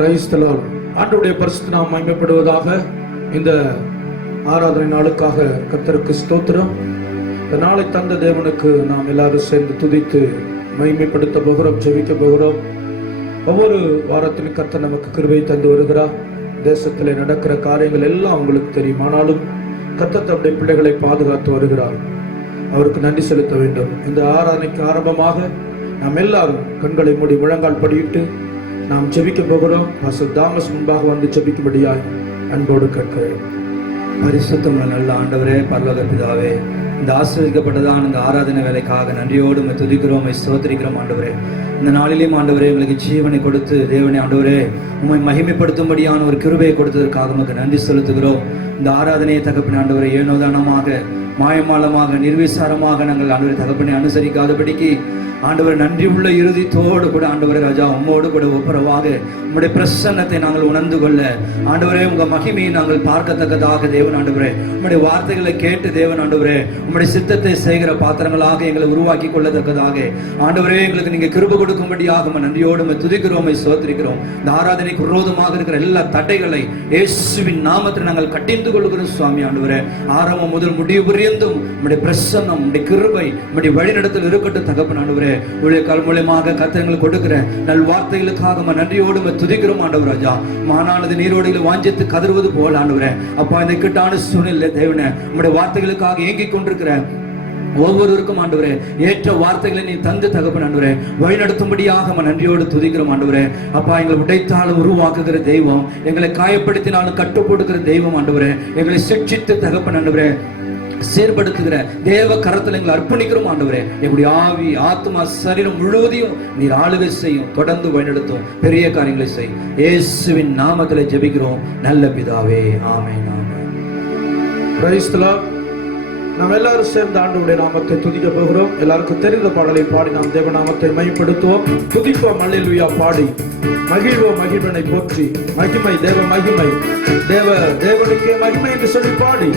கிரைஸ்தலால் ஆண்டவருடைய பரிசுத்த நாம் மகிமைப்படுவதாக. இந்த ஆராதனை நாளுக்காக கர்த்தருக்கு ஸ்தோத்திரம். இந்த நாளை தந்த தேவனுக்கு நாம் எல்லாரும் சேர்ந்து துதித்து மகிமைப்படுத்த போகிறோம், ஜெபிக்க போகிறோம். ஒவ்வொரு வாரத்திலும் கர்த்தர் நமக்கு கிருபை தந்து வருகிறார். தேசத்தில் நடக்கிற காரியங்கள் எல்லாம் உங்களுக்கு தெரியும். ஆனாலும் கர்த்தர் தம்முடைய பிள்ளைகளை பாதுகாத்து வருகிறார். அவருக்கு நன்றி செலுத்த வேண்டும். இந்த ஆராதனைக்கு ஆரம்பமாக நாம் எல்லாரும் கண்களை மூடி முழங்கால் படியிட்டு நாம் ஜெபிக்க போகிறோம். பாஸ்டர் தாமஸ் முன்பாக வந்து ஜெபிக்கும்படியாய் அன்போடு கேட்கிறேன். பரிசுத்தமுள்ள நல்ல ஆண்டவரே, பரலோக பிதாவே, இந்த ஆசீர்வதிக்கப்பட்டதான இந்த ஆராதனை வேலைக்காக நன்றியோடு உம்மை துதிக்கிறோம், ஸ்தோத்திரிக்கிறோம். ஆண்டவரே, இந்த நாளிலேயும் ஆண்டவரே எங்களுக்கு ஜீவனை கொடுத்து தேவனே ஆண்டவரே உம்மை மகிமைப்படுத்தும்படியான ஒரு கிருபையை கொடுத்ததற்காக உமக்கு நன்றி செலுத்துகிறோம். இந்த ஆராதனையை தகப்பனே ஆண்டவரே ஏனோதானமாக மாயமாலமாக நிர்விசாரமாக நாங்கள் ஆண்டவரை தகப்பனை அனுசரிக்காதபடிக்கு ஆண்டவர் நன்றி உள்ள இறுதித்தோடு கூட ஆண்டவரே ராஜா உம்மோடு கூட ஒப்புரவாக உம்முடைய பிரசன்னத்தை நாங்கள் உணர்ந்து கொள்ள ஆண்டவரே உங்க மகிமையை நாங்கள் பார்க்கத்தக்கதாக தேவன் ஆண்டவரே உம்முடைய வார்த்தைகளை கேட்டு தேவன் ஆண்டவரே உம்முடைய சித்தத்தை செய்கிற பாத்திரங்களாக எங்களை உருவாக்கி கொள்ளத்தக்கதாக ஆண்டவரே எங்களுக்கு நீங்க கிருபை கொடுக்கும்படியாக நன்றியோடு துதிக்கிறோம், ஸ்தோத்திரிக்கிறோம். இந்த ஆராதனைக்கு விரோதமாக இருக்கிற எல்லா தடைகளை இயேசுவின் நாமத்தில் நாங்கள் கட்டிந்து கொள்கிறோம் சுவாமி. ஆண்டவரே ஆரம்பம் முதல் முடிவு புரியந்தும் உம்முடைய பிரசன்னம் உம்முடைய கிருபை உம்முடைய வழிநடத்தல் இருக்கட்டும் தகப்பன். ஆண்டவரே ஊழியக்கால் மூலமாக கர்த்தங்களுக்கு கொடுக்கிற நல் வார்த்தைகளுக்காக நன்றியோடு துதிக்கிறோம். ஆண்டவர் ராஜா மானானது நீரோடையில் வாஞ்சித்து கதறுவது போல ஆண்டவரே அப்பா இந்த கிட்டான சூழ்நிலை தேவனே உம்முடைய வார்த்தைகளுக்காக ஏங்கிக் கொண்டிருக்கிற ஒவ்வொருவருக்கும் ஆண்டவரே ஏற்ற வார்த்தைகளை நீ தந்து தகப்பன் ஆண்டவரே வழிநடத்தும்படியாக நன்றியோடு துதிக்கிறோம். ஆண்டவரே அப்பா எங்களை உடைத்தாலும் உருவாக்குகிற தெய்வம், எங்களை காயப்படுத்தினாலும் கட்டுப்படுகிற தெய்வம் ஆண்டவரே, எங்களை சிக்ஷித்து தகப்பன் ஆண்டவரே செயற்படுத்துகிற தேவ கரத்தில் எங்களை அர்ப்பணிக்கிறோம். ஆண்டவரே எங்களுடைய ஆவி ஆத்மா சரீரம் முழுவதையும் நீர் ஆளுகை செய்யும், தொடர்ந்து வழிநடத்தும், பெரிய காரியங்களை செய். இயேசுவின் நாமத்தில் ஜெபிக்கிறோம் நல்ல பிதாவே, ஆமென். ஆமென். Praise the Lord. நாம் எல்லாரும் சேர்ந்து ஆண்டவருடைய நாமத்தை துதிக்க போகிறோம். எல்லாருக்கும் தெரிந்த பாடலை பாடி நாம் தேவ நாமத்தை மகிமைப்படுத்துவோம், துதிப்போம், அல்லேலூயா பாடி மகிழ்வோம், மகிழ்வனை போற்றி மகிமை தேவ மகிமை தேவனுக்கே மகிமை என்று சொல்லி பாடி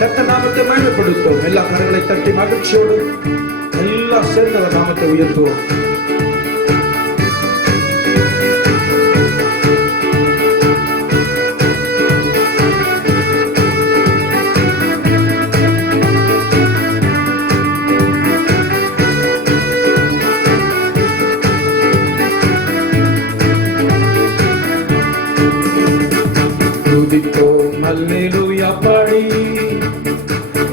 கர்த்தர் நாமத்தை மகிமைப்படுத்துவோம். எல்லா கரங்களை தட்டி மகிழ்ச்சியோடு எல்லாம் சேர்ந்தவர் நாமத்தை உயர்த்துவோம். துதிப்போம் அல்லேலூயா பாடி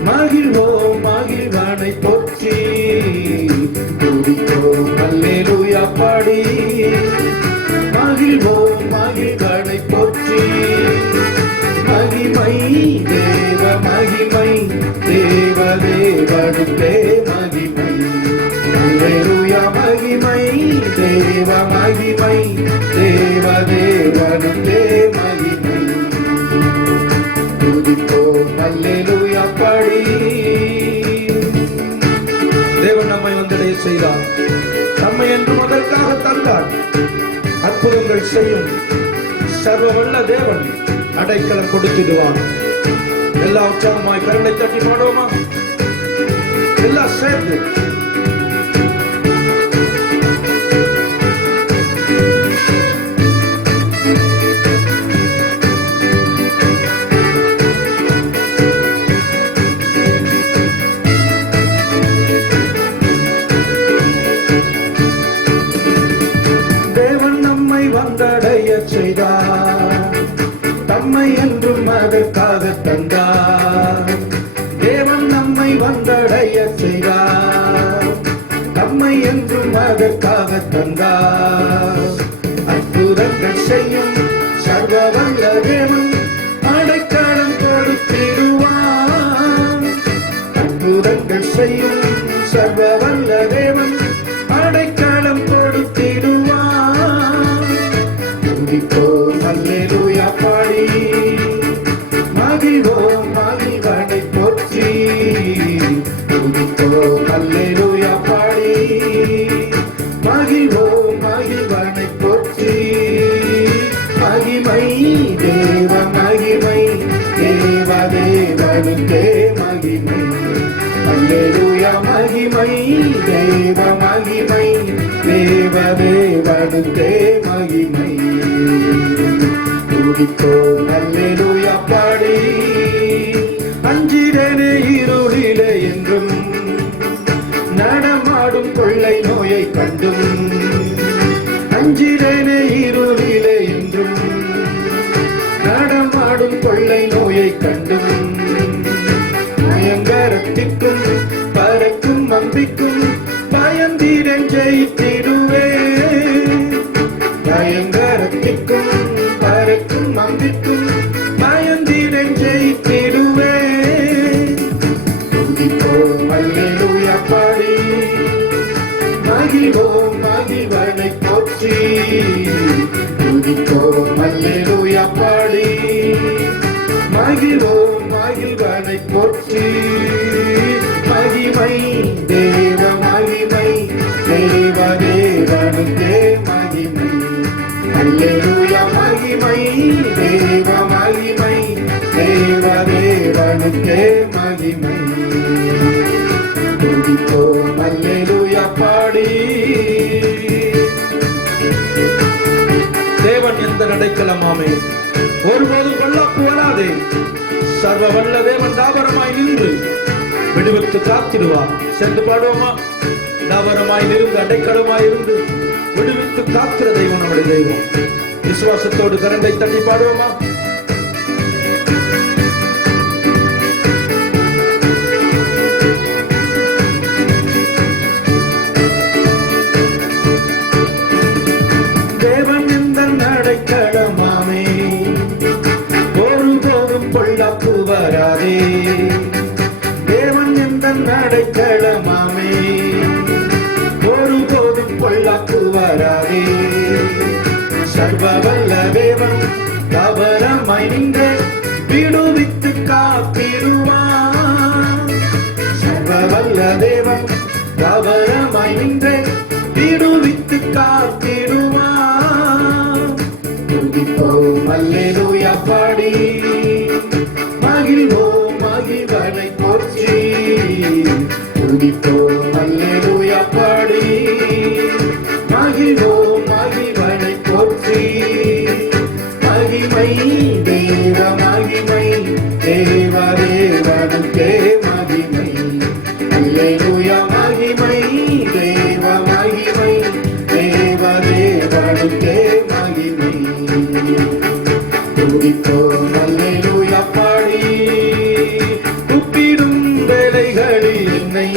மகிழ்வோம், மகிழ்வனை போற்றி துதிப்போம் அல்லேலூயா பாடி மகிழ்வோம், மகிழ்வனை போற்றி மகிமை தேவ மகிமை தேவ தேவனுக்கே மகிமை அல்லேலூயா மகிமை தேவ மகிமை தேவ தேவனுக்கே மகிமை துதிப்போம் அல்லேலூயா பாடி. தேவன் நம்மை வந்தடைய செய்தார், நம்மை என்று முதற்காக தந்தார். அற்புதங்கள் செய்யும் சர்வ வல்ல தேவன் அடைக்கலம் கொடுத்திடுவான். எல்லா உற்சாகமாய் கரங்களை தட்டி பாடுவோமா? எல்லாம் சேர்ந்து தம்மை என்றும் அதற்காக தந்தார். தேவன் நம்மை வந்தடைய செய்தார், தம்மை என்றும் அதற்காக தந்தார். அற்புதங்கள் செய்யும் சர்வ வல்ல தேவன் அடைக்கலம் கொடுத்திடுவார். அற்புதங்கள் செய்யும் சர்வ வல்ல தேவன் அடைக்கலம் கொடுத்திடுவார். துதிப்போம் அல்லேலூயா பாடி மகிழ்வோம், மகிழ்வனை போற்றி துதிப்போம் அல்லேலூயா பாடி மகிழ்வோம், மகிழ்வனை போற்றி மகிமை தேவ மகிமை தேவ தேவனுக்கே மகிமை அல்லேலூயா மகிமை மகிமை தேவ மகிமை தேவ தேவனுக்கே மகிமை. துதிப்போம் அல்லேலூயா பாடி அஞ்சிடனே இருளிலே என்றும் நடமாடும் கொள்ளை நோயை கண்டும் அஞ்சிடனே இருளிலே என்றும் நடமாடும் கொள்ளை நோயை கண்டும் பயங்கரத்திற்கும் பறக்கும் அம்பிக்கும் பயந்திடன் ஜெயித்திடுவே. பயங்கரத்திற்கும் பறக்கும் அம்பிக்கும் பயந்திடன் ஜெயித்திடுவே. துதிப்போம் அல்லேலூயா பாடி மகிழ்வோம் மகிழ்வனை போற்றி. துதிப்போம் அல்லேலூயா பாடி மகிழ்வோம் மகிழ்வனை போற்றி. மகிமை தேவ மகிமை தேவ தேவனுக்கே மகிமை. அல்லேலூயா மகிமை தேவ மகிமை தேவ தேவனுக்கே மகிமை. துதிப்போம் அல்லேலூயா பாடி. தேவன் எந்த நடைக்கலமாமே, ஒருபோதும் பொல்லாப்பு வராதே. சர்வ வல்ல தேவன் தாபரமாய் நின்று விடுவித்து காத்திடுவார். சென்று பாடுவோமா? தாபரமாய் இருந்து அடைக்கலமாய் இருந்து விடுவித்து காக்கிற தெய்வம் நம்முடைய தெய்வம். விசுவாசத்தோடு கரண்டை தட்டி பாடுவோமா? தேவன் எந்த நடைக்கலமாமே, ஒருபோதும் பொல்லாப்பு வராதே. தேவன் எந்த நடைக்கலமாமே, ஒருபோதும் பொல்லாப்பு வராதே. சர்வ வல்ல தேவன் கவரமாய் நின்று விடுவித்து காத்திடுவார். சர்வ வல்ல தேவன் கவரமாய் நின்று விடுவித்து காத்திடுவார். துதிப்போம் அல்லேலூயா பாடி மகிழ்வோம் மகிழ்வனை போற்றி. துதிப்போம் அல்லேலூயா பாடி மகிழ்வோம் மகிழ்வனை போற்றி. மகிமை தேவ மகிமை தேவ தேவனுக்கே மகிமை. அல்லேலூயா மகிமை தேவ மகிமை தேவ தேவனுக்கே மகிமை. துதிப்போம் அல்லேலூயா பாடி கூப்பிடும் வேளைகளில் என்னை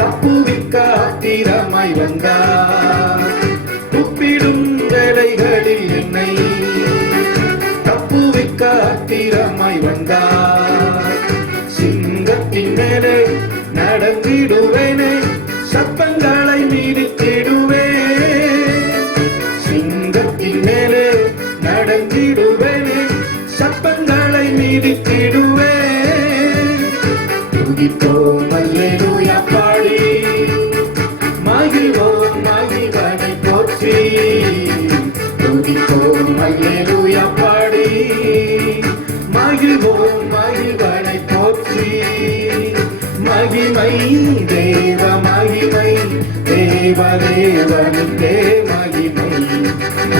தப்புவிக்க ஆத்திரமாய் வந்தார். கூப்பிடும் வேளைகளில் என்னை தப்புவிக்க ஆத்திரமாய் வந்தார். சிங்கத்தின் மேலே நடந்திடுவேனே, சப்பங்களை மீறித்திடுவேன். சிங்கத்தின் மேலே நடந்திடுவேனே, சப்பங்களை மீறித்திடுவேன். துதிப்போம் அல்லேலூயா பாடி மகிழ்வோம் மகிழ்வனை போற்றி. துதிப்போம் அல்லேலூயா பாடி மகிழ்வோம் மகிழ்வனை போற்றி. மகிமை தேவ மகிமை தேவ தேவனுக்கே மகிமை.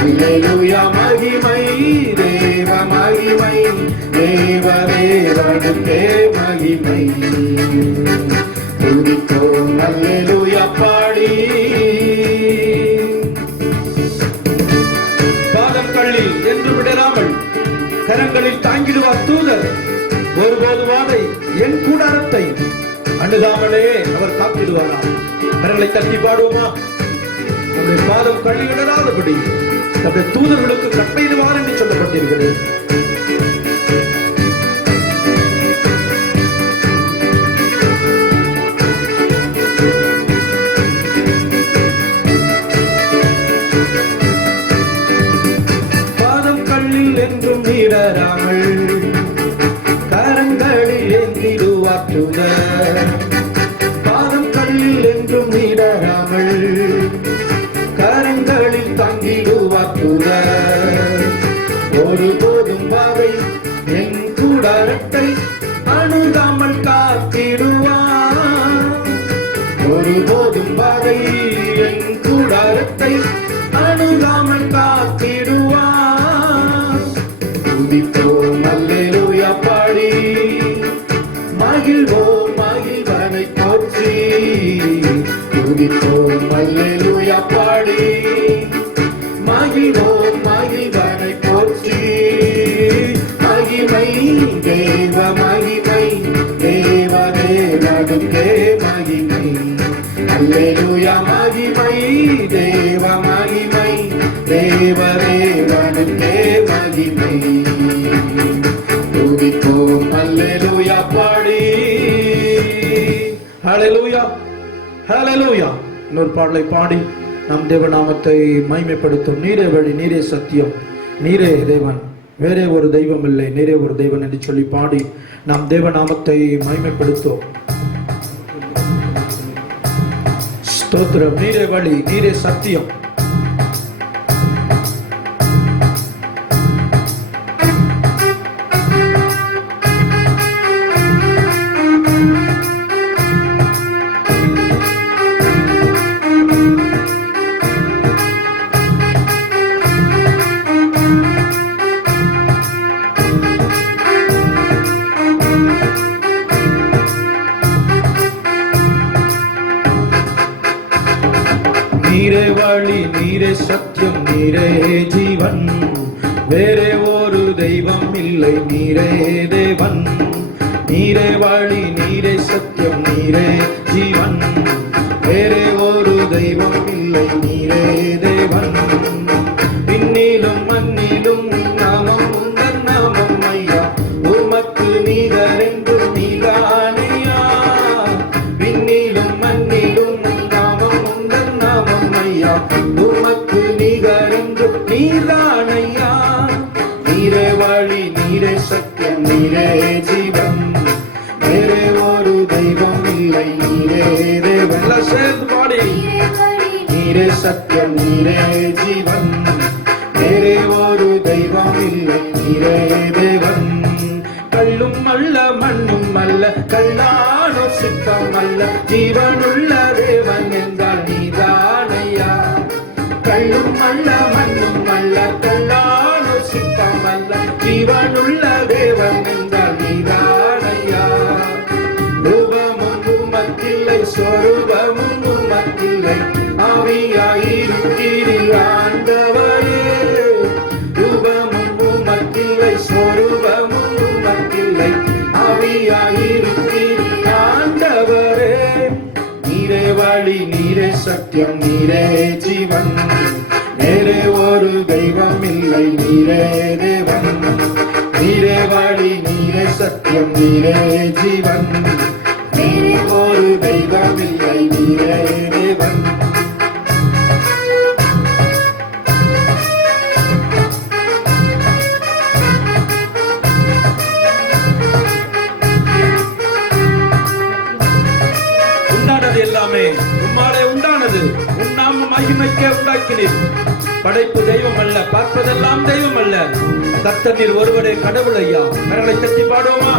அல்லேலூயா மகிமை தேவ மகிமை தேவ தேவனுக்கே மகிமை. துதிப்போம் அல்லேலூயா பாடி. பாதம் கள்ளில் என்று விடராமல் கரங்களில் தாங்கிடுவார் தூதர். ஒருபோது வாதை என் கூடாரத்தை அணுகாமலே அவர் காத்திடுவாராம். கரங்களை தட்டி பாடுவோமா? நம்முடைய பாதம் கள்ளி விடராதபடி நம்முடைய தூதர்களுக்கு கட்டளையிடுவார் என்று சொல்லப்பட்டிருக்கிறது. பாதம் கள்ளில் என்றும் இடராமல் கரங்களில் ஏந்திடுவார் தூதர். பாதம் கள்ளில் என்றும் இடராமல் கரங்களில் தங்கிடுவார் தூதர். ஒருபோதும் ஒருபோதும் வரை என் கூடாரத்தை அணுகாமல் காத்திடுவார். துதிப்போம் அல்லேலூயா பாடி மகிழ்வோம் மகிழ்வனை போற்றி. துதிப்போம் அல்லேலூயா பாடி மகிழ்வோம் மகிழ்வனை போற்றி. மகிமை தேவ மகிமை தேவ தேவனுக்கே மகிமை. அல்லேலூயா மகிமை தேவ மகிமை தேவ தேவனுக்கே மகிமை. துதிப்போம் அல்லேலூயா பாடி. ஹalleluya ஹalleluya. இன்னொரு பாடலை பாடி நம் தேவநாமத்தை மகிமைப்படுத்தும். நீரே வழி, நீரே சத்தியம், நீரே தேவன், வேறே ஒரு தெய்வம் இல்லை, நீரே ஒரு தெய்வன் என்று சொல்லி பாடி நாம் தேவநாமத்தை மகிமைப்படுத்தும். ஸ்தோத்திரம். நீரே வழி, நீரே சத்தியம். நீரே வழி, நீரே சத்தியம், நீரே ஜீவன், வேறே ஒரு தெய்வம் இல்லை, நீரே தேவன். நீரே வழி, நீரே சத்தியம், நீரே ஜீவன், வேறே ஒரு தெய்வம் இல்லை, நீரே தேவன். விண்ணிலும் மண்ணிலும் நாமம் உந்தன் நாமம் ஐயா, உமக்கு நீகரென்று நீதானையா. விண்ணிலும் மண்ணிலும் நாமம் உந்தன் நாமம் ஐயா, உமக்கு நீகரென்று நீதானையா. நீரே வழி, நீரே சத்தியம், நீரே ஜீவன், வேறே ஒரு தெய்வம் இல்லை, நீரே தேவன். சேர்ந்து பாடி. நீரே சத்தியம், நீரே ஜீவன், வேறே ஒரு தெய்வம் இல்லை, நீரே தேவன். கல்லும் அல்ல மண்ணும் அல்ல, கல்லானோ சித்தம் அல்ல, ஜீவனுள்ள தேவன் என்றால் நீதானையா. கல்லும் அல்ல மண்ணும் அல்ல, கல்லானோ சித்தம் அல்ல, ஜீவனுள்ள தேவன் என்றால் நீதானையா. ரூபமும் உமக்கில்லை, சொரூபமும் உமக்கில்லை, ஆவியாயிருக்கிறீர் ஆண்டவரே. ரூபமும் உமக்கில்லை, சொரூபமும் உமக்கில்லை, ஆவியாயிருக்கிறீர் ஆண்டவரே. நீரே வழி, நீரே சத்தியம், நீரே ஜீவன், வேறே ஒரு தெய்வம் இல்லை, நீரே தேவன். நீரே வழி, நீரே சத்தியம், நீரே ஜீவன், வேறே ஒரு தெய்வம் இல்லை, நீரே தேவன். உண்டானது எல்லாமே உம்மாலே உண்டானது, உன் நாம மகிமைக்கே உண்டாக்கினீர். படைப்பு தெய்வம் அல்ல, பார்ப்பதெல்லாம் தெய்வம் அல்ல, கர்த்தர் ஒருவரே கடவுள் ஐயா. கரங்களை தட்டி பாடுவோமா?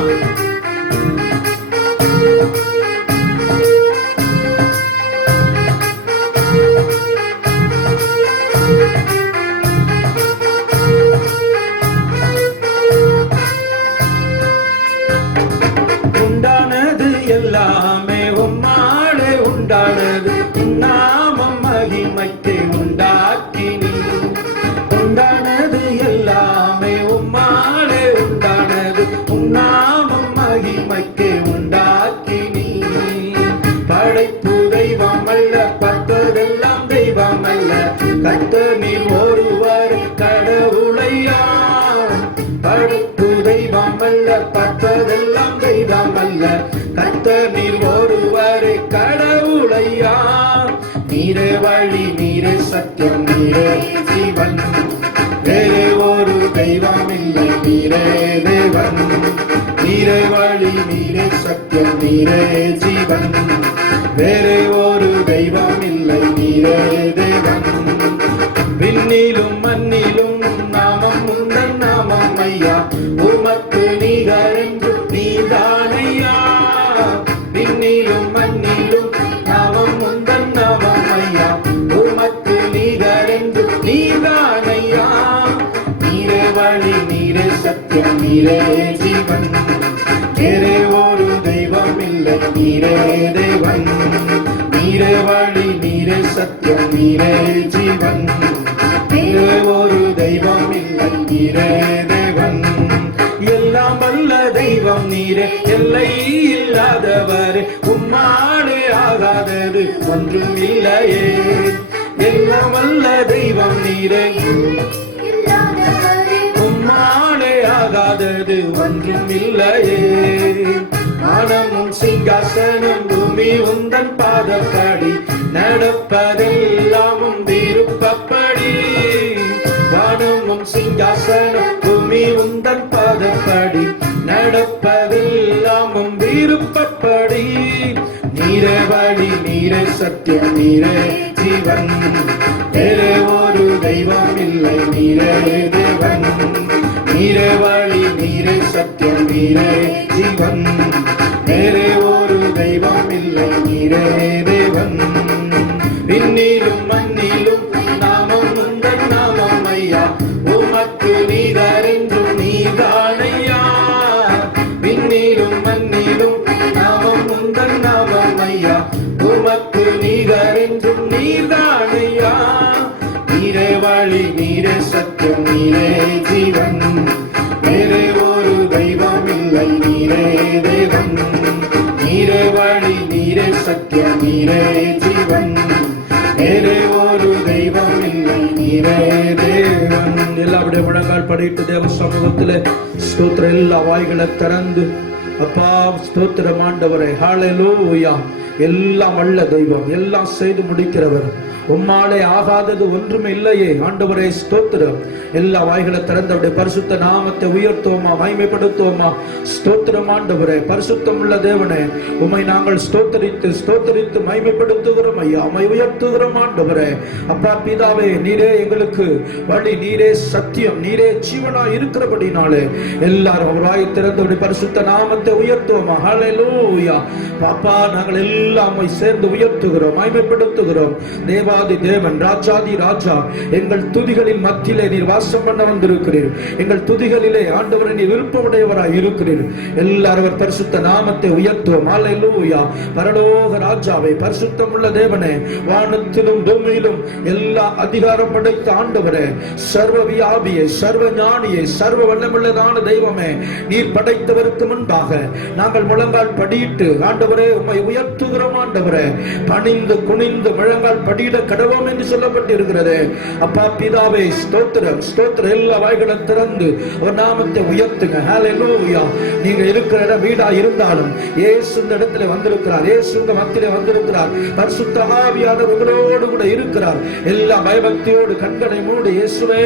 உண்டானது எல்லாமே உம்மாலே உண்டானது, உன் நாமம் மகிமைக்கே உண்டாக்கினீர். உண்டானது எல்லாமே உம்மாலே உண்டானது, உன் நாமம் மகிமைக்கே உண்டாக்கினீர். படைப்பு தெய்வம் அல்ல, பட்டதெல்லாம் தெய்வம் அல்ல, கர்த்தர் நீர் ஒருவர் கடவுளையா. படைப்பு தெய்வம் அல்ல, பட்டதெல்லாம் தெய்வம் அல்ல, கர்த்தர் நீர் ஒருவர் கடவுளையா. நீரே வழி, நீரே சத்தியம், நீரே ஜீவன், வேறே ஒரு தெய்வம் இல்லை, நீரே தேவன். நீரே வழி, நீரே சத்தியம், நீரே ஜீவன், வேறே ஒரு தெய்வம் இல்லை, நீரே தேவன். விண்ணிலும் மண்ணிலும் நாமம் உந்தன் நாமம் ஐயா, உமக்கு நீகரென்று நீதானையா. விண்ணிலும் மண்ணிலும் நாமம் நீரே ஜீவன், வேறே ஒரு தெய்வம் இல்லை, நீரே தேவன். நீரே வழி, நீரே சத்தியம், நீரே ஜீவன், வேறே ஒரு தெய்வம் இல்லை, நீரே தேவன். எல்லாம் வல்ல தெய்வம் நீரே, எல்லை இல்லாதவர், உம்மாலே ஆகாதது ஒன்றும் இல்லையே. எல்லாம் வல்ல தெய்வம் நீரே, உம்மாலே ஆகாதது ஒன்றும் இல்லையே. வானமும் சிங்காசனம் பூமி உந்தன் பாதப்படி, நடப்பதெல்லாமும் விருப்பப்படி. வானமும் சிங்காசனம் பூமி உந்தன் பாதப்படி, நடப்பதெல்லாமும் விருப்பப்படி. நீரே வழி, நீரே சத்தியம், நீரே ஜீவன், வேறே ஒரு தெய்வம் இல்லை, நீரே தேவன். நீரே வழி, நீரே சத்தியம், நீரே ஜீவன், வேறே ஒரு தெய்வம் இல்லை, நீரே தேவன். விண்ணிலும் மண்ணிலும் நாமம் உந்தன் நாமம் ஐயா, உமக்கு நீதரென்றும் நீதானையா. விண்ணிலும் மண்ணிலும் நாமம் உந்தன் நாமம் ஐயா, உமக்கு நீதரென்றும் நீதானையா. நீரே வழி, நீரே சத்தியம், நீரே ஜீவன், வேறே ஒரு தெய்வம் இல்லை, நீரே தேவன். நீரே வழி, நீரே சத்தியம், நீரே ஜீவன், வேறே ஒரு தெய்வம் இல்லை, நீரே தேவன். எல்லாருடைய முழங்கால் படிட்டு தேவ சமூகத்திலே ஸ்தோத்திரம், எல்லா வாய்களை திறந்து அப்பா ஸ்தோத்திரம் ஆண்டவரே, ஹல்லேலூயா. எல்லாம் வல்ல தெய்வம், எல்லாம் செய்து முடிக்கிறவர், உம்மாலே ஆகாதது ஒன்றும் இல்லையே. ஆண்டவரே ஸ்தோத்திரம். எல்லா வாய்களை திறந்தவருடைய பரிசுத்த நாமத்தை உயர்த்துவோமா, மகிமைப்படுத்துவோமா. ஸ்தோத்திரம் ஆண்டவரே, பரிசுத்தம் உள்ள தேவனே, உம்மை நாங்கள் ஸ்தோத்தரித்து மகிமைப்படுத்துகிறோம் ஐயா, உம்மை உயர்த்துகிறோம் ஆண்டவரே. அப்பா பிதாவே, நீரே எங்களுக்கு வழி, நீரே சத்தியம், நீரே ஜீவனா இருக்கிறபடினாலே எல்லாரும் அவராய் திறந்தவருடைய பரிசுத்த நாமத்தை உயர்த்துவோமா. ஹல்லேலூயா. பாப்பா, நாங்கள் எல்லாம் உம்மை சேர்ந்து உயர்த்துகிறோம், மகிமைப்படுத்துகிறோம். தேவாதி தேவன், ராஜாதி ராஜா, எங்கள் துதிகளின் மத்தியிலே நீர் வாசம் பண்ண வந்திருக்கிறீர். எங்கள் துதிகளிலே ஆண்டவரை நீர் விருப்பமுடையவராய் இருக்கிறீர். எல்லாரும் பரிசுத்த நாமத்தை உயர்த்துவோம். ஹல்லேலூயா. பரலோக ராஜாவே, பரிசுத்தம் உள்ள தேவனே, வானத்திலும் பூமியிலும் எல்லா அதிகாரம் படைத்த ஆண்டவரே, சர்வ வியாபியே, சர்வ ஞானியே, சர்வ வல்லமுள்ளதான தெய்வமே, நீர் படைத்தவருக்கு முன்பாக நாங்கள் முழங்கால் படியிட்டு ஆண்டவரே உம்மை உயர்த்துகிறோம். ஆண்டவரே, பணிந்து குனிந்து முழங்கால் படியிட கடவோம் என்று சொல்லப்பட்டிருக்கிறது. அப்பா பிதாவே ஸ்தோத்திரம், ஸ்தோத்திரம். எல்லா வாய்களை திறந்து ஒரு நாமத்தை உயர்த்துங்க. ஹல்லேலூயா. நீங்க இருக்கிற இடம் வீடா இருந்தாலும் இயேசு இந்த இடத்துல வந்திருக்கிறார், இயேசு இந்த மத்தியிலே வந்திருக்கிறார். பரிசுத்த ஆவியானவர் உங்களோடு கூட இருக்கிறார். எல்லா பயபக்தியோடு கண்களை மூடி, இயேசுவே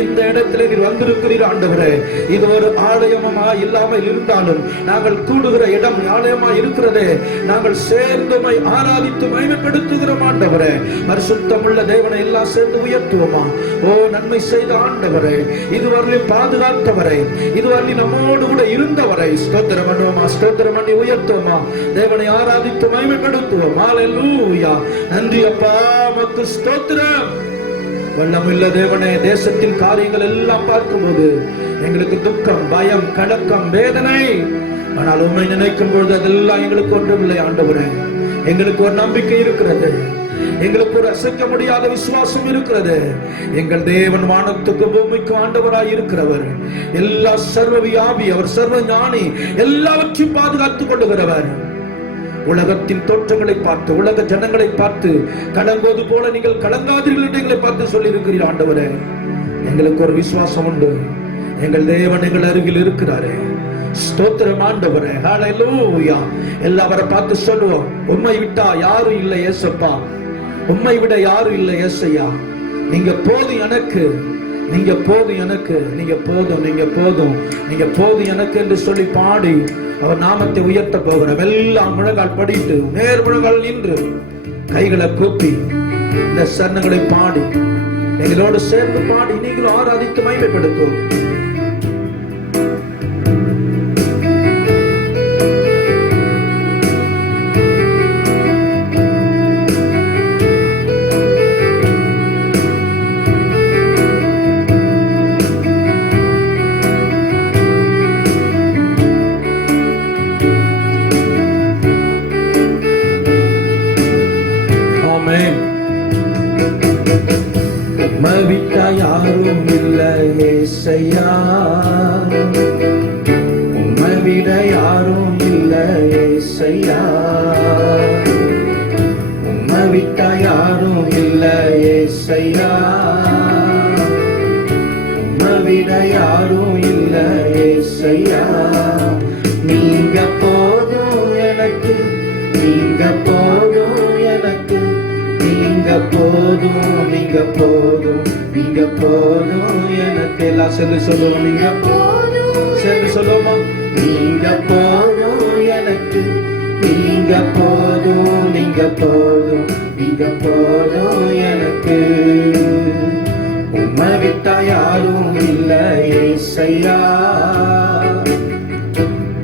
இந்த இடத்துல நீர் வந்திருக்கிறீர் ஆண்டவரே. இது ஒரு ஆலயமா இல்லாமல் இருந்தாலும் நாங்கள் கூடுகிற இடம் ஆலயமா இருக்கிறதே. நாங்கள் சேர்ந்து ஆராதித்து மகிமைப்படுத்துகிறோம் ஆண்டவரே. பரிசுத்தமுள்ள தேவனை எல்லாம் சேர்ந்து உயர்த்துவோமா. ஓ நன்மை செய்த ஆண்டவரே, இதுவரை பாதுகாத்தவரை, இதுவரை நம்மோடு கூட இருந்தவரை ஸ்தோத்திரம் பண்ணுவோமா, ஸ்தோத்திரம் பண்ணி உயர்த்துவோமா. தேவனை ஆராதித்து மகிமைப்படுத்துவோம். ஹல்லேலூயா. நன்றி அப்பா, உமக்கு ஸ்தோத்திரம். வல்லமுள்ள தேவனே, தேசத்தின் காரியங்கள் எல்லாம் பார்க்கும்போது எங்களுக்கு துக்கம், பயம், கலக்கம், வேதனை. ஆனால் உண்மை நினைக்கும் பொழுது அதெல்லாம் எங்களுக்கு ஒன்றுமில்லை ஆண்டவரே. எங்களுக்கு ஒரு நம்பிக்கை இருக்கிறது, எங்களுக்கு ஒரு அசைக்க முடியாத விசுவாசம் இருக்கிறது. எங்கள் தேவன் வானத்துக்கு பூமிக்கு ஆண்டவராய் இருக்கிறவர், எல்லா சர்வ வியாபி, அவர் சர்வ ஞானி, எல்லாவற்றையும் பாதுகாத்துக் கொள்ளுகிறவர். உலகத்தின் தோற்றங்களை பார்த்து, உலக ஜனங்களை பார்த்து கலங்குவது போல நீங்கள் கலங்காதீர்கள் என்று எங்களை பார்த்து சொல்லி இருக்கிறீர் ஆண்டவரே. எங்களுக்கு ஒரு விசுவாசம் உண்டு, எங்கள் தேவன் எங்கள் அருகில் இருக்கிறாரே. ஸ்தோத்திரம் ஆண்டவரே. ஹல்லேலூயா. எல்லாவரை பார்த்து சொல்லுவோம், உம்மை விட்டா யாரும் இல்லை ஏசப்பா, உம்மை விட யாரும் இல்லை ஏசையா. நீங்க போதும் எனக்கு, நீங்க போதும் எனக்கு, நீங்க போதும், நீங்க போதும், நீங்க போதும் எனக்கு என்று சொல்லி பாடி அவர் நாமத்தை உயர்த்த போகிறோம். எல்லாம் முழங்கால் படிட்டு நேர் முழங்கால் நின்று கைகளை கூப்பி இந்த சரணங்களை பாடி எங்களோடு சேர்ந்து பாடி நீங்களும் ஆராதித்து மகிமைப்படுத்தும். ஆமென். உம்மை விட்டா யாரும் இல்லை ஏசையா, உம்மை விட யாரும் இல்லை ஏசையா, உம்மை விட்டா யாரும் இல்லை ஏசையா, உம்மை விட யாரும் இல்லை ஏசையா. நீங்க போதும் எனக்கு, நீங்க போதும் எனக்கு, நீங்க போதும், நீங்க போதும், நீங்க போதும் எனக்கு. எல்லாம் சேர்ந்து சொல்லுவோம், நீங்க சேர்ந்து சொல்லுவோமா? நீங்க போதும் எனக்கு, நீங்க போதும், நீங்க போதும், நீங்க போதும் எனக்கு. உம்மை விட்டா யாரும் இல்லை ஏசையா,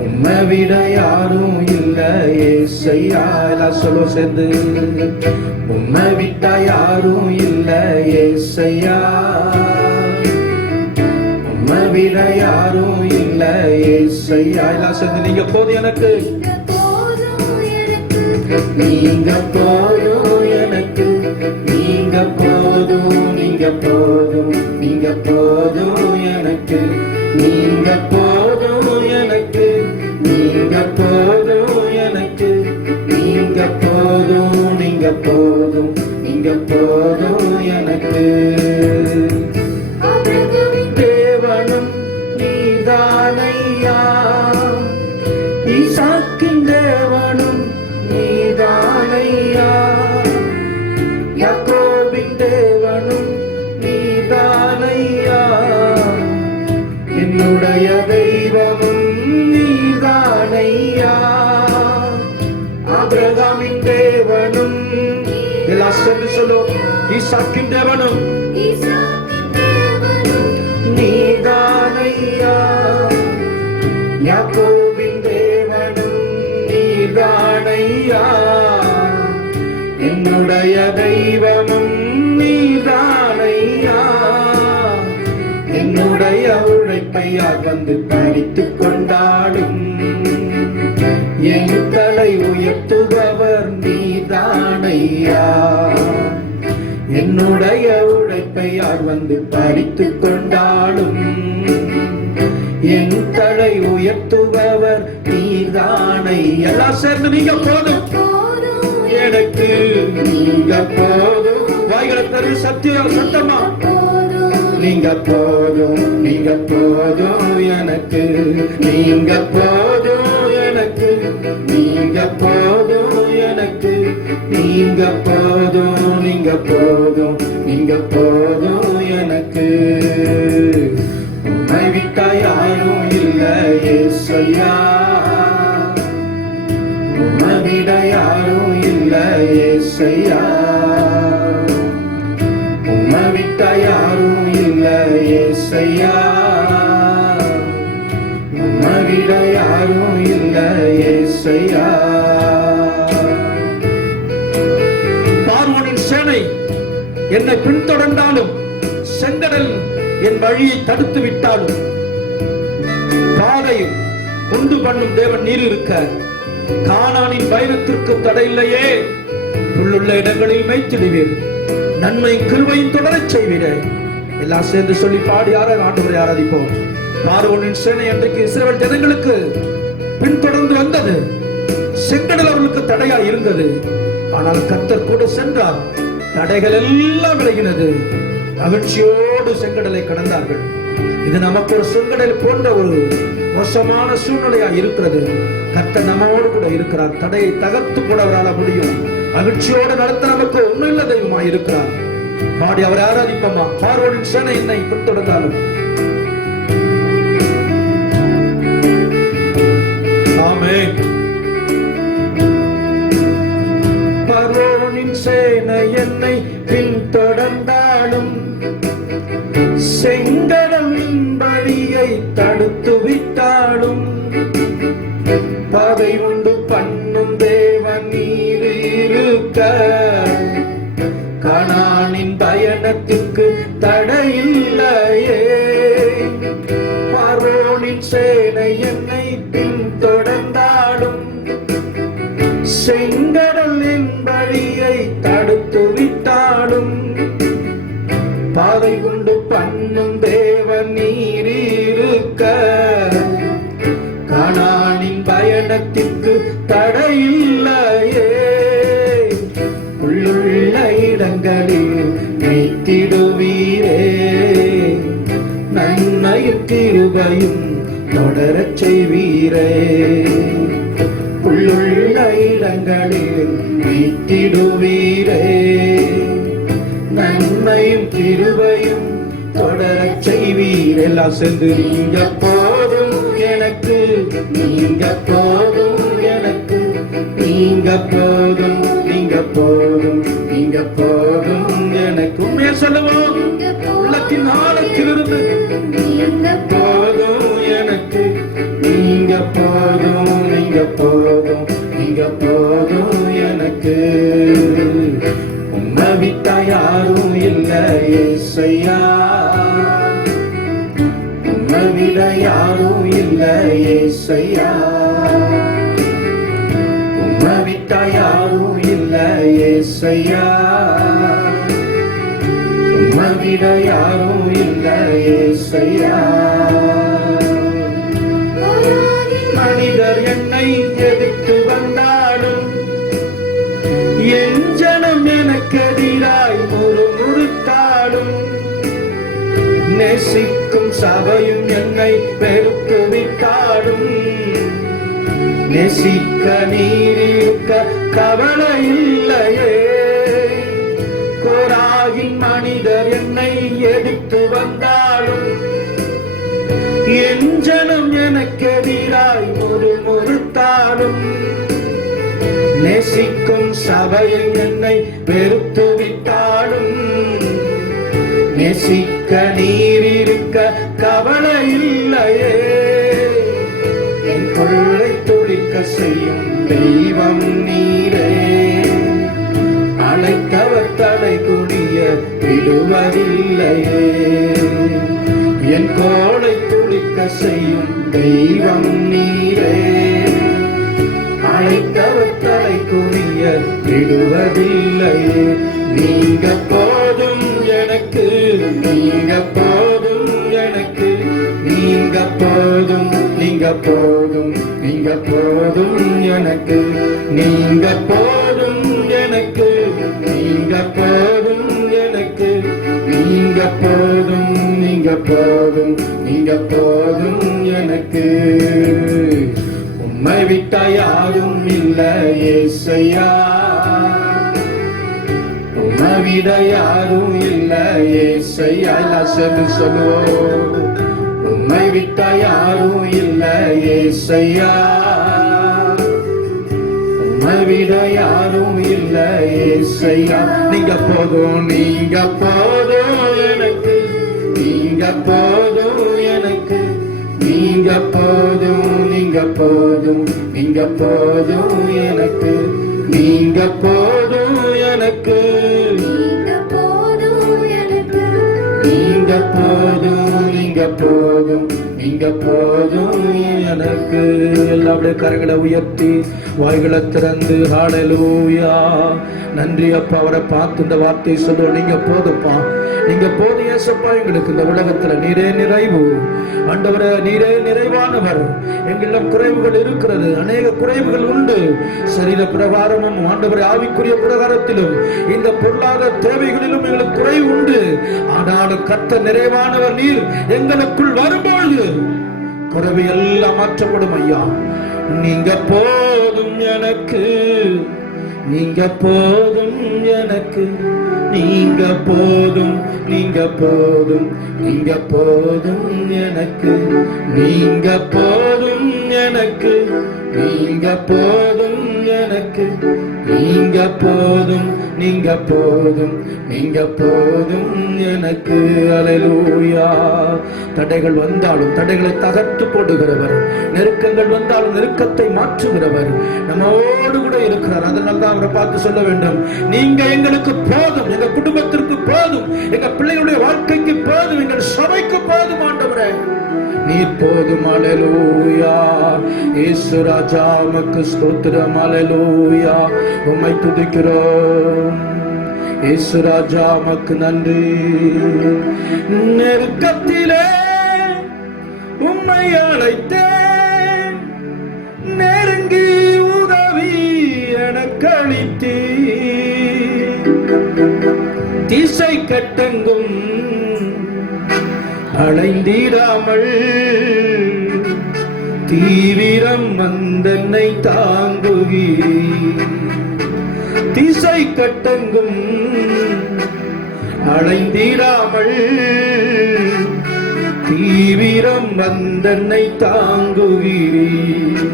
உம்மை விட யாரும் இல்லை ஏசையா. எல்லாம் சொல்லுவோம் சேர்ந்து. உம்மை விட்டா யாரும் இல்லை ஏசையா, உம்மை விட யாரும் இல்லை ஏசையா. எல்லாம் சேர்ந்து. நீங்க போதும் எனக்கு, நீங்க போதும் எனக்கு, நீங்க போதும், நீங்க போதும், நீங்க போதும் எனக்கு, நீங்க போதும் எனக்கு, நீங்க போதும் எனக்கு, நீங்க போதும், நீங்க போதும், நீங்க போதும் எனக்கு. தேவனும் நீதானையா, ஈசாக்கின் தேவனும் நீதானையா, யாக்கோபின் தேவனும் நீதானையா, என்னுடைய தெய்வமும் நீதானையா, ஆபிரகாமின் தேவனும். எல்லாம் சேர்ந்து சொல்லுவோம். ஈசாக்கின் தேவனும் நீதானையா, யாக்கோபின் தேவனும் நீதானையா, என்னுடைய தெய்வமும் நீதானையா, என்னுடைய உழைப்பை யார் வந்து படித்துக் கொண்டாடும், என் தலை உயர்த்துபவர் நீதானையா, என்னுடைய உழைப்பை யார் வந்து பறித்துக் கொண்டாலும், என் தலை உயர்த்துபவர் நீதானை. எல்லாம் சேர்ந்து நீங்க போதும் எனக்கு, நீங்க போதும். வாய்களை தரு சத்தியம் சத்தமா. நீங்க போதும், நீங்க போதும் எனக்கு, நீங்க போதும் எனக்கு, நீங்க போதும் எனக்கு, நீங்க போதும், நீங்க போதும், நீங்க போதும் எனக்கு. உம்மை விட்டா யாரும் இல்லை ஏசையா, உம்மை விட யாரும் இல்லை ஏசையா, உம்மை விட்டா யாரும் இல்லை ஏசையா, உம்மை விட யாரும் இல்லை ஏசையா. பார்வோனின் சேனை என்னை பின்தொடர்ந்தாலும், செங்கடல் என் வழியை தடுத்து விட்டாலும், பாதை உண்டு பண்ணும் தேவன் நீர் இருக்க, கானானின் பயணத்திற்கு தடையில்லையே. உள்ளுள்ள இடங்களில் மேய்த்திடுவீர், நன்மை கிருபையும் தொடரச் செய்வீர். எல்லாம் சேர்ந்து சொல்லி பாடி ஆண்டவரை ஆராதிப்போம். பார்வோனின் சேனை அன்றைக்கு இஸ்ரவேல் ஜனங்களுக்கு பின்தொடர்ந்து வந்தது, செங்கடல் அவர்களுக்கு தடையா இருந்தது. ஆனால் கர்த்தர் கூட சென்றார், தடைகள் எல்லாம் விலகினது, மகிழ்ச்சியோடு செங்கடலை கடந்தார்கள். இது நமக்கு ஒரு செங்கடல் போன்ற ஒரு மோசமான சூழ்நிலையா இருக்கிறது. கர்த்தர் நம்மோடு கூட இருக்கிறார், தடையை தகர்த்து கூட அவரால் முடியும். மகிழ்ச்சியோடு நடத்த நமக்கு உண்மையுள்ள தெய்வமாய் இருக்கிறார். பாடி அவரை ஆராதிப்போமா. பார்வோனின் சேனை என்னை பின்தொடர்ந்தாலும். ஆமென். பார்வோனின் சேனை என்னை பின்தொடர்ந்தாலும், செங்கடலின் வழியை தடுத்து விட்டாலும், பாதை உண்டு பண்ணும் தேவன் நீர் இருக்க, கானானின் பயணத்துக்கு தடையில்லையே. பார்வோனின் சேனை என்னை பின்தொடர்ந்தாலும், செங்கடலின் வழியை தடுத்து இடங்களில் மீட்டிடுவீரே. நன்மையும் கிருபையும் தொடரச் செய்வீரே. புல்லுள்ள இடங்களில் மீட்டிடுவீரே. நன்மையும் கிருபையும் தொடரச் செய்வீரே. எல்லாம் சேர்ந்து நீங்க போதும் எனக்கு, நீங்க போதும் எனக்கு, நீங்க போதும், நீங்க போதும், நீங்க போதும் எனக்கு. உண்மையை சொல்லுவோம் உள்ளத்தின் ஆழத்திலிருந்து, நீங்க போதும் எனக்கு, நீங்க போதும், நீங்க போதும், நீங்க போதும் எனக்கு. உம்மை விட்டா யாரும் இல்லை ஏசையா, உம்மை விட யாரும் இல்லை ஏசையா, உம்மை விட்டா யாரும் இல்லை ஏசையா, உம்மை விட யாரும் இல்லை ஏசையா. மனிதர் என்னை எதிர்த்து வந்தாலும், என் ஜனம் எனக்கு எதிராய் முறுமுறுத்தாலும், நேசிக்கும் சபையும் என்னை வெறுத்து விட்டாலும், நேசிக்க நீரிருக்க கவலை இல்லையே. கோராகின் மனிதர் என்னை எதிர்த்து வந்தாலும், என் ஜனம் எனக்கு எதிராய் முறுமுறுத்தாலும், நேசிக்கும் சபையை என்னை வெறுத்து விட்டாலும், நேசிக்க நீரிருக்க கவலை இல்லையே. என் கொள்ளை துளிக்க செய்யும் தெய்வம் நீரே. அழைத்தவர் தலை குனிய விடுவதில்லையே. என் கோளை துளிக்க செய்யும் தெய்வம் நீரே. அழைத்தவர் தலை குனிய விடுவதில்லையே. நீங்க போதும் எனக்கு, நீங்க போதும் எனக்கு, நீங்க போதும், நீங்க போதும், நீங்க போதும் எனக்கு, நீங்க போதும் எனக்கு, நீங்க போதும் எனக்கு, நீங்க போதும், நீங்க போதும், நீங்க போதும் எனக்கு. உம்மை விட்டா யாரும் இல்லை ஏசையா, உம்மை விட யாரும் இல்லை ஏசையா. எல்லாம் சேர்ந்து சொல்லுவோம். உம்மை விட்டா யாரும் இல்லை ஏசையா, உம்மை விட யாரும் இல்லை ஏசையா. நீங்க போதும், நீங்க போதும் எனக்கு, நீங்க போதும் எனக்கு, நீங்க போதும், நீங்க போதும், நீங்க போதும் எனக்கு, நீங்க போதும் எனக்கு, நீங்க போதும் எனக்கு, நீங்க போதும், நீங்க போதும், நீங்க போதும் எனக்கு. எல்லாருடைய கரங்களை உயர்த்தி வாய்களை திறந்து ஹல்லேலூயா. நன்றி அப்பா. அவரை பார்த்து இந்த வார்த்தையை சொல்லுவோம். நீங்க போதுப்பா, நீங்க போதும் ஏசப்பா. எங்களுக்கு இந்த உலகத்துல நீரே நிறைவு ஆண்டவரே, நீரே நிறைவானவர். எங்களிடம் குறைவுகள் இருக்கிறது, அநேக குறைவுகள் உண்டு. சரீர பிரகாரமும் ஆண்டவரே ஆவிக்குரிய பிரகாரத்திலும் இந்த பொருளாதார தேவைகளிலும் எங்களுக்கு குறைவு உண்டு. ஆனாலும் கர்த்தர் நிறைவானவர். நீர் எங்களுக்குள் வரும்பொழுது குறைவு எல்லாம் மாற்றப்படும் ஐயா. நீங்க போதும் எனக்கு, நீங்க போதும் எனக்கு, நீங்க போதும், நீங்க போதும், நீங்க போதும் எனக்கு, நீங்க போதும் எனக்கு, நீங்க போதும் எனக்கு, நீங்க போதும், நீங்க போதும், நீங்க போதும் எனக்கு. அல்லேலூயா. தடைகள் வந்தாலும் தடைகளை தகர்த்து போடுகிறவர், நெருக்கங்கள் வந்தாலும் நெருக்கத்தை மாற்றுகிறவர் நம்மோடு கூட இருக்கிறார். அதனால தான் அவரை பார்த்து சொல்ல வேண்டும், நீங்க எங்களுக்கு போதும், எங்க குடும்பத்திற்கு போதும், எங்க பிள்ளைகளுடைய வாழ்க்கைக்கு போதும், எங்கள் சபைக்கு போதும் ஆண்டவரே. நீர் போதும். அல்லேலூயா. இயேசு ராஜா உமக்கு ஸ்தோத்திரம். அல்லேலூயா. உம்மை துதிக்கிறோம் இயேசு ராஜா. உமக்கு நன்றி. நெருக்கத்திலே உம்மை அழைத்தேன், நெருங்கி உதவி எனக்கு அளித்தீர். திசை கட்டெங்கும் அலைந்திடாமல் தீவிரம் வந்தன்னை தாங்குகிறீர். திசை கட்டெங்கும் அலைந்திடாமல் தீவிரம் வந்தன்னை தாங்குகிறீர்.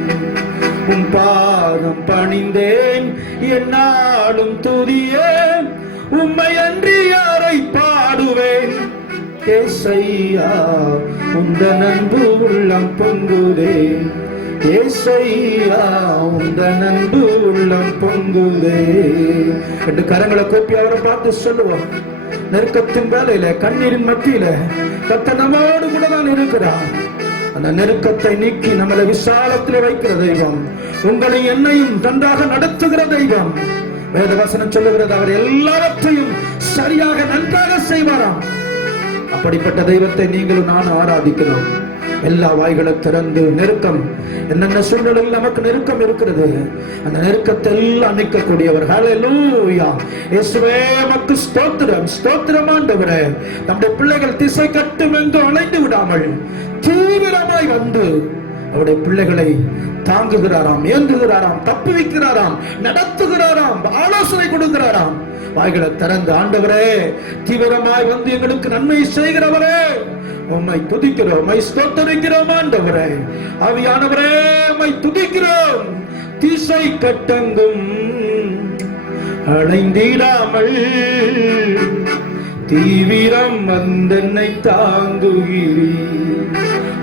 உம் பாதம் பணிந்தேன் என்னாலும் துதியேன், உம்மை அன்றி யாரை பாடுவேன். ஏசையா உந்தன் அன்பு உள்ளம் பொங்குதே, ஏசையா உந்தன் அன்பு உள்ளம் பொங்குதே. ரெண்டு கரங்களை கூப்பி அவரை பார்த்து சொல்லுவோம். நெருக்கத்தின் வேலையில கண்ணீரின் மத்தியில கர்த்தர் நம்மோடு கூட தான் இருக்கிறார். அந்த நெருக்கத்தை நீக்கி நம்மளை விசாலத்தில் வைக்கிற தெய்வம், உங்களை என்னையும் நன்றாக நடத்துகிற தெய்வம். வேதவசனம் சொல்லுகிறது, அவர் எல்லாவற்றையும் சரியாக நன்றாக செய்வாராம். அப்படிப்பட்ட தெய்வத்தை நீங்களும் நானும் ஆராதிக்கிறோம். எல்லா வாய்களை திறந்து நெருக்கம், என்னென்ன சூழ்நிலையில் நமக்கு நெருக்கம் இருக்கிறது, அந்த நெருக்கத்தை எல்லாம் நீக்கக்கூடியவர். ஹல்லேலூயா. இயேசுவே உமக்கு ஸ்தோத்திரம், ஸ்தோத்திரம் ஆண்டவரே. நம்முடைய பிள்ளைகள் திசை கட்டும் என்று அலைந்து விடாமல் தீவிரமாய் வந்து அவருடைய பிள்ளைகளை தாங்குகிறாராம், ஏந்துகிறாராம், தப்புவிக்கிறாராம், நடத்துகிறாராம், ஆலோசனை கொடுக்கிறாராம். வாய்களை திறந்து ஆண்டவரே தீவிரமாய் வந்து எங்களுக்கு நன்மை செய்கிறவரே உம்மை துதிக்கிறோம், உம்மை ஸ்தோத்திரிக்கிறோம். ஆண்டவரே ஆவியானவரே உம்மை துதிக்கிறோம். திசை கட்டெங்கும் அலைந்திடாமல் தீவிரம் வந்தென்னை தாங்குகிறீர்.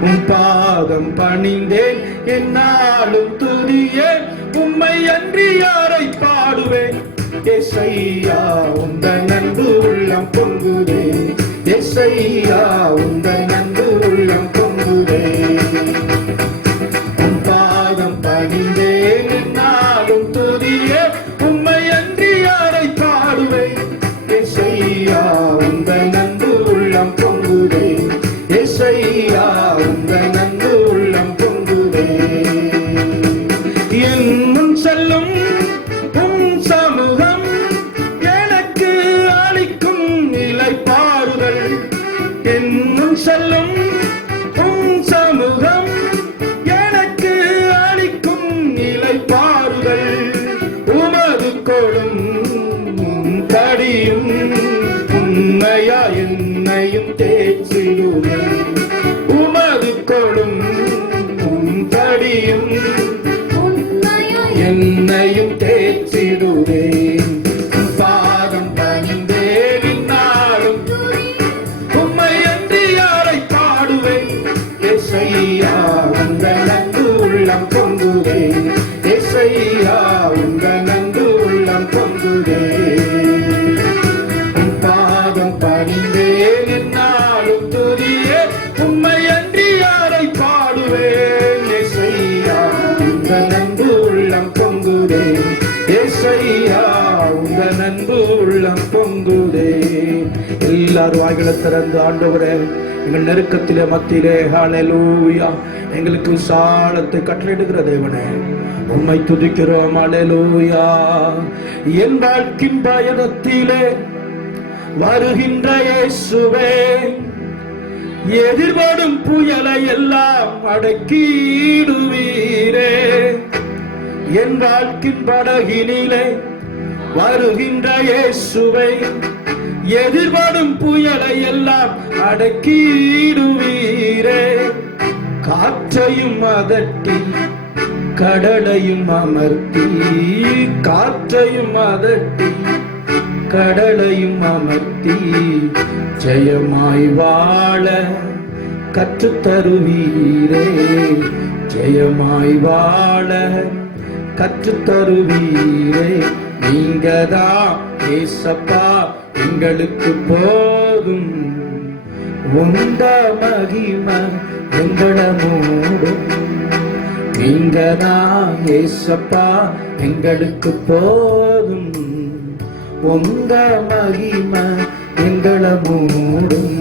உம் பாதம் பணிந்தேன் என்னாலும் துதியேன், உம்மை அன்றி யாரை பாடுவேன். ஏசையா உந்தன் அன்பு உள்ளம் பொங்குதே, ஏசையா உந்தன் அன்பு உள்ளம் பொங்குதே. உம் பாதம் பணிந்தேன் என்னாலும் துதியேன், உம்மை அன்றி யாரை பாடுவேன். ஏசையா உந்தன் அன்பு உள்ளம் பொங்குதே, ஏசையா உந்தன் அன்பு உள்ளம் பொங்குதே. என் முன் செல்லும் உம் சமூகம் எனக்கு அளிக்கும் இளைப்பாறுதல். என் முன் செல்லும் உம் சமூகம் எனக்கு அளிக்கும் இளைப்பாறுதல். உமது கொடும் தடியும் உண்மையா என்னையும் தேற்றிடுவே. உமது கொடும் தடியும் என்னையும் தேற்றிடுவே. பாதம் பணிந்தேன் இந்நாளும் உம்மை அன்றி யாரை பாடுவேன். ஏசையா உந்தன் அன்பு உள்ளம் பொங்குதே, ஏசையா உந்தன் அன்பு உள்ளம் பொங்குதே. பாதம் பணிந்தேன் என்னாலும் துதியே, உம்மை அன்றி யாரை பாடுவேன். ஏசையா உந்தன் அன்பு உள்ளம் பொங்குதே, ஏசையா உந்தன் அன்பு உள்ளம் பொங்குதே. எல்லாரும் வாய்களை திறந்து ஆண்டவரே எங்கள் நெருக்கத்திலே மத்தியிலே ஹல்லேலூயா எங்களுக்கு விசாலத்தை கட்டளையிடுகிற தேவனே உம்மை துதிக்கிறோம். ஹல்லேலூயா. என் வாழ்க்கின் பயணத்திலே வருகின்ற இயேசுவே, எதிர்வரும் புயலை எல்லாம் அடக்கிடுவீரே. என் வாழ்க்கின் படகினிலே வருகின்ற இயேசுவை, எதிர்வரும் புயலை எல்லாம் அடக்கிடுவீரே. காற்றையும் அதட்டி கடலையும் அமர்த்தி, காற்றையும் அதட்டி கடலையும் அமர்த்தி ஜெயமாய் வாழ கற்றுத்தருவீரே. ஜெயமாய் வாழ கற்றுத்தருவீரே. நீங்கதான் ஏசப்பா எங்களுக்கு போதும், உந்த மகிமை எங்களை மூடும். நீங்கதான் ஏசப்பா எங்களுக்கு போதும், உங்க மகிமை எங்களை மூடும்.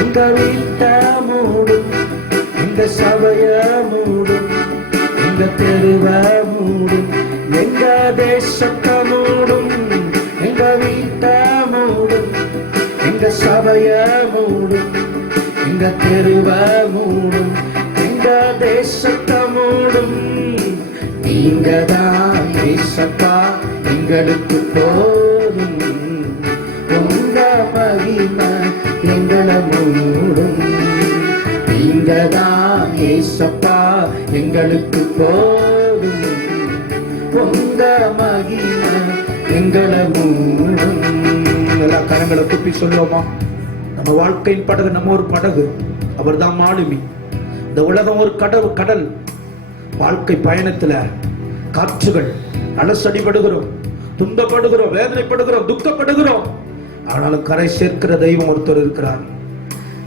எங்க வீட்ட மூடும், எங்க சபைய மூடும், எங்க தெருவ மூடும், எங்க தேசத்தை மூடும். எங்க வீட்ட மூடும், எங்க சபைய மூடும், எங்க தெருவ மூடும், எங்க தேசத்தை மூடும். நீங்க தான் ஏசப்பா எங்களுக்கு போதும். உங்க மகிமை எங்களை மூடும். நீங்க தான் ஏசப்பா எங்களுக்கு போதும். உங்க மகிமை எங்களை மூடும். எல்லா கரங்களை குப்பி சொல்லுவோமா? நம்ம வாழ்க்கையின் படகு, நம்ம ஒரு படகு, அவர் தான் மாலுமி. இந்த உலகம் ஒரு கடல். வாழ்க்கை பயணத்துல காற்றுகள், அலசடிபடுகிறோம், துன்பப்படுகிறோம், வேதனைப்படுகிறோம், துக்கப்படுகிறோம். ஆனாலும் கரை சேர்க்கிற தெய்வம் ஒருத்தர் இருக்கிறார்.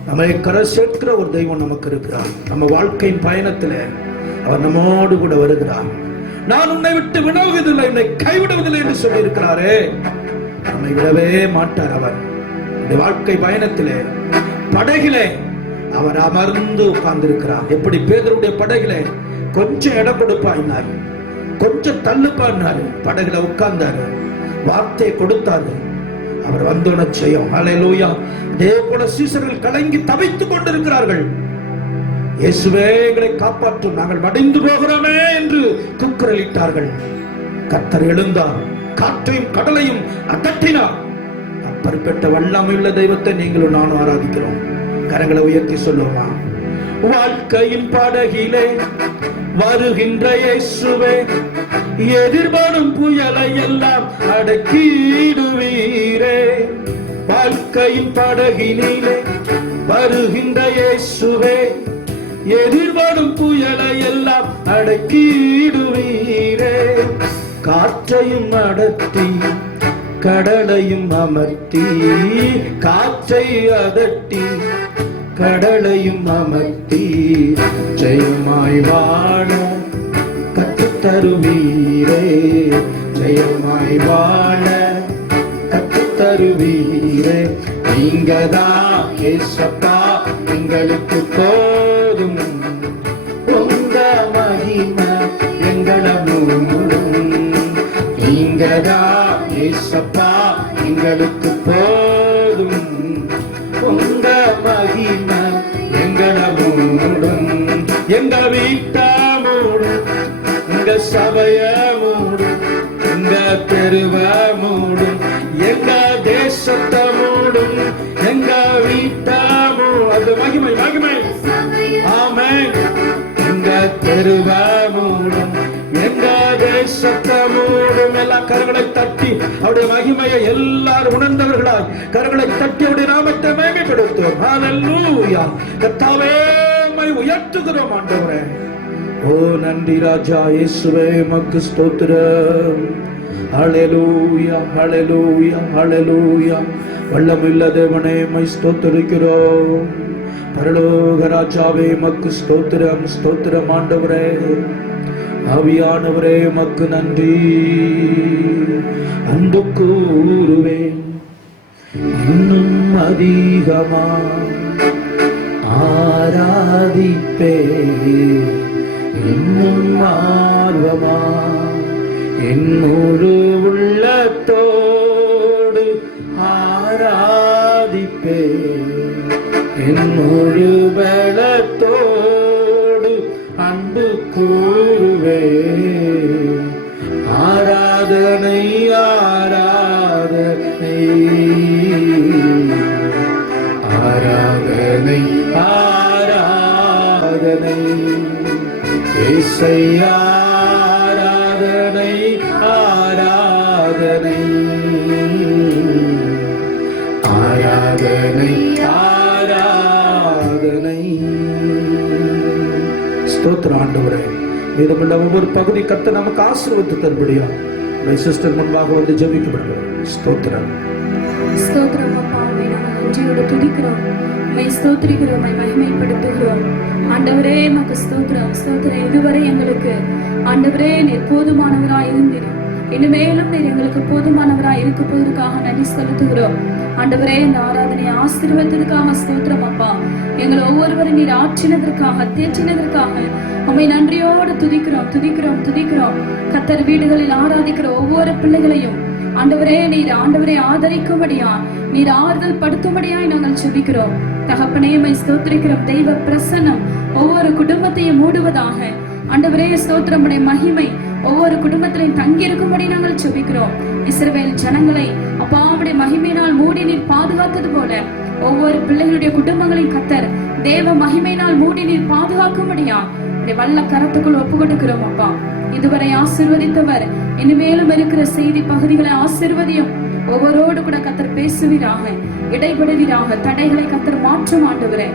நம்மை கரை சேர்க்கிற ஒரு தெய்வம் நமக்கு இருக்கிறார். நம்ம வாழ்க்கையின் பயணத்துல அவர் நம்மோடு கூட வருகிறார். நான் உன்னை விட்டு விலகுவதில்லை, உன்னை கைவிடுவதில்லை என்று சொல்லி இருக்கிறாரே. நம்மை விடவே மாட்டார். அவர் இந்த வாழ்க்கை பயணத்திலே படகிலே அவர் அமர்ந்து உட்கார்ந்து இருக்கிறார். எப்படி பேதுருடைய படகிலே கொஞ்சம் இடம் கொடுப்பார், கொஞ்சம் தள்ளுப்பார், படகுல உட்கார்ந்தாரு, வார்த்தையை கொடுத்தாரு, அவர் வந்தோன செய்யும். ஹல்லேலூயா. அதே போல சீசர்கள் கலங்கி தவித்துக் கொண்டிருக்கிறார்கள். இயேசுவே எங்களை காப்பாற்றும், நாங்கள் மடிந்து போகிறோமே என்று கூக்குரலிட்டார்கள். கர்த்தர் எழுந்தார், காற்றையும் கடலையும் அகற்றினார். அப்பேற்பட்ட வல்லமையுள்ள தெய்வத்தை நீங்களும் நானும் ஆராதிக்கிறோம். கரங்களை உயர்த்தி சொல்லுவோமா? வாழ்க்கையின் படகிலே வருகின்ற இயேசுவே, எதிர்வரும் புயலை எல்லாம் அடக்கிடுவீரே. வாழ்க்கையின் படகினிலே வருகின்ற இயேசுவே, எதிர்வரும் புயலை எல்லாம் அடக்கிடுவீரே. காற்றையும் அடர்த்தி கடலையும் அமர்த்தி, காற்றை அதட்டி கடலையும் அமர்த்தி, ஜெயமாய் வாழ கற்றுத்தருவீரே. ஜெயமாய் வாழ கற்றுத்தருவீரே. நீங்கதான் ஏசப்பா எங்களுக்கு போதும். உங்க மகிமை எங்களை மூடும். நீங்கதான் ஏசப்பா எங்களுக்கு போதும். உங்க மகிமை எங்களை மூடும். எங்க வீட்டை மூடும், எங்க சபைய மூடும், எங்க தெருவ மூடும், எங்க தேசத்தை மூடும், எங்க வீட்டை மூடும். அது மகிமை, மகிமை. ஆமென். எங்க தெருவ மூடும், எங்க தேசத்தை மூடும். எல்லா கரங்களை தட்டி அவருடைய மகிமையை எல்லாரும் உணர்ந்தவர்களாய் கரங்களை தட்டி அவருடைய நாமத்தை மகிமைப்படுத்துவோம். ஹல்லேலூயா. கர்த்தாவே உம்மை உயர்த்துகிறோம் ஆண்டவரே. ஓ நன்றி ராஜா இயேசுவே, உமக்கு ஸ்தோத்திரம். ஹல்லேலூயா, ஹல்லேலூயா, ஹல்லேலூயா. வல்லமையுள்ள தேவனே உம்மை ஸ்தோத்திரிக்கிறோம். பரலோக ராஜாவே உமக்கு ஸ்தோத்திரம், ஸ்தோத்திரம் ஆண்டவரே. ஆவியானவரே உமக்கு நன்றி. அன்பு கூறுவேன் இன்னும் அதிகமா, ஆராதிப்பே இன்னும் ஆர்வமா, என் முழு உள்ளத்தோடு ஆராதிப்பே, என் முழு பலத்தோடு அன்பு கூறுவே. ஆராதனை ஆராதனை ஆராதனை ஆராதனை இயேசையா, ஆராதனை ஆராதனை ஆராதனை ஆராதனை. ஸ்தோத்திரம் ஆண்டவரே. மீதமுள்ள ஒவ்வொரு பகுதி கர்த்தர் நமக்கு ஆசீர்வதித்து தரும்படியா சிஸ்டர் முன்பாக வந்து ஜெபிக்கப்படுகிறோம். ஸ்தோத்திரம். ஸ்தோத்திரம் அப்பா, உம்மை நாங்கள் நன்றியோடு துதிக்கிறோம், உம்மை ஸ்தோத்திரிக்கிறோம், உம்மை மகிமைப்படுத்துகிறோம். ஆண்டவரே உமக்கு ஸ்தோத்திரம், ஸ்தோத்திரம். இதுவரை எங்களுக்கு ஆண்டவரே நீர் போதுமானவராய் இருந்தீர். இனிமேலும் நீர் எங்களுக்கு போதுமானவராய் இருக்க போவதற்காக நன்றி செலுத்துகிறோம். ஆண்டவரே இந்த ஆராதனையை ஆசீர்வதித்ததற்காக ஸ்தோத்திரம் அப்பா. எங்களை ஒவ்வொருவரும் நீர் ஆற்றினதற்காக, தேற்றினதற்காக உம்மை நன்றியோடு துதிக்கிறோம், துதிக்கிறோம், துதிக்கிறோம். கர்த்தர் வீடுகளில் ஆராதிக்கிற ஒவ்வொரு பிள்ளைகளையும் ஆண்டவரே நீர் ஆண்டவரை ஆதரிக்கும்படியா, நீர் ஆறுதல் படுத்தும்படியாய் நாங்கள் ஜெபிக்கிறோம். தகப்பனே மை ஸ்தோத்திரிக்கிறோம். தெய்வ பிரசன்னம் ஒவ்வொரு குடும்பத்தையும் மூடுவதாக. ஆண்டவரே ஸ்தோத்திரம், உம்முடைய மகிமை ஒவ்வொரு குடும்பத்திலையும் தங்கி இருக்கும்படி நாங்கள் ஜெபிக்கிறோம். இஸ்ரவேல் ஜனங்களை அப்பா உம்முடைய மகிமையினால் மூடி நீர் பாதுகாத்தது போல ஒவ்வொரு பிள்ளைகளுடைய குடும்பங்களையும் கர்த்தர் தேவ மகிமையினால் மூடி நீர் பாதுகாக்கும்படியா உம்முடைய வல்ல கரத்துக்குள் ஒப்பு கொடுக்கிறோம். அப்பா இதுவரை ஆசீர்வதித்தவர் இனிமேலும் இருக்கிற செய்தி பகுதிகளை ஆசீர்வதியும். ஒவ்வொருவோடு கூட கர்த்தர் பேசுவீராக, இடைபடுவீராக, தடைகளை கர்த்தர் மாற்றும். ஆண்டவரே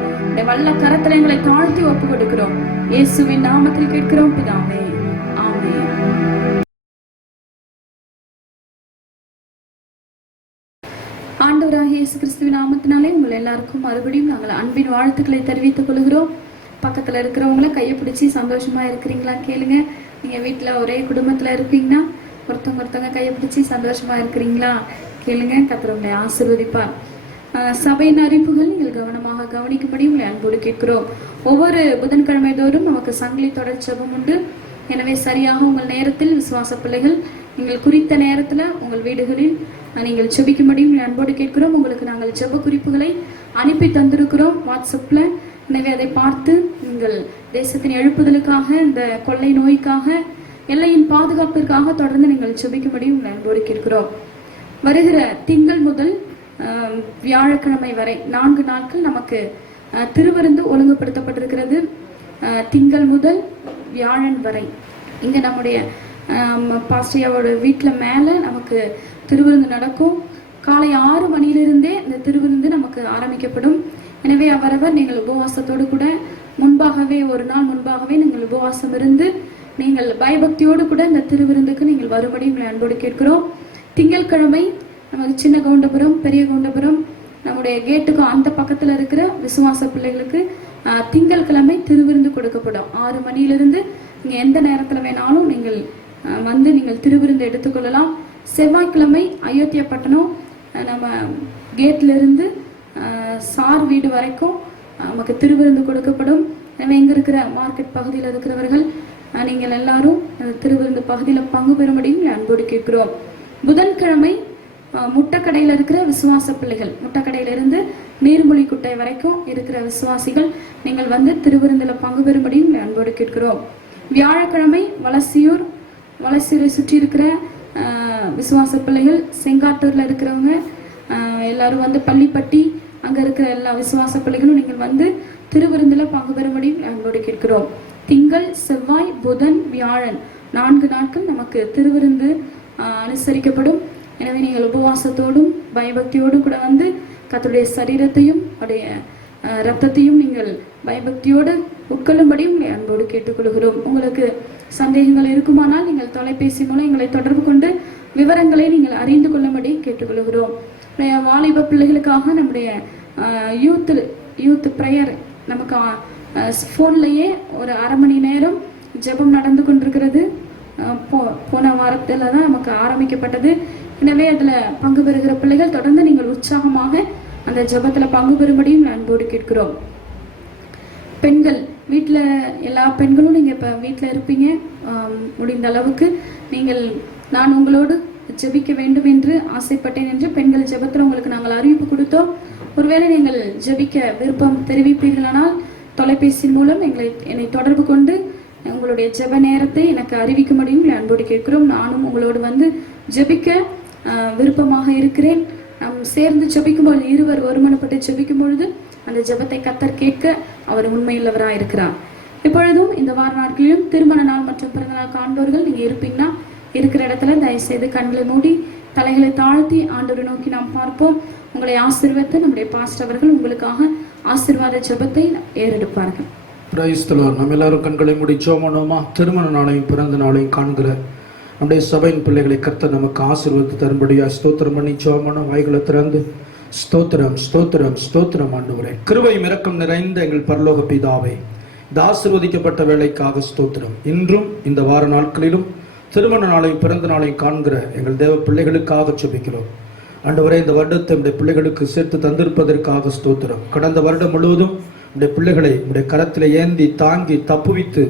வல்ல கரத்துல எங்களை தாழ்த்தி ஒப்பு கொடுக்கிறோம். இயேசுவின் நாமத்தில் கேட்கிறோம் பிதாவே, ஆமென். ஆண்டவராக இயேசு கிறிஸ்துவின் நாமத்தினாலே உங்கள் எல்லாருக்கும் மறுபடியும் நாங்கள் அன்பின் வாழ்த்துக்களை தெரிவித்துக் கொள்கிறோம். பக்கத்துல இருக்கிறவங்கள கையை பிடிச்சி சந்தோஷமா இருக்கிறீங்களா கேளுங்க. நீங்க வீட்டுல ஒரே குடும்பத்துல இருப்பீங்கன்னா ஒருத்தவங்க கையை பிடிச்சி சந்தோஷமா இருக்கிறீங்களா கேளுங்க. கர்த்தர் உங்களை ஆசீர்வதிப்பார். சபையின் அறிவிப்புகள் நீங்கள் கவனமாக கவனிக்கும்படி உங்களை அன்போடு கேட்கிறோம். ஒவ்வொரு புதன்கிழமை தோறும் நமக்கு சங்கிலி தொடர் ஜெபம் உண்டு. எனவே சரியாக உங்கள் நேரத்தில் விசுவாச பிள்ளைகள் நீங்கள் குறித்த நேரத்துல உங்கள் வீடுகளில் நீங்கள் ஜெபிக்கும்படி உங்களை அன்போடு கேட்கிறோம். உங்களுக்கு நாங்கள் ஜெப குறிப்புகளை அனுப்பி தந்திருக்கிறோம் வாட்ஸ்அப்ல. எனவே அதை பார்த்து நீங்கள் தேசத்தின் எழுப்புதலுக்காக, இந்த கொள்ளை நோய்க்காக, எல்லையின் பாதுகாப்பிற்காக தொடர்ந்து நீங்கள் ஜெபிக்கும்படி உங்களை அன்போடு கேட்கிறோம். வருகிற திங்கள் முதல் வியாழக்கிழமை வரை 4 நாட்கள் நமக்கு திருவிருந்து ஒழுங்குபடுத்தப்பட்டிருக்கிறது. திங்கள் முதல் வியாழன் வரை இங்க நம்முடைய பாஸ்டியாவோட வீட்டுல மேல நமக்கு திருவிருந்து நடக்கும். காலை 6 மணியிலிருந்தே இந்த திருவிருந்து நமக்கு ஆரம்பிக்கப்படும். எனவே அவரவர் நீங்கள் உபவாசத்தோடு கூட முன்பாகவே, ஒரு நாள் முன்பாகவே நீங்கள் உபவாசம் இருந்து நீங்கள் பயபக்தியோடு கூட இந்த திருவிருந்துக்கு நீங்கள் வரும்படி உங்களை அன்போடு கேட்கிறோம். திங்கட்கிழமை நமது சின்ன கவுண்டபுரம், பெரிய கவுண்டபுரம் நம்முடைய கேட்டுக்கு அந்த பக்கத்துல இருக்கிற விசுவாச பிள்ளைகளுக்கு திங்கட்கிழமை திருவிருந்து கொடுக்கப்படும். 6 மணியிலிருந்து நீங்க எந்த நேரத்துல வேணாலும் நீங்கள் வந்து நீங்கள் திருவிருந்து எடுத்துக்கொள்ளலாம். செவ்வாய்க்கிழமை அயோத்தியா பட்டணம் நம்ம கேட்ல இருந்து சார் வீடு வரைக்கும் நமக்கு திருவிருந்து கொடுக்கப்படும். எனவே இங்க இருக்கிற மார்க்கெட் பகுதியில் இருக்கிறவர்கள் நீங்கள் எல்லாரும் திருவிருந்து பகுதியில் பங்கு பெறும்படியும் அன்போடு கேட்கிறோம். புதன்கிழமை முட்டக்கடையில் இருக்கிற விசுவாச பிள்ளைகள், முட்டக்கடையிலிருந்து நீர்மொழி குட்டை வரைக்கும் இருக்கிற விசுவாசிகள் நீங்கள் வந்து திருவிருந்துல பங்கு பெறும்படியும் அன்போடு கேட்கிறோம். வியாழக்கிழமை வலசூரை சுற்றி இருக்கிற விசுவாச பிள்ளைகள், செங்காட்டூர்ல இருக்கிறவங்க எல்லாரும் வந்து பள்ளிப்பட்டி அங்க இருக்கிற எல்லா விசுவாச பிள்ளைகளும் நீங்கள் வந்து திருவிருந்துல பங்கு பெறும்படியும் அன்போடு கேட்கிறோம். திங்கள், செவ்வாய், புதன், வியாழன் 4 நாட்கள் நமக்கு திருவிருந்து அனுசரிக்கப்படும். எனவே நீங்கள் உபவாசத்தோடும் பயபக்தியோடும் கூட வந்து கர்த்தருடைய சரீரத்தையும் அவருடைய இரத்தத்தையும் நீங்கள் பயபக்தியோடு உட்கொள்ளும்படியும் உங்களை அன்போடு கேட்டுக்கொள்கிறோம். உங்களுக்கு சந்தேகங்கள் இருக்குமானால் நீங்கள் தொலைபேசி மூலம் எங்களை தொடர்பு கொண்டு விவரங்களை நீங்கள் அறிந்து கொள்ளும்படி கேட்டுக்கொள்கிறோம். வாலிப பிள்ளைகளுக்காக நம்முடைய யூத் ப்ரேயர் நமக்கு ஃபோன்லேயே ஒரு 1/2 மணி நேரம் ஜெபம் நடந்து கொண்டிருக்கிறது. போன வாரத்தில் தான் நமக்கு ஆரம்பிக்கப்பட்டது. எனவே அதில் பங்கு பெறுகிற பிள்ளைகள் தொடர்ந்து நீங்கள் உற்சாகமாக அந்த ஜெபத்தில் பங்கு பெறும்படியும் அன்போடு கேட்கிறோம். பெண்கள் வீட்டில் எல்லா பெண்களும் நீங்கள் இப்போ வீட்டில் இருப்பீங்க. முடிந்த அளவுக்கு நீங்கள் நான் உங்களோடு ஜெபிக்க வேண்டும் என்று ஆசைப்பட்டேன் என்று பெண்கள் ஜெபத்தில் உங்களுக்கு நாங்கள் அறிவிப்பு கொடுத்தோம். ஒருவேளை நீங்கள் ஜெபிக்க விருப்பம் தெரிவிப்பீர்களானால் தொலைபேசி மூலம் என்னை தொடர்பு கொண்டு உங்களுடைய ஜெப நேரத்தை எனக்கு அறிவிக்கும்படியும் அன்போடு கேட்கிறோம். நானும் உங்களோடு வந்து ஜெபிக்க விருப்பமாக இருக்கிறேன். நாம் சேர்ந்து ஜெபிக்கும் பொழுது, இருவர் ஒருமனப்பட்டு ஜெபிக்கும் பொழுது அந்த ஜெபத்தை கர்த்தர் கேட்க அவர் உண்மையுள்ளவராக இருக்கிறார். இப்பொழுதும் இந்த வார நாட்களிலும் திருமண நாள் மற்றும் பிறந்த நாள் காண்பவர்கள் நீங்க இருப்பீங்கன்னா இருக்கிற இடத்துல தயவுசெய்து கண்களை மூடி தலைகளை தாழ்த்தி ஆண்டவரை நோக்கி நாம் பார்ப்போம். உங்களை ஆசீர்வதித்து நம்முடைய பாஸ்டர் அவர்கள் உங்களுக்காக ஆசீர்வாத ஜெபத்தை ஏறெடுப்பார்கள். Praise the Lord. நம்ம எல்லாரும் கண்களை மூடி ஜெபம் பண்ணுவோமா? திருமண நாளையும் பிறந்த நாளையும் காண்கிற நம்முடைய சபையின் பிள்ளைகளை கர்த்தர் நமக்கு ஆசீர்வாதத்தை தரும்படியா ஸ்தோத்திரம் பண்ணி ஜெபம் பண்ண வாய்களை திறந்து ஸ்தோத்திரம் ஸ்தோத்திரம் ஸ்தோத்திரம் ஆண்டவரே. கிருபையும் இரக்கம் நிறைந்த எங்கள் பரலோக பிதாவே, இந்த ஆசீர்வதிக்கப்பட்ட வேலைக்காக ஸ்தோத்திரம். இன்றும் இந்த வார நாட்களிலும் திருமண நாளையும் பிறந்த நாளையும் காண்கிற எங்கள் தேவ பிள்ளைகளுக்காக ஜெபிக்கிறோம். ஆண்டவரே, இந்த வருடத்தை நம்முடைய பிள்ளைகளுக்கு சேர்த்து தந்திருப்பதற்காக ஸ்தோத்திரம். கடந்த வருடம் முழுவதும் நம்முடைய பிள்ளைகளை நம்முடைய கரத்தில் ஏந்தி தாங்கி தப்புவித்து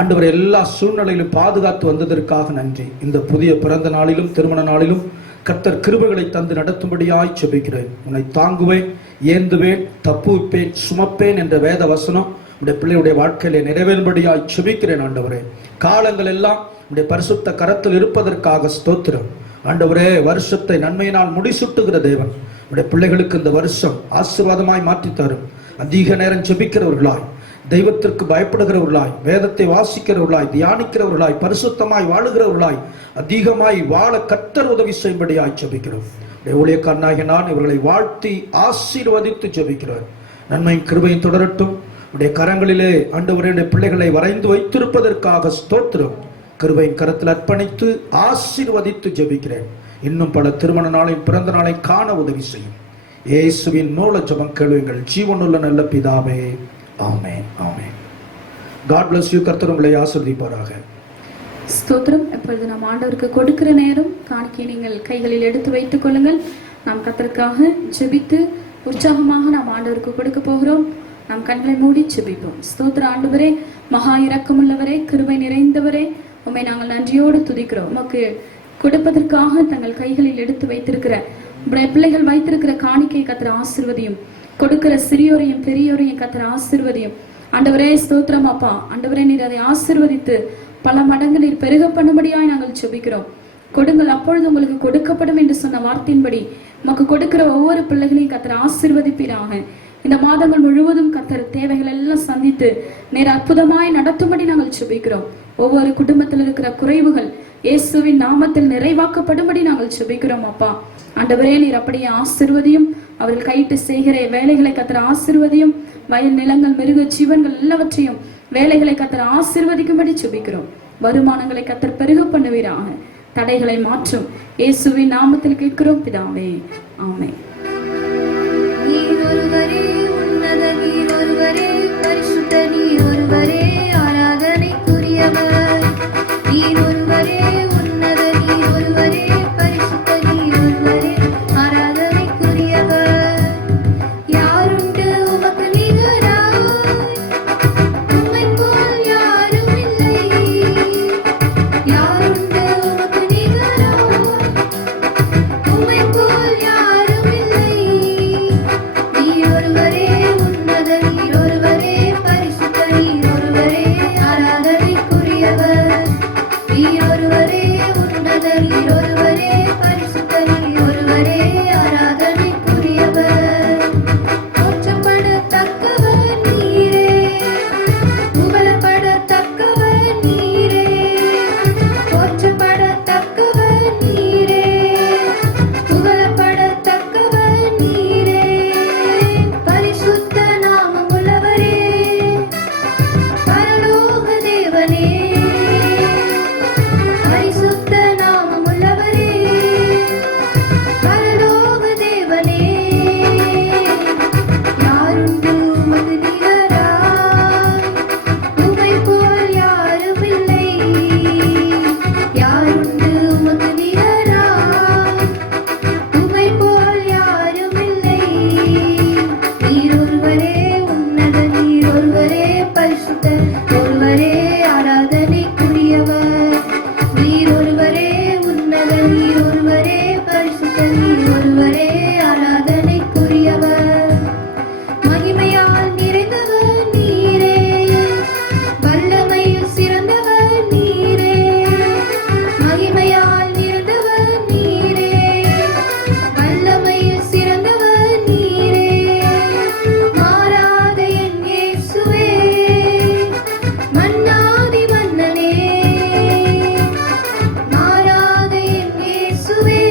ஆண்டவரை எல்லா சூழ்நிலையிலும் பாதுகாத்து வந்ததற்காக நன்றி. இந்த புதிய பிறந்த நாளிலும் திருமண நாளிலும் கர்த்தர் கிருபைகளை தந்து நடத்தும்படியாய் ஜெபிக்கிறேன். உன்னை தாங்குவேன், ஏந்துவேன், தப்புவிப்பேன், சுமப்பேன் என்ற வேத வசனம் உடைய பிள்ளையுடைய வாழ்க்கையிலே நிறைவேறும்படியாய் ஜெபிக்கிறேன். ஆண்டவரே, காலங்கள் எல்லாம் உடைய பரிசுத்த கரத்தில் இருப்பதற்காக ஸ்தோத்திரம். ஆண்டவரே, வருஷத்தை நன்மையினால் முடிசூட்டுகிற தேவன் உடைய பிள்ளைகளுக்கு இந்த வருஷம் ஆசீர்வாதமாய் மாற்றி தரும். அதிக நேரம் ஜெபிக்கிறவர்களாய், தெய்வத்திற்கு பயப்படுகிறவர்களாய், வேதத்தை வாசிக்கிறவர்களாய், தியானிக்கிறவர்களாய், பரிசுத்தமாய் வாழுகிறவர்களாய், அதிகமாய் வாழ கர்த்தர் உதவி செய்யும்படியாய் ஜெபிக்கிறோம். ஊழியக்காரனாகிய நான் இவர்களை வாழ்த்தி ஆசீர்வதித்து ஜெபிக்கிறேன். நன்மையும் கிருபையும் தொடரட்டும். உடைய கரங்களிலே ஆண்டவருடைய பிள்ளைகளை வரைந்து வைத்திருப்பதற்காக ஸ்தோத்திரம். கிருபையின் கரத்தில் அர்ப்பணித்து ஆசீர்வதித்து ஜெபிக்கிறேன். இன்னும் பல திருமண நாளையும் பிறந்த நாளை காண உதவி செய்யும். இயேசுவின் மூல ஜெபம் கேளுங்கள் ஜீவனுள்ள நல்ல பிதாவே, ஆமென், ஆமென். God bless you. கர்த்தர் உங்களை ஆசீர்வதிப்பாராக. ஸ்தோத்திரம். இப்பொழுது நாம் ஆண்டவருக்கு கொடுக்கிற நேரம். காணிக்கை நீங்கள் கைகளில் எடுத்து வைத்துக் கொள்ளுங்கள். நாம் கர்த்தருக்காக ஜெபித்து உற்சாகமாக நாம் ஆண்டவருக்கு கொடுக்க போகிறோம். நாம் கண்களை மூடி ஜெபிப்போம். ஸ்தோத்திர ஆண்டவரே, மகா இரக்கமுள்ளவரே, கிருபை நிறைந்தவரே, உம்மை நாங்கள் நன்றியோடு துதிக்கிறோம். உமக்கு கொடுப்பதற்காக தங்கள் கைகளில் எடுத்து வைத்திருக்கிற உம்முடைய பிள்ளைகள் வைத்திருக்கிற காணிக்கை கர்த்தர் ஆசீர்வதியும். கொடுக்கிற சிறியோரையும் பெரியோரையும் கர்த்தர் ஆசீர்வதியும். ஆண்டவரே ஸ்தோத்திரம் அப்பா. ஆண்டவரே, நீர் அதை ஆசீர்வதித்து பல மடங்கு நீர் பெருக பண்ணும்படியாய் நாங்கள் ஜெபிக்கிறோம். கொடுங்கள், அப்பொழுது உங்களுக்கு கொடுக்கப்படும் என்று சொன்ன வார்த்தையின்படி உமக்கு கொடுக்கிற ஒவ்வொரு பிள்ளைகளையும் கர்த்தர் ஆசீர்வதிப்பீராக. இந்த மாதங்கள் முழுவதும் கர்த்தர் தேவைகள் எல்லாம் சந்தித்து நீர் அற்புதமாய் நடத்தும்படி நாங்கள் ஜெபிக்கிறோம். ஒவ்வொரு குடும்பத்தில் இருக்கிற குறைவுகள் இயேசுவின் நாமத்தில் நிறைவாக்கப்படும்படி நாங்கள் ஜெபிக்கிறோம் அப்பா. ஆண்டவரே, நீர் அப்படியே ஆசீர்வதியும். அவர்கள் கையிட்டு செய்கிற வேலைகளை கர்த்தர் ஆசீர்வதியும். வயல் நிலங்கள், மிருக ஜீவன்கள் எல்லாவற்றையும் வேலைகளை கர்த்தர் ஆசீர்வதிக்கும்படி ஜெபிக்கிறோம். வருமானங்களை கர்த்தர் பெருக பண்ணுவீராக. தடைகளை மாற்றும் இயேசுவின் நாமத்தில் கேட்கிறோம் பிதாவே, ஆமென். நீர் ஒருவரே உன்னத, நீர் ஒருவரே பரிசுத்த, நீர் ஒருவரே ஆராதனைக்குரியவர். நீர் ஒருவரே உன்னத, நீர் ஒருவரே பரிசுத்த, நீர் ஒருவரே ஆராதனைக்குரியவர். யாருண்டு உமக்கு நிகராய்? உம்மைப் போல் யாரும் இல்லை. யாருண்டு உமக்கு நிகராய்? உம்மைப் போல் யாரும் இல்லை. நீர் ஒருவரே உன்னத, நீர் ஒருவரே பரிசுத்த, நீர் ஒருவரே ஆராதனைக்குரியவர். நீர் ஒருவரே உன்னத, நீர் ஒருவரே பரிசுத்த, நீர் ஒருவரே ஆராதனைக்குரியவர். போற்றப்படத்தக்கவர் நீரே, புகழப்படத்தக்கவர் நீரே. போற்றப்படத்தக்கவர் நீரே, புகழப்படத்தக்கவர் நீரே. பரிசுத்த நாமமுள்ளவரே, பரலோக தேவனே. பரிசுத்த நாமமுள்ளவரே, பரலோக தேவனே. யாருண்டு உமக்கு நிகராய்? உம்மைப் போல் யாரும் இல்லை. யாருண்டு உமக்கு நிகராய்? உம்மைப் போல் யாரும் இல்லை. நீர் ஒருவரே உன்னத, நீர் ஒருவரே பரிசுத்த, ஒருவரே ஆராதனைக்குரியவர். நீர் ஒருவரே உன்னத, நீர் ஒருவரே பரிசுத்த, நீர் ஒருவரே ஆராதனைக்குரியவர். மகிமையால் நிறைந்தவர் நீரே, வல்லமையில் சிறந்தவர் நீரே. மகிமையால் நிறைந்தவர் நீரே, வல்லமையில் சிறந்தவர் நீரே. மாறாத என் இயேசுவே, மன்னாதி மன்னனே. மாறாத என் இயேசுவே,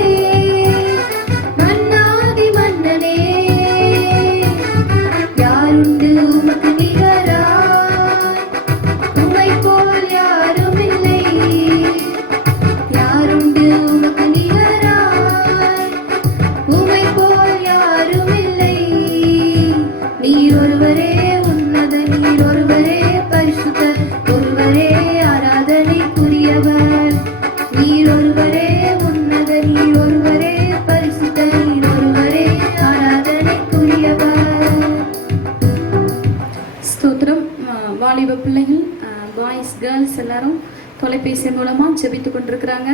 மன்னாதி மன்னனே. யாருண்டு உமக்கு நிகராய்? உம்மைப் போல் யாரும் இல்லை. யாருண்டு உமக்கு நிகராய்? உம்மைப் போல் யாரும் இல்லை. நீர் ஒருவரே உன்னத, நீர் ஒருவரே பரிசுத்த, ஒருவரே ஆராதனைக்குரியவர். நீர் ஒருவரே உன்னத, நீர் ஒருவரே பரிசுத்த, நீர் ஒருவரே ஆராதனைக்குரியவர். ஸ்தோத்திரம். வாலிப பிள்ளைகள், பாய்ஸ், கேர்ள்ஸ் எல்லாரும் தொலைபேசி மூலமா ஜெபித்து கொண்டிருக்கிறாங்க.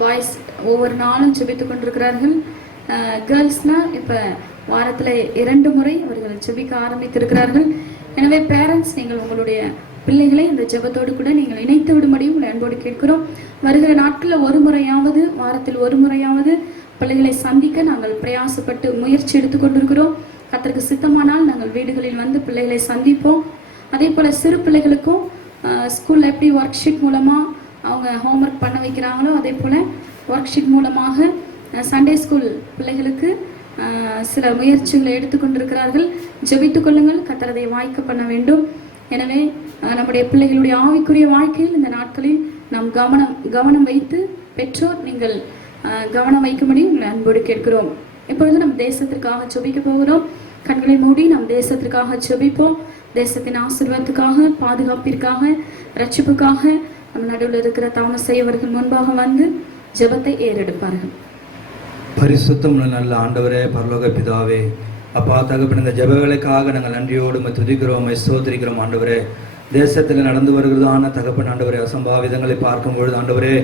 பாய்ஸ் ஒவ்வொரு நாளும் ஜெபித்து கொண்டிருக்கிறார்கள். கேர்ள்ஸ்னா இப்ப வாரத்துல 2 முறை அவர்கள் ஜெபிக்க ஆரம்பித்திருக்கிறார்கள். எனவே பேரண்ட்ஸ், நீங்கள் உங்களுடைய பிள்ளைகளை இந்த ஜெபத்தோடு கூட நீங்கள் இணைத்து விடும்படியும் உங்களை அன்போடு கேட்கிறோம். வருகிற நாட்களில் வாரத்தில் ஒரு முறையாவது பிள்ளைகளை சந்திக்க நாங்கள் பிரயாசப்பட்டு முயற்சி எடுத்துக்கொண்டிருக்கிறோம். கர்த்தருக்கு சித்தமானால் நாங்கள் வீடுகளில் வந்து பிள்ளைகளை சந்திப்போம். அதே போல சிறு பிள்ளைகளுக்கும் ஸ்கூல்ல எப்படி ஒர்க் ஷீட் மூலமா அவங்க ஹோம்ஒர்க் பண்ண வைக்கிறாங்களோ, அதே போல ஒர்க் ஷீட் மூலமாக சண்டே ஸ்கூல் பிள்ளைகளுக்கு சில முயற்சிகளை எடுத்துக்கொண்டிருக்கிறார்கள். ஜெபித்துக் கொள்ளுங்கள், கர்த்தர் அதை வாய்க்க பண்ண வேண்டும். எனவே நம்முடைய பிள்ளைகளுடைய ஆவிக்குரிய வாழ்க்கையில் இந்த நாட்களில் நாம் கவனம் வைத்து பெற்றோர் நீங்கள் கவனம் வைக்கும்படி உங்களை அன்போடு கேட்கிறோம். இப்பொழுது நம் தேசத்திற்காக ஜெபிக்க போகிறோம். கண்களை மூடி நம் தேசத்திற்காக ஜெபிப்போம். தேசத்தின் ஆசீர்வாதத்துக்காக, பாதுகாப்பிற்காக, ரட்சிப்புக்காக நம் நடுவில் இருக்கிற தாமஸ் அவர்கள் முன்பாக வந்து ஜெபத்தை ஏறெடுப்பார்கள். பரிசுத்தம் நல்ல ஆண்டவரே, பரலோக பிதாவே, அப்பா தகப்பன், இந்த ஜெபங்களுக்காக நாங்கள் நன்றியோடு துதிக்கிறோம், ஸ்தோத்திரிக்கிறோம் ஆண்டவரே. தேசத்தில் நடந்து வருகிறதான தகப்பன் ஆண்டவரே, அசம்பாவிதங்களை பார்க்கும் பொழுது ஆண்டவரே,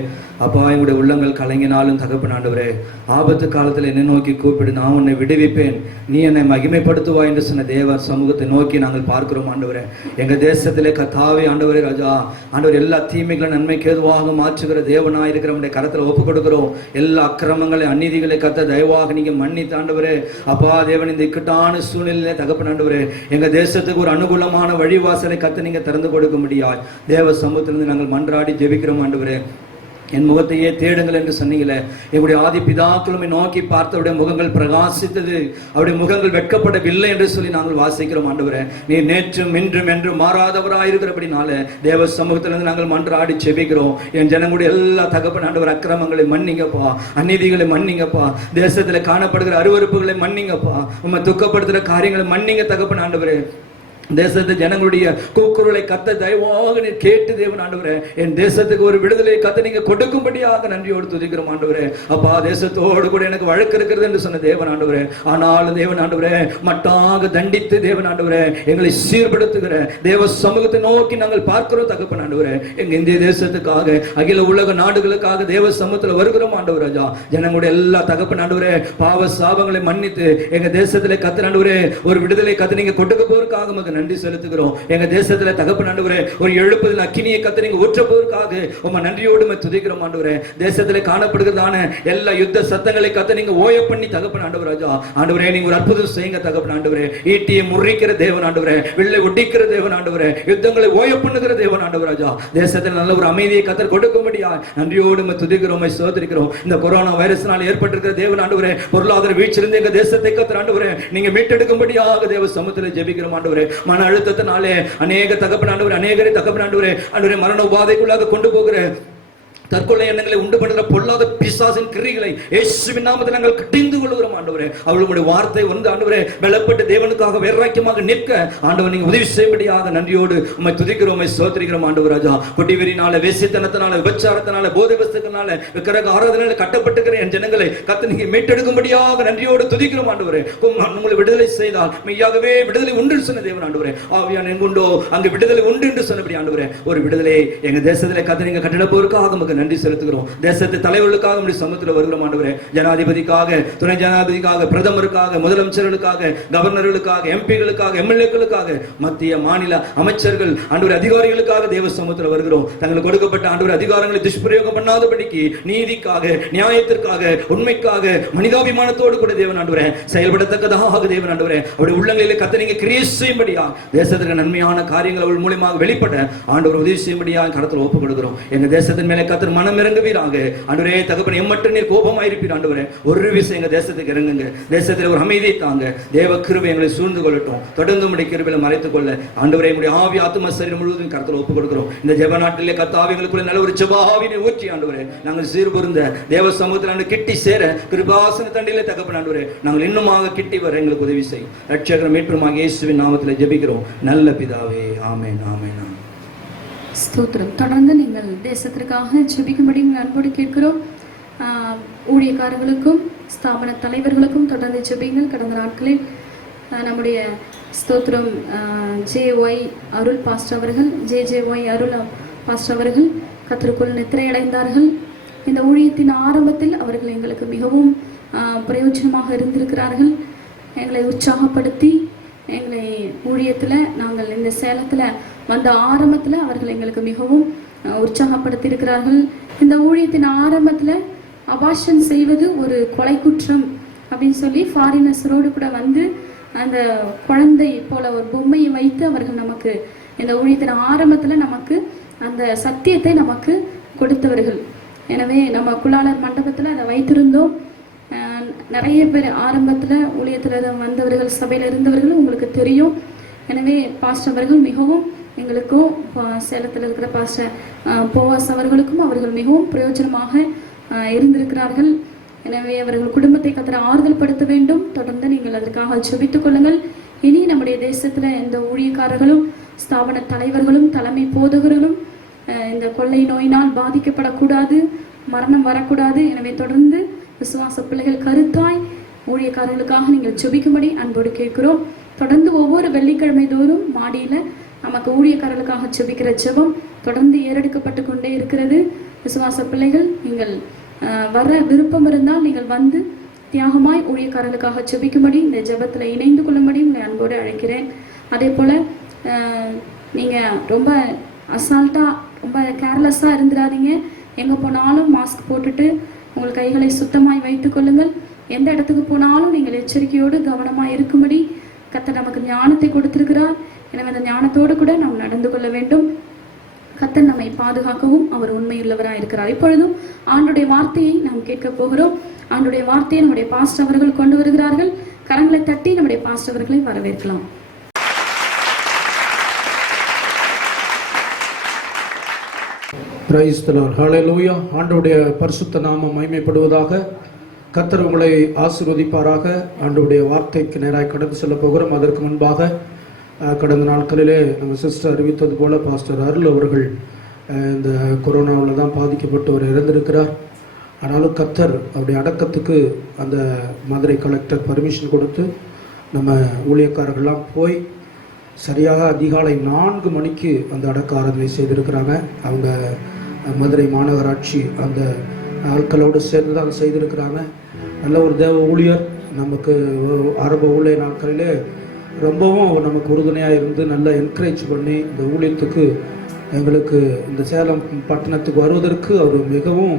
அப்பா எங்களுடைய உள்ளங்கள் கலங்கினாலும் தகப்பன் ஆண்டவரே, ஆபத்து காலத்தில் என்னை நோக்கி கூப்பிடு, நான் உன்னை விடுவிப்பேன், நீ என்னை மகிமைப்படுத்துவா என்று சொன்ன தேவர் சமூகத்தை நோக்கி நாங்கள் பார்க்கிறோம் ஆண்டவரே. எங்கள் தேசத்திலே கத்தாவே ஆண்டவரே ராஜா, ஆண்டவர் எல்லா தீமைகளும் நன்மைக்கு ஏதுவாக மாற்றுகிற தேவனாக இருக்கிற நம்முடைய கரத்தில் ஒப்புக் கொடுக்கிறோம். எல்லா அக்கிரமங்களை அநீதிகளை கத்த தயவாக நீங்க மன்னித்து ஆண்டவரே, அப்பா தேவன் இந்த இக்கட்டான சூழ்நிலையிலே தகப்பன் ஆண்டவரே, எங்கள் தேசத்துக்கு ஒரு அனுகூலமான வழிவாசலை கத்த நீங்க திறந்து கொடுக்க முடியாது. தேவ சமூகத்திலிருந்து நாங்கள் மன்றாடி ஜெபிக்கிறோம் ஆண்டவரே. என் முகத்தையே தேடுங்கள் என்று சொன்னீங்களே, எங்களுடைய ஆதி பிதாக்களும் நோக்கி பார்த்தவருடைய முகங்கள் பிரகாசித்தது, அவருடைய முகங்கள் வெட்கப்படவில்லை என்று சொல்லி நாங்கள் வாசிக்கிறோம் ஆண்டவரே. நீ நேற்றும் இன்றும் என்று மாறாதவராயிருக்கிறபடினால தேவ சமூகத்திலிருந்து நாங்கள் மன்றாடி செபிக்கிறோம். என் ஜனங்களுடைய எல்லா தகப்பன் ஆண்டவர் அக்கிரமங்களை மன்னிங்கப்பா, அநீதிகளை மன்னிங்கப்பா, தேசத்துல காணப்படுகிற அருவருப்புகளை மன்னிங்கப்பா, உம்மை துக்கப்படுத்துகிற காரியங்களை மன்னிங்க தகப்பன் ஆண்டவரே. தேசத்து ஜனங்களுடைய கூக்குரலை கத்த தயவாக நீ கேட்டு தேவன் ஆண்டவரே, என் தேசத்துக்கு ஒரு விடுதலை கத்த நீங்க கொடுக்கும்படியாக நன்றியோடு துதிக்கிறோம் ஆண்டவரே. அப்பா தேசத்தோடு கூட எனக்கு வழக்கு இருக்கிறது என்று சொன்ன தேவன் ஆண்டவரே, ஆனாலும் தேவன் ஆண்டவரே மட்டாக தண்டித்து தேவன் ஆண்டவரே எங்களை சீர்படுத்துகிற தேவ சமூகத்தை நோக்கி நாங்கள் பார்க்கிறோம் தகப்பன் ஆண்டவரே. எங்க இந்திய தேசத்துக்காக, அகில உலக நாடுகளுக்காக தேவ சமூகத்தில் வருகிறோம் ஆண்டவர் ராஜா. ஜனங்களுடைய எல்லா தகப்பன் ஆண்டவரே பாவ சாபங்களை மன்னித்து எங்க தேசத்துல கத்த ஆண்டவரே ஒரு விடுதலை கத்த நீங்க கொடுக்க போவதற்காக நன்றி செலுத்துகிறோம். எங்க தேசத்துல தகப்பன் ஆண்டவரே ஒரு எழுப்புதல் அக்கினியை கத்த நீங்க ஊற்ற போவதற்காக உம்மை நன்றியோடு துதிக்கிறோம் ஆண்டவரே. தேசத்துல காணப்படுகிறதான எல்லா யுத்த சத்தங்களை கத்த நீங்க ஓய பண்ணி தகப்பன் ஆண்டவர் ராஜா ஆண்டவரே, நீங்க ஒரு அற்புதம் செய்யுங்க தகப்பன் ஆண்டவரே. ஈட்டியை முறிக்கிற தேவன் ஆண்டவரே, வில்லை ஒட்டிக்கிற தேவன் ஆண்டவரே, யுத்தங்களை ஓய பண்ணுகிற தேவன் ஆண்டவர் ராஜா. தேசத்துல நல்ல ஒரு அமைதியை கத்தர் கொடுக்கும்படியா நன்றியோடு துதிக்கிறோம், சோதரிக்கிறோம். இந்த கொரோனா வைரஸ்னால ஏற்பட்டிருக்கிற தேவன் ஆண்டவரே பொருளாதார வீழ்ச்சியிலிருந்து எங்க தேசத்தை கத்தர் ஆண்டவரே நீங்க மீட்டெடுக்கும்படியாக தேவ சமூகத்தில் ஜெபிக்கிறோம் ஆண்டவரே. மன அழுத்தத்தினாலே அநேக தகப்பன் ஆண்டவரே, அநேகரை தகப்பன் ஆண்டவரே மரண உபாதைக்குள்ளாக கொண்டு போகிற தற்கொலை எண்ணங்களை உண்டு பண்ணுகிற பொல்லாத பிசாசின் கிரிகளை இயேசுவின் நாமத்தில் நாங்கள் கடிந்து கொள்கிறோம் ஆண்டவரே. அவர்களுடைய வார்த்தை வந்து ஆண்டவரே பலப்பட்டு தேவனுக்காக வைராக்கியமாக நிற்க ஆண்டவர் நீங்க உதவி செய்யும்படியாக நன்றியோடு உம்மை துதிக்கிறோம், சோதரிக்கிறோம் ஆண்டவர் ராஜா. கொடிவெறினால, வேசித்தனத்தினால, விபச்சாரத்தினால, போதை வஸ்துக்களால, விக்கிரக ஆராதனையில கட்டப்பட்டுக்கிற என் ஜனங்களை கத்த நீங்க மீட்டெடுக்கும்படியாக நன்றியோடு துதிக்கிறோம் ஆண்டவரே. உங்களை விடுதலை செய்தால் மெய்யாகவே விடுதலை உண்டு சொன்ன தேவன் ஆண்டவரே. ஆவியான எங்குண்டோ அங்கு விடுதலை உண்டு என்று சொன்னபடி ஆண்டவரே ஒரு விடுதலை எங்க தேசத்திலே கத்த நீங்க கட்டிட போருக்காக நன்றி செலுத்துகிறோம். தேசத்து தலைவர்களுக்காக நம்முடைய சமூகத்தில் வருகிறோம் ஆண்டவரே. ஜனாதிபதிக்காக, துணை ஜனாதிபதிக்காக, பிரதமருக்காக, முதலமைச்சர்களுக்காக, கவர்னர்களுக்காக, எம்பிகளுக்காக, எம்எல்ஏக்களுக்காக, மத்திய மாநில அமைச்சர்கள் ஆண்டவரே அதிகாரிகளுக்காக தேவ சமூகத்தில் வருகிறோம். தங்களுக்கு கொடுக்கப்பட்ட ஆண்டவரே அதிகாரங்களை துஷ்பிரயோகம் பண்ணாதபடிக்கு நீதிக்காக, நியாயத்திற்காக, உண்மைக்காக, மனிதாபிமானத்தோடு கூட தேவன் ஆண்டவரே செயல்படத்தக்கதாக தேவன் ஆண்டவரே அவருடைய உள்ளங்களிலே கத்த நீங்க கிரியை செய்யும்படியா தேசத்துக்கு நன்மையான காரியங்கள் அவள் மூலமாக வெளிப்பட ஆண்டவர் உதவி செய்யும்படியா கடத்தில் ஒப்புக் கொடுக்கிறோம். எங்க தேசத்தின் மேலே கத்தர் மனம் இறங்குவீராக ஆண்டவரே. தகப்பன் எம்மட்டும் நீர் கோபமாயிருப்பீர் ஆண்டவரே. ஒரு விஷயம் எங்க தேசத்துக்கு இறங்குங்க, தேசத்தில் ஒரு அமைதியை தாங்க. தேவ கிருபை எங்களை சூழ்ந்து கொள்ளட்டும், தொடர்ந்து உடைய கிருபையில மறைத்துக் கொள்ள ஆண்டவரே எங்களுடைய ஆவி ஆத்ம சரீரம் முழுவதும் கருத்தில் ஒப்புக் கொடுக்கிறோம். இந்த ஜெப நாட்டிலே கத்தாவிகளுக்குள்ள நல்ல ஒரு ஜெப ஆவினை ஊற்றி ஆண்டவரே நாங்கள் சீர்பொருந்த தேவ சமூகத்தில் கிட்டி சேர கிருபாசன தண்டிலே தகப்பன் ஆண்டவரே நாங்கள் இன்னுமாக கிட்டி வர எங்களுக்கு உதவி செய்யும். ரட்சகரும் மீட்பருமாக இயேசுவின் நாமத்தில் ஜெபிக்கிறோம் நல்ல பிதாவே, ஆமென் ஆமென். ஸ்தோத்திரம். தொடர்ந்து நீங்கள் தேசத்திற்காக ஜெபிக்கும்படி அன்போடு கேட்கிறோம். ஊழியக்காரர்களுக்கும் ஸ்தாபன தலைவர்களுக்கும் தொடர்ந்து ஜெபிங்கள். கடந்த நாட்களில் நம்முடைய ஸ்தோத்திரம் JY அருள் பாஸ்டர் அவர்கள், JJY அருள் பாஸ்டர் அவர்கள் கர்த்தருக்குள் நித்திரையடைந்தார்கள். இந்த ஊழியத்தின் ஆரம்பத்தில் அவர்கள் எங்களுக்கு மிகவும் பிரயோஜனமாக இருந்திருக்கிறார்கள். எங்களை உற்சாகப்படுத்தி எங்களை ஊழியத்தில் நாங்கள் இந்த சேலத்தில் வந்த ஆரம்பத்தில் அவர்கள் எங்களுக்கு மிகவும் உற்சாகப்படுத்தி இருக்கிறார்கள். இந்த ஊழியத்தின் ஆரம்பத்தில் அபார்ஷன் செய்வது ஒரு கொலை குற்றம் அப்படின்னு சொல்லி ஃபாரினர்ஸரோடு கூட வந்து அந்த குழந்தை போல ஒரு பொம்மையை வைத்து அவர்கள் நமக்கு இந்த ஊழியத்தின் ஆரம்பத்தில் நமக்கு அந்த சத்தியத்தை நமக்கு கொடுத்தவர்கள். எனவே நம்ம குலாளர் மண்டபத்தில் அதை வைத்திருந்தோம். நிறைய பேர் ஆரம்பத்தில் ஊழியத்தில் வந்தவர்கள், சபையில் இருந்தவர்களும் உங்களுக்கு தெரியும். எனவே பாஸ்டர் அவர்கள் மிகவும் எங்களுக்கும் சேலத்தில் இருக்கிற பாஸ்டர் போவாஸ் அவர்களுக்கும் அவர்கள் மிகவும் பிரயோஜனமாக இருந்திருக்கிறார்கள். எனவே அவர்கள் குடும்பத்தை கர்த்தர் ஆறுதல் படுத்த வேண்டும். தொடர்ந்து நீங்கள் அதற்காக ஜெபித்துக் கொள்ளுங்கள். இனி நம்முடைய தேசத்தில் இந்த ஊழியக்காரர்களும் ஸ்தாபன தலைவர்களும் தலைமை போதகர்களும் இந்த கொள்ளை நோயினால் பாதிக்கப்படக்கூடாது, மரணம் வரக்கூடாது. எனவே தொடர்ந்து விசுவாச பிள்ளைகள் கருத்தாய் ஊழியக்காரர்களுக்காக நீங்கள் ஜெபிக்கும்படி அன்போடு கேட்கிறோம். தொடர்ந்து ஒவ்வொரு வெள்ளிக்கிழமை தோறும் மாடியில் நமக்கு ஊழியக்காரர்களுக்காக ஜெபிக்கிற ஜெபம் தொடர்ந்து ஏறெடுக்கப்பட்டு கொண்டே இருக்கிறது. விசுவாச பிள்ளைகள் நீங்கள் வர விருப்பம் இருந்தால் நீங்கள் வந்து தியாகமாய் ஊழியக்காரர்களுக்காக ஜெபிக்கும்படி இந்த ஜெபத்தில் இணைந்து கொள்ளும்படி உங்களை அன்போடு அழைக்கிறேன். அதே போல் நீங்கள் ரொம்ப அசால்ட்டாக ரொம்ப கேர்லெஸ்ஸாக இருந்துடாதீங்க. எங்கே போனாலும் மாஸ்க் போட்டுட்டு உங்கள் கைகளை சுத்தமாய் வைத்து கொள்ளுங்கள். எந்த இடத்துக்கு போனாலும் நீங்கள் எச்சரிக்கையோடு கவனமாக இருக்கும்படி கர்த்தர் நமக்கு ஞானத்தை கொடுத்திருக்கிறார். எனவே அந்த ஞானத்தோடு கூட நாம் நடந்து கொள்ள வேண்டும். கர்த்தர் நம்மை பாதுகாக்கவும் அவர் உண்மையுள்ளவராக இருக்கிறார். இப்பொழுதும் ஆண்டுடைய வார்த்தையை நாம் கேட்க போகிறோம். ஆண்டுடைய வார்த்தையை நம்முடைய பாஸ்டர் அவர்கள் கொண்டு வருகிறார்கள். கரங்களை தட்டி நம்முடைய பாஸ்டர் அவர்களை வரவேற்கலாம். Praise the Lord. ஹல்லேலூயா. ஆண்டவருடைய பரிசுத்த நாமம் மகிமைப்படுவதாக. கர்த்தர் உங்களை ஆசீர்வதிப்பாராக. ஆண்டவருடைய வார்த்தைக்கு நேராக கடந்து செல்ல போகிறோம். அதற்கு முன்பாக கடந்த நாட்களிலே நம்ம சிஸ்டர் அறிவித்தது போல பாஸ்டர் அருள் அவர்கள் இந்த கொரோனாவில் தான் பாதிக்கப்பட்டு அவர் இறந்திருக்கிறார். ஆனாலும் கர்த்தர் அவருடைய அடக்கத்துக்கு அந்த மதுரை கலெக்டர் பர்மிஷன் கொடுத்து நம்ம ஊழியக்காரர்கள்லாம் போய் சரியாக அதிகாலை 4 மணிக்கு அந்த அடக்க ஆராதனை செய்திருக்கிறாங்க. அவங்க மதுரை மாநகராட்சி அந்த ஆட்களோடு சேர்ந்து தான் செய்திருக்கிறாங்க. நல்ல ஒரு தேவ ஊழியர். நமக்கு ஆரம்ப ஊழிய நாட்களிலே ரொம்பவும் நமக்கு உறுதுணையாக இருந்து நல்லா என்கரேஜ் பண்ணி இந்த ஊழியத்துக்கு எங்களுக்கு இந்த சேலம் பட்டணத்துக்கு வருவதற்கு அவர் மிகவும்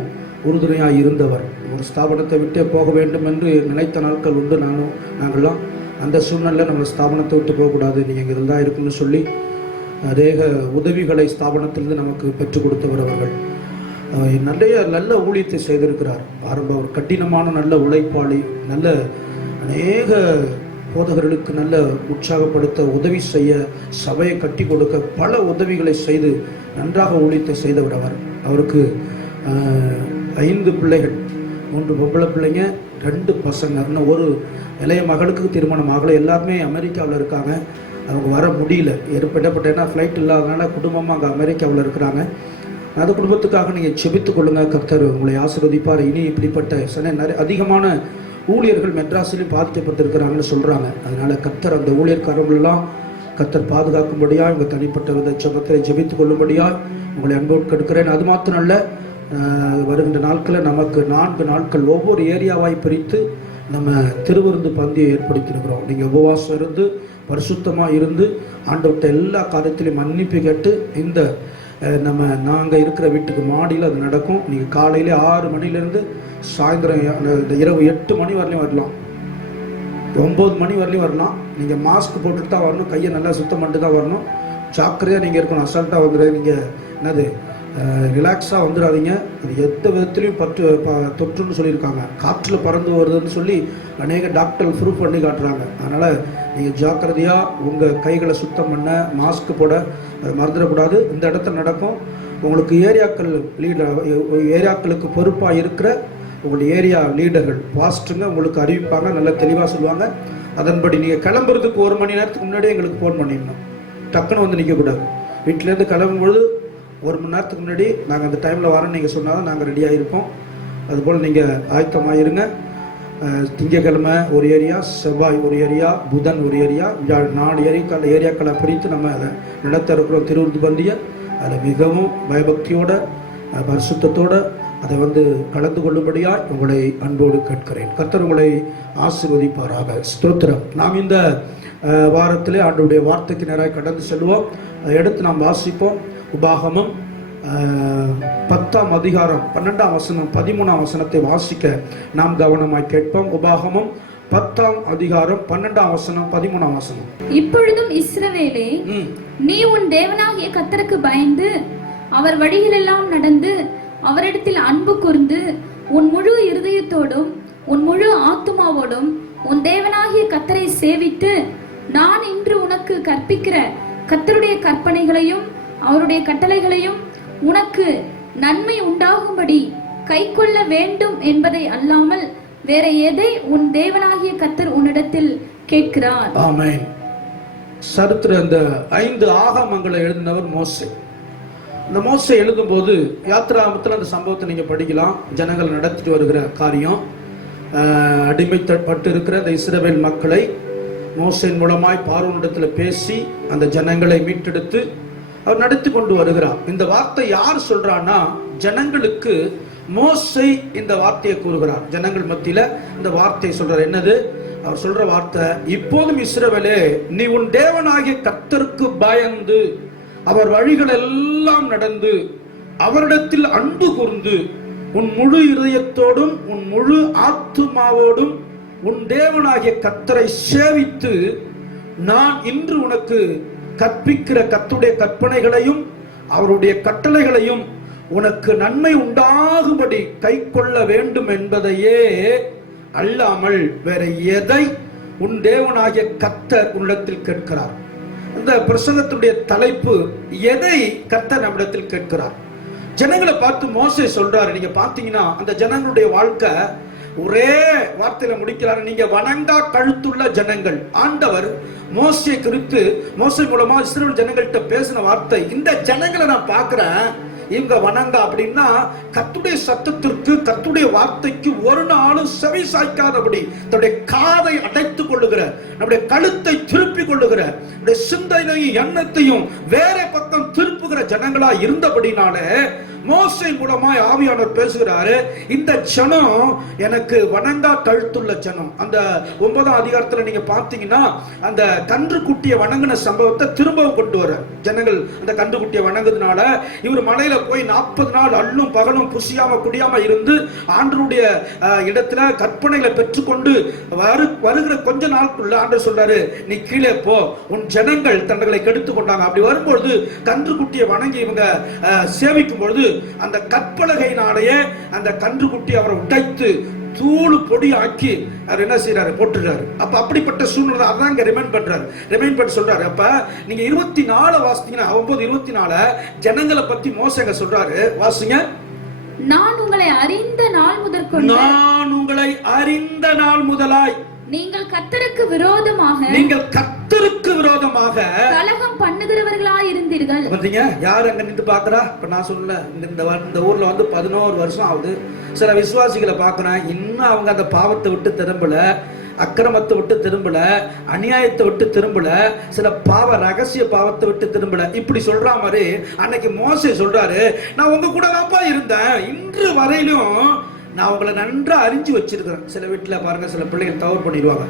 உறுதுணையாக இருந்தவர். ஒரு ஸ்தாபனத்தை விட்டே போக வேண்டும் என்று நினைத்த நாட்கள் உண்டு. நாங்கள்லாம் அந்த சூழ்நிலை நம்ம ஸ்தாபனத்தை விட்டு போகக்கூடாது, நீங்கள் இங்கே தான் இருக்குன்னு சொல்லி அநேக உதவிகளை ஸ்தாபனத்திலிருந்து நமக்கு பெற்றுக் கொடுத்தவர் அவர்கள். நல்ல ஊழியத்தை செய்திருக்கிறார். ஆரம்ப ஒரு கடினமான நல்ல உழைப்பாளி, நல்ல அநேக போதகர்களுக்கு நல்ல உற்சாகப்படுத்த உதவி செய்ய, சபையை கட்டி கொடுக்க பல உதவிகளை செய்து நன்றாக ஊழியத்தை செய்தவர் அவர். அவருக்கு 5 பிள்ளைகள், 3 பொம்பளை பிள்ளைங்க, 2 பசங்க. இன்னும் ஒரு இளைய மகளுக்கு திருமணம் ஆகலை. எல்லாருமே அமெரிக்காவில் இருக்காங்க. அவங்க வர முடியல, ஏற்பட்டப்பட்டேன்னா ஃப்ளைட் இல்லாதனால குடும்பமாக அங்கே அமெரிக்காவில் இருக்கிறாங்க. அந்த குடும்பத்துக்காக நீங்கள் செபித்து கொள்ளுங்கள். கர்த்தர் உங்களை ஆசீர்வதிப்பார். இனி இப்படிப்பட்ட அதிகமான ஊழியர்கள் மெட்ராஸிலையும் பாதிக்கப்பட்டிருக்கிறாங்கன்னு சொல்கிறாங்க. அதனால் கர்த்தர் அந்த ஊழியர்காரங்களெல்லாம் கர்த்தர் பாதுகாக்கும்படியாக உங்கள் தனிப்பட்ட வித ஜெபத்தை ஜெபித்து கொள்ளும்படியாக உங்களை அன்போடு கெடுக்கிறேன். அது மாத்திரம் அல்ல, வருகின்ற நாட்களில் நமக்கு 4 நாட்கள் ஒவ்வொரு ஏரியாவாய் பிரித்து நம்ம திருவிருந்து பந்தியை ஏற்படுத்தியிருக்கிறோம். நீங்கள் உபவாசம் இருந்து பரிசுத்தமாக இருந்து ஆண்டவர்கிட்ட எல்லா காரியத்திலையும் மன்னிப்பு கேட்டு இந்த நாங்கள் இருக்கிற வீட்டுக்கு மாடியில் அது நடக்கும். நீங்கள் காலையில் 6 மணிலேருந்து சாயந்தரம் இந்த இரவு 8 மணி வரலையும் வரலாம், 9 மணி வரலையும் வரலாம். நீங்கள் மாஸ்க் போட்டுட்டு தான் வரணும், கையை நல்லா சுத்தம் பண்ணிட்டு தான் வரணும். ஜாக்கிரதையாக நீங்கள் இருக்கணும். அசால்ட்டாக வந்துடுறது, நீங்கள் என்னது ரிலாக்ஸாக வந்துடாதீங்க. அது எந்த விதத்துலையும் தொற்றுன்னு சொல்லியிருக்காங்க. காற்றில் பறந்து வருதுன்னு சொல்லி அநேக டாக்டர் ப்ரூவ் பண்ணி காட்டுறாங்க. அதனால் நீங்கள் ஜாக்கிரதையாக உங்கள் கைகளை சுத்தம் பண்ண, மாஸ்க் போட அதை மறந்துடக்கூடாது. இந்த இடத்துல நடக்கும். உங்களுக்கு ஏரியாக்களுக்கு பொறுப்பாக இருக்கிற உங்களுடைய ஏரியா லீடர்கள் பாஸ்ட்டுங்க உங்களுக்கு அறிவிப்பாங்க, நல்லா தெளிவாக சொல்லுவாங்க. அதன்படி நீங்கள் கிளம்புறதுக்கு 1 மணி நேரத்துக்கு முன்னாடியே எங்களுக்கு ஃபோன் பண்ணிடணும். டக்குன்னு வந்து நிற்கக்கூடாது. வீட்டிலேருந்து கிளம்பும்பொழுது 1 மணி நேரத்துக்கு முன்னாடி நாங்கள் அந்த டைமில் வரோன்னு நீங்கள் சொன்னால் தான் நாங்கள் ரெடியாக இருப்போம். அதுபோல் நீங்கள் ஆயத்தமாக இருங்க. திங்கக்கிழமை ஒரு ஏரியா, செவ்வாய் ஒரு ஏரியா, புதன் ஒரு ஏரியா, 4 ஏரியாக்களை பிரித்து நம்ம அதை நடத்த இருக்கிறோம் திருவிருந்து பந்தியை. அதில் மிகவும் பயபக்தியோடு பரிசுத்தத்தோட அதை கலந்து கொள்ளும்படியாய் உங்களை அன்போடு கேட்கிறேன். கர்த்தர் உங்களை ஆசீர்வதிப்பாராக. ஸ்தோத்திரம். நாம் இந்த வாரத்திலே ஆண்டவருடைய வார்த்தைக்கு நேராக கடந்து செல்வோம். அதை எடுத்து நாம் வாசிப்போம். உபாகமம் 10ஆம் அதிகாரம் 12ஆம் வசனம் 13ஆம் வசனத்தை வாசிக்க நாம் கவனமாய் கேட்போம். உபாகமம் 10ஆம் அதிகாரம் 12ஆம் வசனம் 13ஆம் வசனம். இப்பொழுதும் இஸ்ரவேலே, நீ உன் தேவனாகிய கர்த்தருக்கு பயந்து அவர் வழிகளெல்லாம் நடந்து அவரிடத்தில் அன்பு கூர்ந்து உன் முழு இருதயத்தோடும் உன் முழு ஆத்துமாவோடும் உன் தேவனாகிய கர்த்தரை சேவித்து நான் இன்று உனக்கு கற்பிக்கிற கர்த்தருடைய கற்பனைகளையும் அவருடைய கட்டளைகளையும் உனக்கு நன்மை உண்டாகும்படி கைக்கொள்ள வேண்டும் என்பதை அல்லாமல் வேற எதை உன் தேவனாகிய கர்த்தர் உன்னிடத்தில் கேட்கிறார். ஆமென். சரித்திர இந்த 5 ஆகமங்களை எழுதினவர் மோசே. இந்த மோசே எழுதும்போது யாத்திராகமத்தில் அந்த சம்பவத்தை நீங்க படிக்கலாம். ஜனங்கள் நடத்திட்டு வருகிற காரியம், அடிமைப்பட்டு இருக்கிற இந்த இஸ்ரவேல் மக்களை மோசேயின் மூலமாய் பார்வோனிடத்தில் பேசி அந்த ஜனங்களை மீட்டெடுத்து அவர் நடத்தி கொண்டு வருகிறார். இந்த வார்த்தை யார் சொல்றான்னா, ஜனங்களுக்கு மோசே இந்த வார்த்தையை கூறுகிறார். ஜனங்கள் மத்தியில இந்த வார்த்தையை சொல்றார். என்னது அவர் சொல்ற வார்த்தை? இப்போதும் இஸ்ரவேலே, நீ உன் தேவனாகிய கர்த்தருக்கு பயந்து அவர் வழிகள் எல்லாம் நடந்து அவரிடத்தில் அன்பு கூர்ந்து உன் முழு இதயத்தோடும் உன் முழு ஆத்துமாவோடும் உன் தேவனாகிய கர்த்தரை சேவித்து நான் இன்று உனக்கு கற்பிக்கிற கர்த்தருடைய கற்பனைகளையும் அவருடைய கட்டளைகளையும் உனக்கு நன்மை உண்டாகும்படி கைக்கொள்ள வேண்டும் என்பதையே அல்லாமல் வேற எதை உன் தேவனாகிய கர்த்தர் உன்னிடத்தில் கேட்கிறார். இந்த பிரசங்கத்துடைய தலைப்பு, எதை கர்த்தர் நம்மிடத்தில் கேட்கிறார். ஜனங்களை பார்த்து மோசே சொல்றாரு. நீங்க பாத்தீங்கன்னா அந்த ஜனங்களுடைய வாழ்க்கை ஒரே வார்த்தையில முடிக்கிறாரு. நீங்க வணங்கா கழுத்துள்ள ஜனங்கள். ஆண்டவர் மோசே குறித்து மோசே மூலமா இஸ்ரவேல் ஜனங்கள்கிட்ட பேசின வார்த்தை, இந்த ஜனங்களை நான் பார்க்கிறேன், இவங்க வணங்கா அப்படின்னா கர்த்தருடைய சத்தத்திற்கு கர்த்தருடைய வார்த்தைக்கு ஒரு நாளும் செவி சாய்க்காதபடி தன்னுடைய காதை அடைத்துக் கொள்ளுகிற, நம்முடைய கழுத்தை திருப்பிக் கொள்ளுகிற, நம்முடைய சிந்தனையும் எண்ணத்தையும் வேற பக்கம் திருப்புகிற ஜனங்களா இருந்தபடினாலே மோசே மூலமாய் ஆவியானவர் பேசுகிறாரு. இந்த ஜனம் எனக்கு வணங்கா கழுத்துள்ள ஜனம். அந்த 9ஆம் அதிகாரத்துல நீங்க பாத்தீங்கன்னா அந்த கன்று குட்டியை வணங்கின சம்பவத்தை திரும்பவும் கொண்டு வர ஜனங்கள் அந்த கன்று குட்டியை வணங்குறதுனால இவர் மலையில போய் 40 நாள் அல்லும் பகலும் புசியாம குடியாம இருந்து ஆண்டவருடைய இடத்துல கற்பனைகளை பெற்றுக்கொண்டு வருகிற கொஞ்ச நாளுக்குள்ள ஆண்டவர் சொல்றாரு, நீ கீழே போ, உன் ஜனங்கள் தங்களை கெடுத்து கொண்டாங்க. அப்படி வரும்பொழுது கன்று குட்டியை வணங்கி இவங்க சேவிக்கும் பொழுது அந்த கற்பலகையினாலேயே அந்த கன்றுக்குட்டி அவரை உடைத்து தூள் பொடி ஆக்கி அவர் என்ன செய்யறாரு, போட்டுறாரு. அப்ப அப்படிப்பட்ட சூழ்நிலை அதான் இங்க ரிமைண்ட் பண்ணி சொல்றாரு. அப்ப நீங்க 24 வாசித்தீங்கன்னா 9:24 ஜனங்களை பத்தி மோசேங்க சொல்றாரு. வாசிங்க. நான் உங்களை அறிந்த நாள் முதற்கொண்டு, நான் உங்களை அறிந்த நாள் முதலாய் நீங்கள் கர்த்தருக்கு விரோதமாக கலகம் பண்ணுகிறவர்களாய் இருந்தீர்கள். பாத்தீங்க, யார் அங்க நின்று பாக்குறா? இப்ப நான் சொல்லல, இந்த ஊர்ல 11 வருஷம் ஆகுது. சில விசுவாசிகளை பாக்குறேன், இன்னும் அவங்க அந்த பாவத்தை விட்டு திரும்பல, அக்கிரமத்தை விட்டு திரும்பல, அநியாயத்தை விட்டு திரும்பல, சில ரகசிய பாவத்தை விட்டு திரும்பல. இப்படி சொல்ற மாதிரி அன்னைக்கு மோசே சொல்றாரு, நான் உங்க கூட தான்ப்பா இருந்தேன், இன்று வரையிலும் நான் உங்களை நன்றா அறிஞ்சு வச்சிருக்கிறேன். சில வீட்டில் பாருங்க, சில பிள்ளைகள் தவறு பண்ணிடுவாங்க,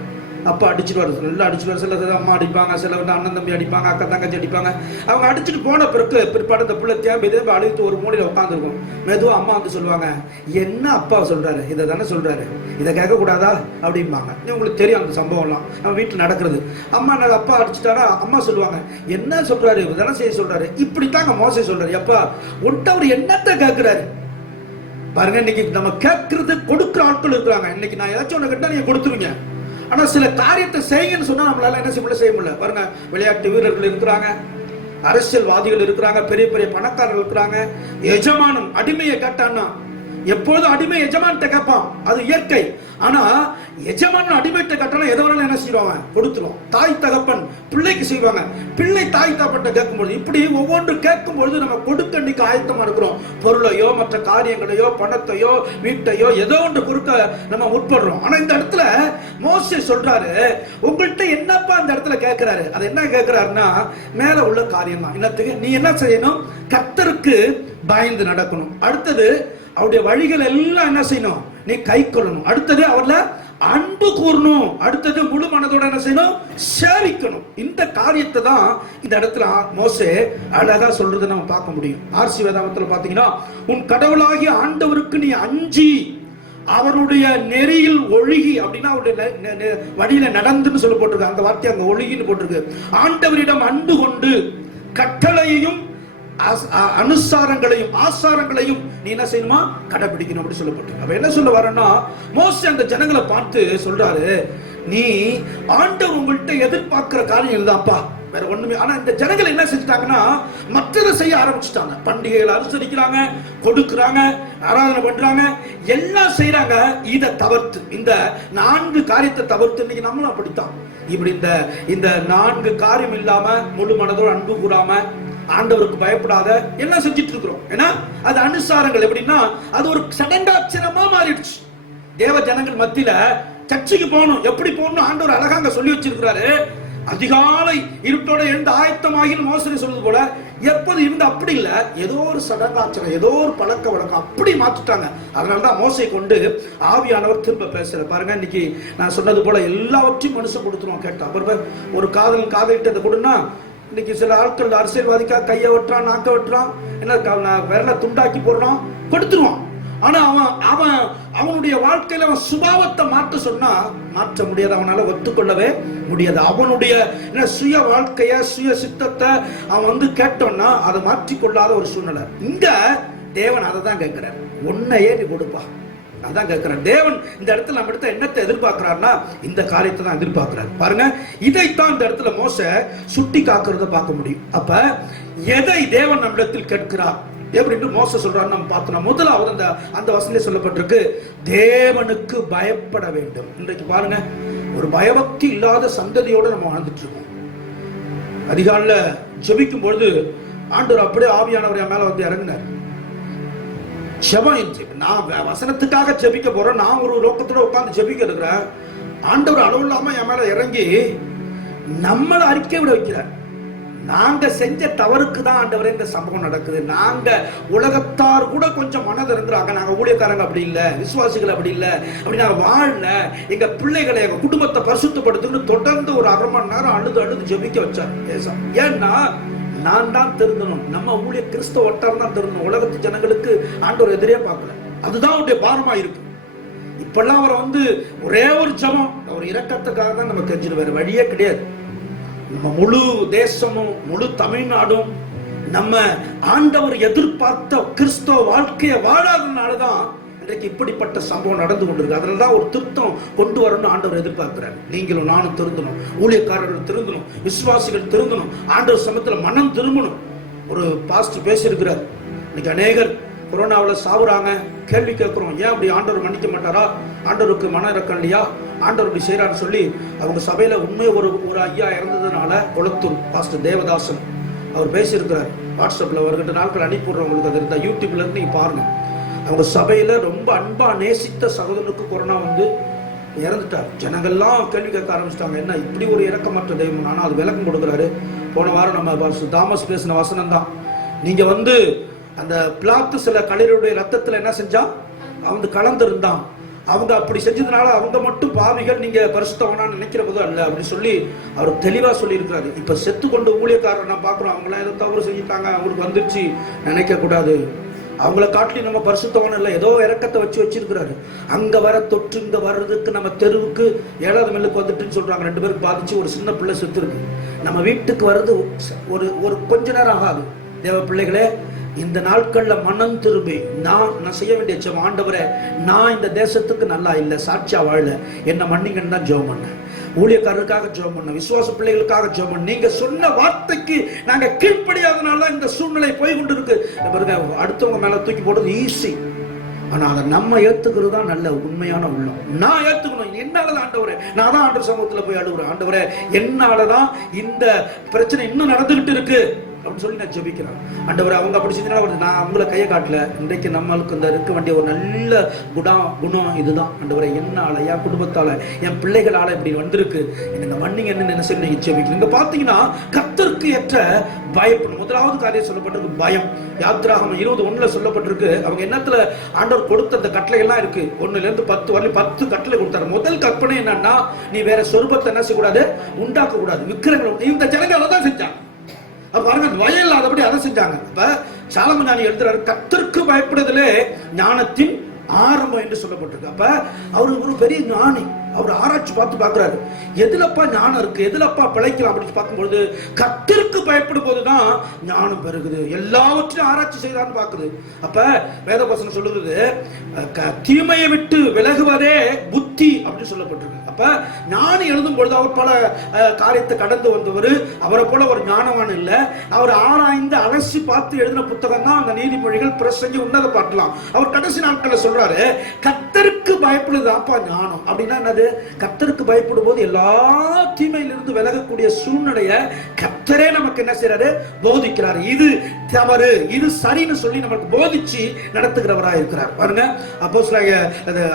அப்பா அடிச்சுட்டு நல்லா அடிச்சுட்டு, சில அம்மா அடிப்பாங்க, சில அண்ணன் தம்பி அடிப்பாங்க, அக்கா தங்கச்சி அடிப்பாங்க. அவங்க அடிச்சுட்டு போன பிற்பாடு இந்த பிள்ளை தேவை அழுத்து ஒரு மூலையில் உட்காந்துருக்கும். மெதுவா அம்மா சொல்லுவாங்க, என்ன அப்பா சொல்றாரு, இதை தானே சொல்றாரு, இதை கேட்க கூடாதா அப்படிம்பாங்க. உங்களுக்கு தெரியும் அந்த சம்பவம்லாம் நம்ம வீட்டில் நடக்கிறது. அம்மா அப்பா அடிச்சுட்டாரா, அம்மா சொல்லுவாங்க, என்ன சொல்றாரு, இதெல்லாம் செய்ய சொல்றாரு. இப்படித்தாங்க மோசே சொல்றாரு. அப்பா ஒன்ட்ட அவர் என்னத்தை கேட்கிறாரு பாருங்க. இன்னைக்கு நம்ம கேட்கறது கொடுக்குற ஆட்கள் இருக்கிறாங்க. இன்னைக்கு நான் ஏதாச்சும் ஒன்று கேட்டா நீங்க கொடுத்துருவீங்க. ஆனா சில காரியத்தை செய்யுங்கன்னு சொன்னா நம்மளால என்ன செய்ய முடியல. பாருங்க, விளையாட்டு வீரர்கள் இருக்கிறாங்க, அரசியல்வாதிகள் இருக்கிறாங்க, பெரிய பெரிய பணக்காரர்கள் இருக்கிறாங்க. எஜமானம் அடிமையை கேட்டான்னா எப்போதும் அடிமை எஜமான்கிட்ட கேட்பான், அது இயற்கை. ஆனா எஜமான் அடிமைட்ட கட்டணம் எதை வேணாலும் என்ன செய்வாங்க, கொடுத்துரும். தாய் தகப்பன் பிள்ளைக்கு செய்வாங்க, பிள்ளை தாய் தகப்பன் கேட்கும்போது, இப்படி ஒவ்வொன்று கேட்கும்பொழுது நம்ம கொடுக்க இன்னைக்கு ஆயத்தமா இருக்கிறோம். பொருளையோ மற்ற காரியங்களையோ பணத்தையோ வீட்டையோ ஏதோ ஒன்று கொடுக்க நம்ம முற்படுறோம். ஆனா இந்த இடத்துல மோசே சொல்றாரு, உங்கள்கிட்ட என்னப்பா இந்த இடத்துல கேட்கிறாரு, அது என்ன கேட்கிறாருன்னா மேல உள்ள காரியம் தான். என்னத்துக்கு நீ என்ன செய்யணும், கர்த்தருக்கு பயந்து நடக்கணும். அடுத்தது அவருடைய வழிகள் எல்லாம் என்ன செய்யணும், நீ கை கொள்ளணும். அடுத்தது அவர்ல அன்பு கூறணும். அடுத்தது முழு மனதோட என்ன செய்யணும், சேவிக்கணும். இந்த காரியத்தை தான் இந்த இடத்துல மோசே அழகா சொல்றது நம்ம பார்க்க முடியும். ஆர்சி வேதாகமத்துல பாத்தீங்கன்னா, உன் கடவுளாகிய ஆண்டவருக்கு நீ அஞ்சி அவருடைய நெறியில் ஒழுகி, அப்படின்னா அவருடைய வழியில நடந்துன்னு சொல்ல போட்டிருக்கு. அந்த வார்த்தை அங்க ஒழுகின்னு போட்டிருக்கு. ஆண்டவரிடம் அன்பு கொண்டு கட்டளையையும் அனுசாரங்களையும் ஆசாரங்களையும் நீ என்ன செய்யணுமா, கடைபிடிக்கணும் அப்படி சொல்லப்பட்டிருக்கு. அப்ப என்ன சொல்ல வரேன்னா, மோசே அந்த ஜனங்களை பார்த்து சொல்றாரு, நீ ஆண்டவர் உங்கள்கிட்ட எதிர்பார்க்கிற காரியம் இல்லதாப்பா, வேற ஒண்ணுமே. ஆனா இந்த ஜனங்கள் என்ன செஞ்சுட்டாங்கன்னா, மற்றதை செய்ய ஆரம்பிச்சுட்டாங்க. பண்டிகைகளை அனுசரிக்கிறாங்க, கொடுக்குறாங்க, ஆராதனை பண்றாங்க, எல்லாம் செய்யறாங்க. இதை தவிர்த்து, இந்த 4 காரியத்தை தவிர்த்து, இன்னைக்கு நம்மளும் அப்படித்தான். இப்படி இந்த 4 காரியம் இல்லாம, முழு மனதோடு அன்பு கூறாம, ஆண்டவருக்கு பயப்படாத எல்லாம் செஞ்சிட்டு இருக்கிறோம். ஏன்னா அது அனுசாரங்கள். எப்படின்னா அது ஒரு சடங்காட்சணமா மாறிடுச்சு. தேவ ஜனங்கள் மத்தியில சர்ச்சைக்கு போகணும், எப்படி போகணும் ஆண்டவர் அழகாங்க சொல்லி வச்சிருக்கிறாரு. அதிகாலை இருட்டோட எழுந்து ஆயத்தமாகி மோசடி சொல்றது போல எப்போது இருந்து அப்படி இல்ல, ஏதோ ஒரு சடங்காச்சரம், ஏதோ ஒரு பழக்க வழக்கம் அப்படி மாற்றிட்டாங்க. அதனாலதான் மோசை கொண்டு ஆவியானவர் திரும்ப பேசுற பாருங்க. இன்னைக்கு நான் சொன்னது போல எல்லாவற்றையும் மனுஷன் கொடுத்துருவோம். கேட்டா அப்புறம் ஒரு காதலிட்டதை கொடுன்னா, இன்னைக்கு சில ஆட்கள் அரசியல்வாதிக்கா கையை வெட்டுறான், நாக்க வெட்டுறான், என்ன விரல துண்டாக்கி போடுறான், கொடுத்துருவான். ஆனா அவனுடைய வாழ்க்கையில அவன் சுபாவத்தை மாற்ற சொன்னா மாற்ற முடியாது, அவனால ஒத்துக்கொள்ளவே முடியாது. அவனுடைய சுய வாழ்க்கைய சுய சித்தத்தை அவன் கேட்டோம்னா அதை மாற்றிக்கொள்ளாத ஒரு சூழ்நிலை. இங்க தேவன் அதை தான் கேட்கிறார், உன்னையே நீ கொடுப்பா, அதான் கேட்கிறார் தேவன். இந்த இடத்துல நம்ம இடத்துல என்னத்தை எதிர்பார்க்கிறார்னா இந்த காரியத்தை தான் எதிர்பார்க்கிறார். பாருங்க, இதைத்தான் இந்த இடத்துல மோசே சுட்டி காக்கிறத பார்க்க முடியும். அப்ப எதை தேவன் நம்மிடத்தில் கேட்கிறார் எப்படின்னு மோசே சொல்றாரு நம்ம பார்த்தோம். முதலாவது அந்த வசனத்தில் சொல்லப்பட்டிருக்கு, தேவனுக்கு பயப்பட வேண்டும். இன்றைக்கு பாருங்க, ஒரு பயபக்தி இல்லாத சந்ததியோடு நம்ம வாழ்ந்துட்டு இருக்கோம். அதிகாலையில ஜெபிக்கும் பொழுது ஆண்டவர் அப்படியே ஆவியானவர் மேல இறங்கினார். நான் வசனத்துக்காக ஜெபிக்க போறேன், நான் ஒரு நோக்கத்தோட உட்கார்ந்து ஜெபிக்க இருக்கிறேன். ஆண்டவர் அளவு இல்லாம என் மேல இறங்கி நம்மளை அறிக்கை விட வைக்கிறார். நாங்க செஞ்ச தவறுக்கு தான் ஆண்டவரே இந்த சம்பவம் நடக்குது. நாங்க உலகத்தார் கூட கொஞ்சம் மனது இருக்கிறாங்க, நாங்க ஊழியக்காரங்க அப்படி இல்ல, விசுவாசிகள் அப்படி இல்ல, அப்படி நாங்க வாழல, எங்க பிள்ளைகளை எங்க குடும்பத்தை பரிசுத்தப்படுத்துன்னு தொடர்ந்து ஒரு 1/2 மணி நேரம் அழுது ஜெபிக்க வச்சார். ஏன்னா நான் தான் திருந்தணும், நம்ம ஊழிய கிறிஸ்தவ வட்டாரம் தான் திருந்தணும், உலகத்து ஜனங்களுக்கு ஆண்டவர் எதிரே பார்க்கல. அதுதான் அவருடைய பாரமா இருக்கு. இப்பெல்லாம் அவரை ஒரே ஒரு ஜபம், ஒரு இரக்கத்துக்காக தான் நம்ம தெரிஞ்சிடும், வேற வழியே கிடையாது. நம்ம முழு தேசமும் முழு தமிழ்நாடும் நம்ம ஆண்டவர் எதிர்பார்த்த கிறிஸ்தவ வாழ்க்கையை வாழாதனாலதான் இன்றைக்கு இப்படிப்பட்ட சம்பவம் நடந்து கொண்டிருக்கு. அதனாலதான் ஒரு திருத்தம் கொண்டு வரணும்னு ஆண்டவர் எதிர்பார்க்கிறார். நீங்களும் நானும் திருந்தணும், ஊழியக்காரர்கள் திருந்தணும், விசுவாசிகள் திருந்தணும், ஆண்டவர் சமயத்தில் மனம் திரும்பணும். ஒரு பாஸ்டர் பேசியிருக்கிறார், இன்னைக்கு அநேகர் கொரோனாவில் சாவுறாங்க, கேள்வி கேட்கிறோம், ஏன் அப்படி ஆண்டவர் மன்னிக்க மாட்டாரா, ஆண்டவருக்கு மன இறக்கம் இல்லையா, ஆண்டவர் இப்படி செய்யறான்னு சொல்லி அவங்க சபையில உண்மையை ஒரு ஐயா இறந்ததுனால கொளத்தூர் பாஸ்டர் தேவதாசன் அவர் பேசியிருக்கிறார். வாட்ஸ்அப்ல ஒரு 2 நாட்கள் அனுப்பிடுறவங்களுக்கு அது இருந்தா யூடியூப்ல இருந்து நீங்க பாருங்க. அவங்க சபையில ரொம்ப அன்பா நேசித்த சகோதரனுக்கு கொரோனா இறந்துட்டார். ஜனங்கள்லாம் கேள்வி கேட்க ஆரம்பிச்சிட்டாங்க, என்ன இப்படி ஒரு இறக்கமற்ற தெய்வம். ஆனா அது விளக்கம் கொடுக்குறாரு. போன வாரம் நம்ம தாமஸ் பேசின வசனம் தான். நீங்க அந்த பிளாத்து சில கலைஞருடைய ரத்தத்துல என்ன செஞ்சா அவங்க கலந்துருந்தான், அவங்க அப்படி செஞ்சதுனால அவங்க மட்டும் பாவிகள், நீங்க பரிசுத்தவனான்னு நினைக்கிற போதும் அல்ல அப்படின்னு சொல்லி அவர் தெளிவா சொல்லி இருக்கிறாரு. இப்ப செத்து கொண்டு ஊழியக்காரர் நான் பாக்குறோம், அவங்களாம் ஏதோ தவறு செஞ்சுட்டாங்க, அவங்களுக்கு வந்துருச்சு நினைக்க கூடாது. அவங்கள காட்டி நம்ம பரிசுத்தவன் இல்லை, ஏதோ இறக்கத்தை வச்சிருக்கிறாரு. அங்க வர தொற்று இங்க வர்றதுக்கு நம்ம தெருவுக்கு 7வது மில்லுக்கு வந்துட்டுன்னு சொல்றாங்க. 2 பேருக்கு பாதிச்சு ஒரு சின்ன பிள்ளை செத்து இருக்கு. நம்ம வீட்டுக்கு வர்றது ஒரு கொஞ்ச நேரம் ஆகாது. தேவ பிள்ளைகளே, இந்த நாட்கள்ல மனம் திரும்பி நான் செய்ய வேண்டிய ஜெபம், ஆண்டவரே நான் இந்த தேசத்துக்கு நல்லா இல்லை, சாட்சியா வாழல, என்ன மன்னிங்கன்னு தான் ஜெபம் பண்ணேன். ஊழியக்காரருக்காக ஜெபம் பண்ண, விசுவாச பிள்ளைகளுக்காக ஜெபம் பண்ண. நீங்க சொன்ன வார்த்தைக்கு நாங்க கீழ்ப்படியாதனால இந்த சூழ்நிலை போய் கொண்டு இருக்கு. அடுத்தவங்க மேல தூக்கி போடுறது ஈஸி. ஆனா அதை நம்ம ஏத்துக்கிறது தான் நல்ல உண்மையான உள்ளம். நான் ஏத்துக்கணும், என்னாலதான் ஆண்டவரே, நான் தான் ஆண்டவர் சமூகத்துல போய் அழுகுறேன், ஆண்டவரே என்னாலதான் இந்த பிரச்சனை இன்னும் நடந்துகிட்டு இருக்கு அப்படின்னு சொல்லி நான் ஜெபிக்கிறேன். ஆண்டவரே அவங்க அப்படி செஞ்சா நான் அவங்கள கையை காட்டல, இன்றைக்கு நம்மளுக்கு இந்த இருக்க வேண்டிய ஒரு நல்ல குணம் இதுதான். ஆண்டவரே என்னால, என் குடும்பத்தால, என் பிள்ளைகளால இப்படி வந்திருக்கு, எனக்கு மன்னிங்க என்ன சொல்லி நீங்க ஜெபிக்கணும். இங்க பாத்தீங்கன்னா கர்த்தருக்கு ஏற்ற பயப்படும். முதலாவது காரியம் சொல்லப்பட்டிருக்கு பயம். யாத்திராகமம் 20:1 சொல்லப்பட்டிருக்கு. அவங்க என்னத்துல ஆண்டவர் கொடுத்த அந்த கட்டளை எல்லாம் இருக்கு, 1 to 10 வரலும் 10 கட்டளை கொடுத்தாரு. முதல் கற்பனை என்னன்னா, நீ வேற சொரூபத்தை என்ன செய்யக்கூடாது, உண்டாக்க கூடாது, விக்கிரங்கள். இந்த ஜனங்கள் அதான் செஞ்சாங்க. பாருங்க, வயல் இல்லாதபடி அதை செஞ்சாங்க. இப்ப சாலமோன் ஞானி எழுதுறாரு, கர்த்தருக்கு பயப்படுதலே ஞானத்தின் ஆரம்பம் என்று சொல்லப்பட்டிருக்கு. அப்ப அவரு ஒரு பெரிய ஞானி. அவர் ஆராய்ச்சி பார்க்கிறாரு, எதுலப்பா ஞானம் இருக்கு, எதுலப்பா பிழைக்கலாம் அப்படின்னு பார்க்கும்போது கர்த்தருக்கு பயப்படும் போதுதான் ஞானம் பெருகுது. எல்லாவற்றையும் ஆராய்ச்சி செய்யறான்னு பாக்குது. அப்ப வேதவசனம் சொல்லுது, தீமையை விட்டு விலகுவதே புத்தி அப்படின்னு சொல்லப்பட்டிருக்கு. அப்ப ஞானி எழுதும் பொழுது அவர் பல காரியத்தை கடந்து வந்தவர், அவரை போல ஒரு ஞானவான் இல்ல. அவர் ஆராய்ந்து அலசி பார்த்து எழுதின புத்தகம் தான் அந்த நீதிமொழிகள், பிரசங்கி, உன்னத பாட்டலாம். அவர் கடைசி நாட்களில் சொல்றாரு, கர்த்தருக்கு பயப்படுதாப்பா ஞானம். அப்படின்னா என்னது? கர்த்தருக்கு பயப்படும் போது எல்லா தீமையிலிருந்து விலகக்கூடிய சூழ்நிலைய கர்த்தரே நமக்கு என்ன செய்யறாரு, போதிக்கிறாரு. இது தவறு, இது சரின்னு சொல்லி நமக்கு போதிச்சு நடத்துகிறவராக இருக்கிறார். பாருங்க, அப்போஸ்தலனாகிய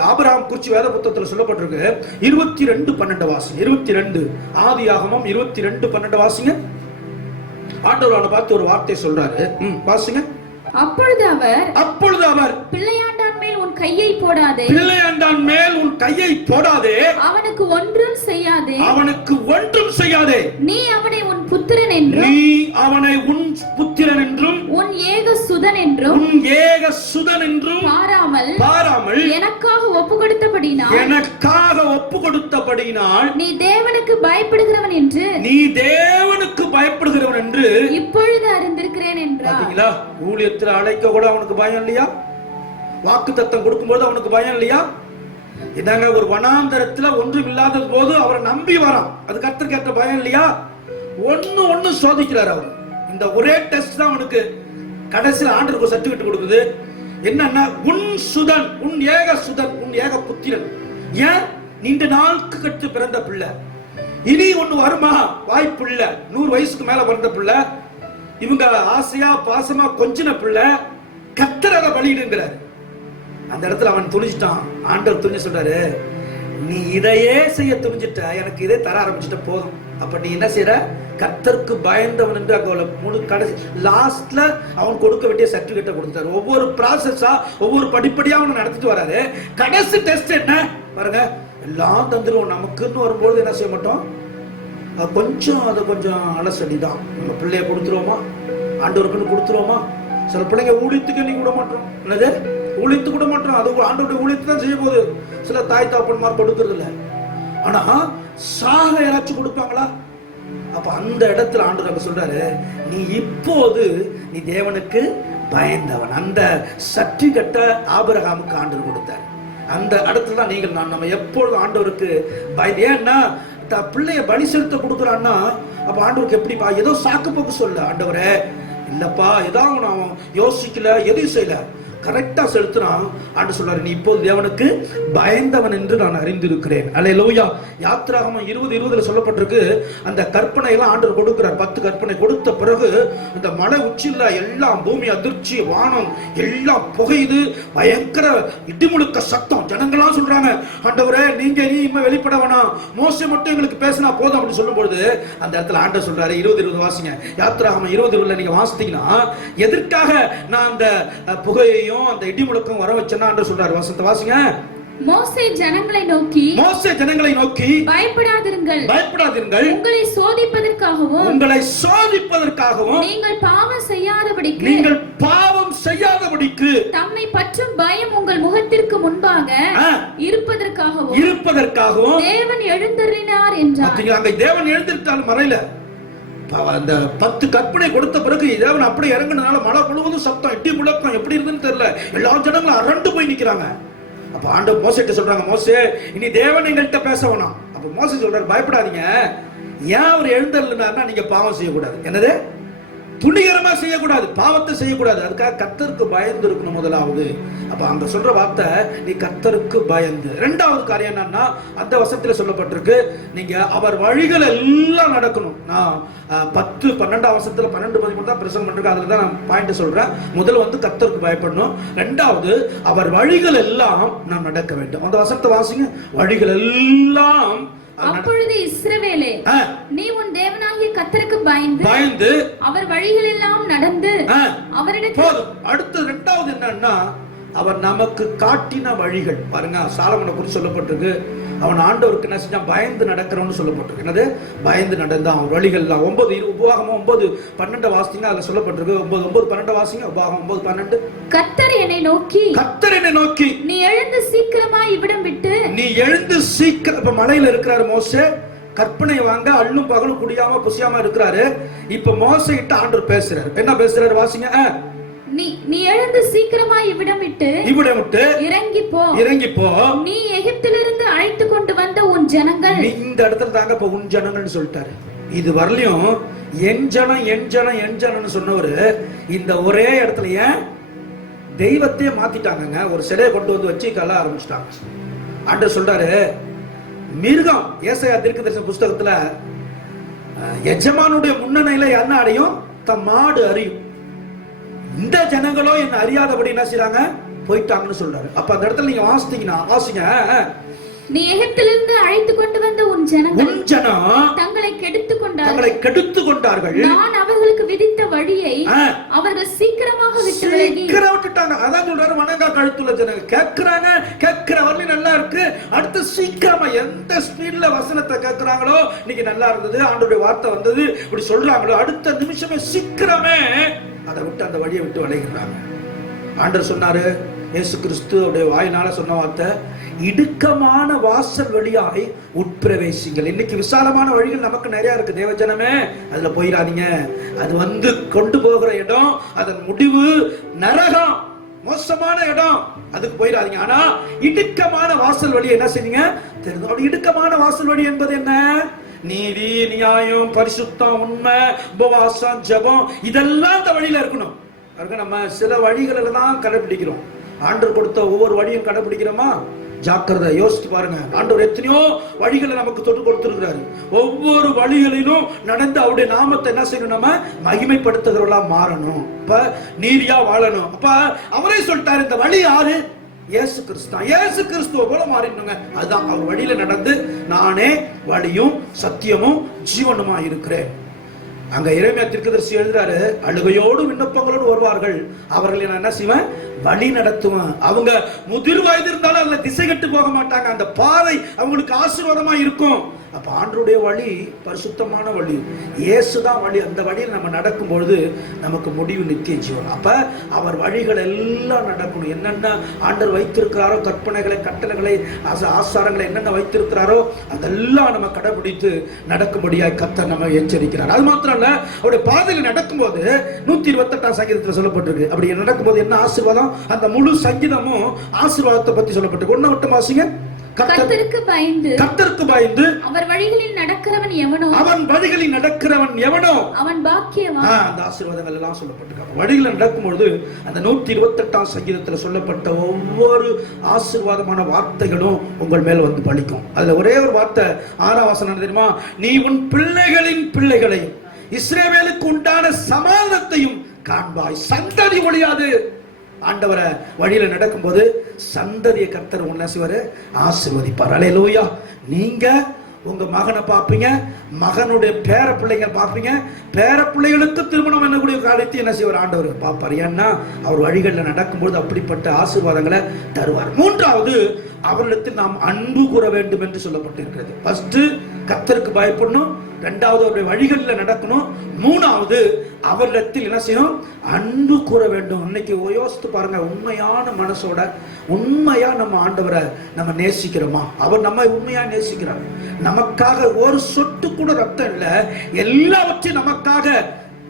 ஆபிரகாம் குறித்து வேத புத்தகத்தில் சொல்லப்பட்டிருக்கு. 22:12 வாசிங்க. 22 ஆதியாகமம் 22:12 வாசிங்க. ஆண்டவர் அவனை பார்த்து ஒரு வார்த்தை சொல்றாரு, வாசிங்க. அப்பொழுது அவர் பிள்ளையாண்டான் மேல் உன் கையை போடாதே, பிள்ளையாண்டான் மேல் உன் கையை போடாதே, அவனுக்கு ஒன்றும் செய்யாதே, அவனுக்கு ஒன்றும் செய்யாதே, நீ அவனை உன் புத்திரன் என்றும், நீ அவனை உன் புத்திரன் என்றும், உன் ஏக சுதன் என்றும், உன் ஏக சுதன் என்றும் பாராமல் எனக்காக ஒப்பு கொடுத்தபடினால், எனக்காக ஒப்பு கொடுத்தபடினால் நீ தேவனுக்கு பயப்படுகிறவன் என்று, நீ தேவனுக்கு பயப்படுகிறவன் என்று இப்பொழுது அறிந்திருக்கிறேன் என்றார். பாத்தீங்களா? ஊழியத்தில் அழைக்க கூட அவனுக்கு பயம் இல்லையா? வாக்கு தத்தம் கொடுக்கும்போது அவனுக்கு பயம் இல்லையா? இதாங்க ஒரு வனாந்தரத்துல ஒன்றும் இல்லாத போது அவரை நம்பி வரான், அது கர்த்தருக்கு ஏற்ற பயம் இல்லையா? ஒண்ணு சோதிக்கிறார் அவர். இந்த ஒரே டெஸ்ட் தான் அவனுக்கு கடைசியில் ஆண்டருக்கு சர்டிபிகேட் கொடுக்குது. என்னன்னா, உன் சுதன், உன் ஏக சுதன், உன் ஏக புத்திரன். ஏன்? நீண்ட நாளுக்கு கட்டு பிறந்த பிள்ளை, இனி ஒண்ணு வருமா வாய்ப்பு இல்ல. 100 வயசுக்கு மேல பிறந்த பிள்ளை, இவங்க ஆசையா பாசமா கொஞ்சின பிள்ளை, கர்த்தர் அதை பலியிடுங்கிறார். அந்த இடத்துல அவன் துணிச்சிட்டான். ஆண்டவர் துணிஞ்சு சொல்றாரு, நீ இதையே செய்ய துணிஞ்சிட்ட, எனக்கு இதே தர ஆரம்பிச்சுட்ட போதும். அப்ப நீ என்ன செய்யற? கர்த்தருக்கு பயந்தவன் என்று அங்க முழு கடைசி லாஸ்ட்ல அவன் கொடுக்க வேண்டிய சர்டிபிகேட்டை கொடுத்தாரு. ஒவ்வொரு ப்ராசஸா ஒவ்வொரு படிப்படியா அவனை நடத்திட்டு வராரு. கடைசி டெஸ்ட் என்ன பாருங்க, எல்லாம் தந்துருவோம். நமக்குன்னு வரும்போது என்ன செய்ய மாட்டோம், அதை கொஞ்சம் அலசடி தான். நம்ம பிள்ளைய கொடுத்துருவோமா, ஆண்டவருக்குன்னு கொடுத்துருவோமா? சில பிள்ளைங்க ஊழியத்துக்கு நீங்க விட மாட்டோம். என்னது? ஊழியத்துக்கு விட மாட்டோம். அது ஆண்டவருடைய ஊழியத்தை தான் செய்ய போகுது. சில தாய் தாப்பன்மார் கொடுக்கறது இல்லை. ஆனா சாக யாராச்சும் கொடுப்பாங்களா? அப்ப அந்த இடத்துல ஆண்டவர் சொல்றாரு, நீ இப்போது நீ தேவனுக்கு பயந்தவன். அந்த சர்டிபிகேட்டை ஆபிரகாமுக்கு ஆண்டவர் கொடுத்தார். அந்த இடத்துல தான் நீங்கள் நம்ம எப்பொழுதும் ஆண்டவருக்கு பயந்து. ஏன்னா பிள்ளைய பலி செலுத்த கொடுக்குறான்னா, அப்ப ஆண்டவருக்கு எப்படிப்பா? ஏதோ சாக்கு போக்கு சொல்ல, ஆண்டவரே இல்லப்பா, ஏதாவது நான் யோசிக்கல, எதையும் செய்யல, கரெக்டா செலுத்தினான். ஆண்டு சொல்றாரு, நீ இப்போது தேவனுக்கு பயந்தவன் என்று நான் அறிந்திருக்கிறேன். அல்லேலூயா. யாத்திராகமம் 20:20 சொல்லப்பட்டிருக்கு. அந்த கற்பனை எல்லாம் ஆண்டவர் கொடுக்கிறார். 10 கற்பனை கொடுத்த பிறகு இந்த மலை உச்சியில எல்லாம் பூமி அதிர்ச்சி, வானம் எல்லாம் புகையுது, பயங்கர இடிமுழுக்க சத்தம். ஜனங்களாம் சொல்றாங்க, ஆண்டவரே நீங்க இனிமே வெளிப்பட வேணாம், மோசே மட்டும் எங்களுக்கு பேசினா போதும் அப்படின்னு சொல்லும் பொழுது அந்த இடத்துல ஆண்டவர் சொல்றாரு, 20:20 வாசிங்க. யாத்திராகமம் 20:20 நீங்க வாசித்தீங்கன்னா, எதற்காக நான் அந்த புகையையும் அந்த இடி முழக்கம் வர வச்சேன்னா ஆண்டவர் சொல்றாரு. வசனத்தை வாசிங்க. மோசே ஜனங்களை நோக்கி பயப்படாதிருங்கள், உங்களை சோதிப்பதற்காகவும் நீங்கள் பாவம் செய்யாதபடிக்கு தம்மை பற்றும் பயம் உங்கள் முகத்திற்கு முன்பாக இருப்பதற்காகவும் தேவன் எழுந்தருளினார் என்றார். அங்க தேவன் எழுந்திருந்தால் மறையில அந்த 10 கற்பனை கொடுத்த பிறகு தேவன் அப்படி இறங்குனதுனால மழை முழுவதும் சத்தம், இடி முழக்கம் எப்படி இருக்குன்னு தெரியல. எல்லா ஜனங்களும் அரண்டு போய் நிக்கிறாங்க. அப்ப ஆண்டவர் மோசேட்ட சொல்றாங்க, மோசே இனி தேவன் எங்கள்கிட்ட பேச வேணாம். அப்ப மோசே சொல்றாரு, பயப்படாதீங்க, ஏன் அவர் எழுந்தருளினார்னா நீங்க பாவம் செய்யக்கூடாது. என்னது? துணிகரமா செய்யக்கூடாது, பாவத்தை செய்யக்கூடாது. அதுக்காக கர்த்தருக்கு பயந்து இருக்கணும் முதலாவது. அப்ப அங்க சொல்ற வார்த்தை நீ கர்த்தருக்கு பயந்து. இரண்டாவது காரியம் என்னன்னா, அந்த வசனத்துல சொல்லப்பட்டிருக்கு, நீங்க அவர் வழிகள் எல்லாம் நடக்கணும். நான் 10-12 வசனத்துல 12-13 தான் பிரசங்கம் பண்றேன், அதுல தான் நான் பாயிண்ட் சொல்றேன். முதல்ல வந்து கர்த்தருக்கு பயப்படணும், ரெண்டாவது அவர் வழிகள் எல்லாம் நாம் நடக்க வேண்டும். அந்த வசனத்தை வாசிங்க. வழிகள் எல்லாம். அப்பொழுது இஸ்ரவேலே, நீ உன் தேவனாகிய கர்த்தருக்கு பயந்து அவர் வழிகள் எல்லாம் நடந்து அவரிடத்தில். அடுத்து இரண்டாவது என்னன்னா, அவர் நமக்கு காட்டின வழிகள். பாருங்க, சாலமோனை குறித்து சொல்லப்பட்டிருக்கு, அவன் ஆண்டவருக்கு என்ன செஞ்சான், பயந்து நடக்கிறவன்னு சொல்லப்பட்டிருக்கு. என்னது? பயந்து நடந்தான். அவன் வழிகள்லாம் 9 உபாகமம் 9:12 வாசிங்க, அதுல சொல்லப்பட்டிருக்கு. 9:12 வாசிங்க. உபாகமம் 9:12. கர்த்தர் என்னை நோக்கி நீ எழுந்து சீக்கிரமாய் இவ்விடம் விட்டு. நீ எழுந்து சீக்கிரம். இப்ப மலையில இருக்கிறாரு மோசே, கற்பனை வாங்க அள்ளும் பகலும் குடியாம புசியாம இருக்கிறாரு. இப்ப மோசே கிட்ட ஆண்டவர் பேசுறாரு. என்ன பேசுறாரு வாசிங்க. நீ எழுந்து சீக்கிரமாய் இவ்விடம் விட்டு இறங்கி போ. நீ எகிப்திலிருந்து அழைத்து கொண்டு வந்த உன் ஜனங்கள். இந்த இடத்துல தாங்க இப்ப உன் ஜனங்கள்னு சொல்லிட்டாரு. இது வரலையும் என் ஜனம் சொன்னவரு இந்த ஒரே இடத்துல ஏன் தெய்வத்தையே மாத்திட்டாங்க. ஒரு சிலையை கொண்டு வந்து வச்சு கல்ல ஆரம்பிச்சிட்டாங்க. ஆண்டவர் சொல்றாரு, மிருகம் ஏசாயா தீர்க்கதரிசன புஸ்தகத்துல எஜமானுடைய முன்னணியில என்ன அடையும், தம் மாடு அறியும். இந்த ஜனங்களோ என்ன அறியாதபடி என்ன செய்றாங்க, போயிட்டாங்கன்னு சொல்றாரு. அப்ப அந்த இடத்துல நீங்க வாசிங்க. நீ எகிப்திலிருந்து அழைத்து கொண்டு வந்த உன் ஜனம் தங்களை கெடுத்து கொண்டார்கள். நான் அவர்களுக்கு விதித்த வழியை அவர்கள் சீக்கிரமாக விட்டுட்டாங்க. அதான் சொல்றாரு, வணங்கா கழுத்துள்ள ஜனங்கள் கேட்கிற வரலையும் நல்லா இருக்கு. அடுத்து சீக்கிரமா எந்த ஸ்பீட்ல வசனத்தை கேட்கிறாங்களோ, இன்னைக்கு நல்லா இருந்தது, ஆண்டவருடைய வார்த்தை வந்தது, இப்படி சொல்றாங்களோ, அடுத்த நிமிஷமே சீக்கிரமே அதை விட்டு அந்த வழியை விட்டு விளைகிறாங்க. ஆண்டவர் சொன்னாரு, இயேசு கிறிஸ்து அவருடைய வாயினால சொன்ன வார்த்தை, இடுக்கமான வாசல் வழியாய் உட்பிரவேசிங்கள். இன்னைக்கு விசாலமான வழிகள் நமக்கு நிறைய இருக்கு தேவஜனமே, அதுல போயிடாதீங்க. அது வந்து கொண்டு போகிற இடம், அதன் முடிவு நரகம், மோசமான இடம், அதுக்கு போயிடாதீங்க. ஆனா இடுக்கமான வாசல் வழி என்ன செய்யுங்க தெரியும். அப்படி இடுக்கமான வாசல் வழி என்பது என்ன? நீதி, நியாயம், பரிசுத்தம், உண்மை, உபவாசம், ஜெபம், இதெல்லாம் இந்த வழியில இருக்கணும். நம்ம சில வழிகளை தான் கடைபிடிக்கிறோம். ஆண்டவர் கொடுத்த ஒவ்வொரு வழியும் கடைபிடிக்கிறோமா? ஜாக்கிரதை, யோசிச்சு பாருங்க. ஆண்டவர் எத்தனையோ வழிகளை நமக்கு தொட்டு கொடுத்திருக்கிறாரு. ஒவ்வொரு வழிகளிலும் நடந்து அவருடைய நாமத்தை என்ன செய்யணும், நம்ம மகிமைப்படுத்துகிறவர்களா மாறணும். இப்ப நீதியா வாழணும். அப்ப அவரே சொல்லிட்டாரு, இந்த வழி யாரு? இயேசு கிறிஸ்து. இயேசு கிறிஸ்துவ போல மாறிடணுங்க. அதுதான் அவர் வழியில நடந்து, நானே வழியும் சத்தியமும் ஜீவனுமா இருக்கிறேன். அங்க எரேமியா தீர்க்கதரிசி எழுதுறாரு, அழுகையோடு விண்ணப்பங்களோடு வருவார்கள், அவர்களை நான் என்ன செய்வேன், வழி நடத்துவேன். அவங்க முதிர் வயது இருந்தாலும் அதுல திசை கட்டு போக மாட்டாங்க. அந்த பாதை அவங்களுக்கு ஆசீர்வாதமா இருக்கும். அப்ப ஆண்டவருடைய வழி பரிசுத்தமான வழி, இயேசுதான் வழி. அந்த வழியில் நம்ம நடக்கும் பொழுது நமக்கு முடிவு நித்திய ஜீவன். அப்ப அவர் வழிகள் எல்லாம் நடக்கணும். என்னென்ன ஆண்டவர் வைத்திருக்கிறாரோ, கற்பனைகளை, கட்டளைகளை, ஆசாரங்களை என்னென்ன வைத்திருக்கிறாரோ அதெல்லாம் நம்ம கடைபிடித்து நடக்கும்படியாய் கர்த்தர் நம்ம எச்சரிக்கிறார். அது மாத்திரம் இல்ல, அவருடைய பாதையில் நடக்கும்போது 128ஆம் சங்கீதத்தில் சொல்லப்பட்டிருக்கு. அப்படி நடக்கும்போது என்ன ஆசீர்வாதம், அந்த முழு சங்கீதமும் ஆசீர்வாதத்தை பத்தி சொல்லப்பட்டிருக்கு. ஒண்ணு மட்டும் வாசிங்க. கர்த்தருக்கு பயந்து அவர் வழிகளில் நடக்கிறவன் எவனோ அவன் பாக்கியவான். அந்த ஆசீர்வாதங்கள் எல்லாம் சொல்லப்பட்டிருக்கு. வழிகளில் நடக்கும்போது அந்த 128ஆம் சங்கீதத்தில் சொல்லப்பட்ட ஒவ்வொரு ஆசீர்வாதமான வார்த்தைகளும் உங்கள் மேல் வந்து பலிக்கும். அதுல ஒரே ஒரு வார்த்தை 6ஆம் வசனம் தெரியுமா? நீ உன் பிள்ளைகளின் பிள்ளைகளையும் இஸ்ரவேலுக்கு உண்டான சமாதானத்தையும் காண்பாய், சந்ததி ஒழியாது. ஆண்டவரை வழியில நடக்கும்போது சந்ததியை கர்த்தர் என்ன செய்வாரு, ஆசீர்வதிப்பார். அல்லேலூயா. நீங்க உங்க மகனை பார்ப்பீங்க, மகனுடைய பேர பிள்ளைங்க பார்ப்பீங்க, பேர பிள்ளைகளுக்கு திருமணம் என்னக்கூடிய காரியத்தை என்ன செய்வார், ஆண்டவர் பார்ப்பார். ஏன்னா அவர் வழிகளில் நடக்கும்போது அப்படிப்பட்ட ஆசீர்வாதங்களை தருவார். மூன்றாவது, அவரிடத்தில் நாம் அன்பு கூற வேண்டும் என்று சொல்லப்பட்டிருக்கிறது. ஃபர்ஸ்ட் கர்த்தருக்கு பயப்படணும், இரண்டாவது அவருடைய வழிகளில் நடக்கணும், மூணாவது அவரிடத்தில் என்ன செய்யணும், அன்பு கூற வேண்டும். இன்னைக்கு யோசித்து பாருங்க, உண்மையான மனசோட உண்மையா நம்ம ஆண்டவரை நம்ம நேசிக்கிறோமா? அவர் நம்ம உண்மையா நேசிக்கிறார். நமக்காக ஒரு சொட்டு கூட ரத்தம் இல்ல, எல்லாவற்றையும் நமக்காக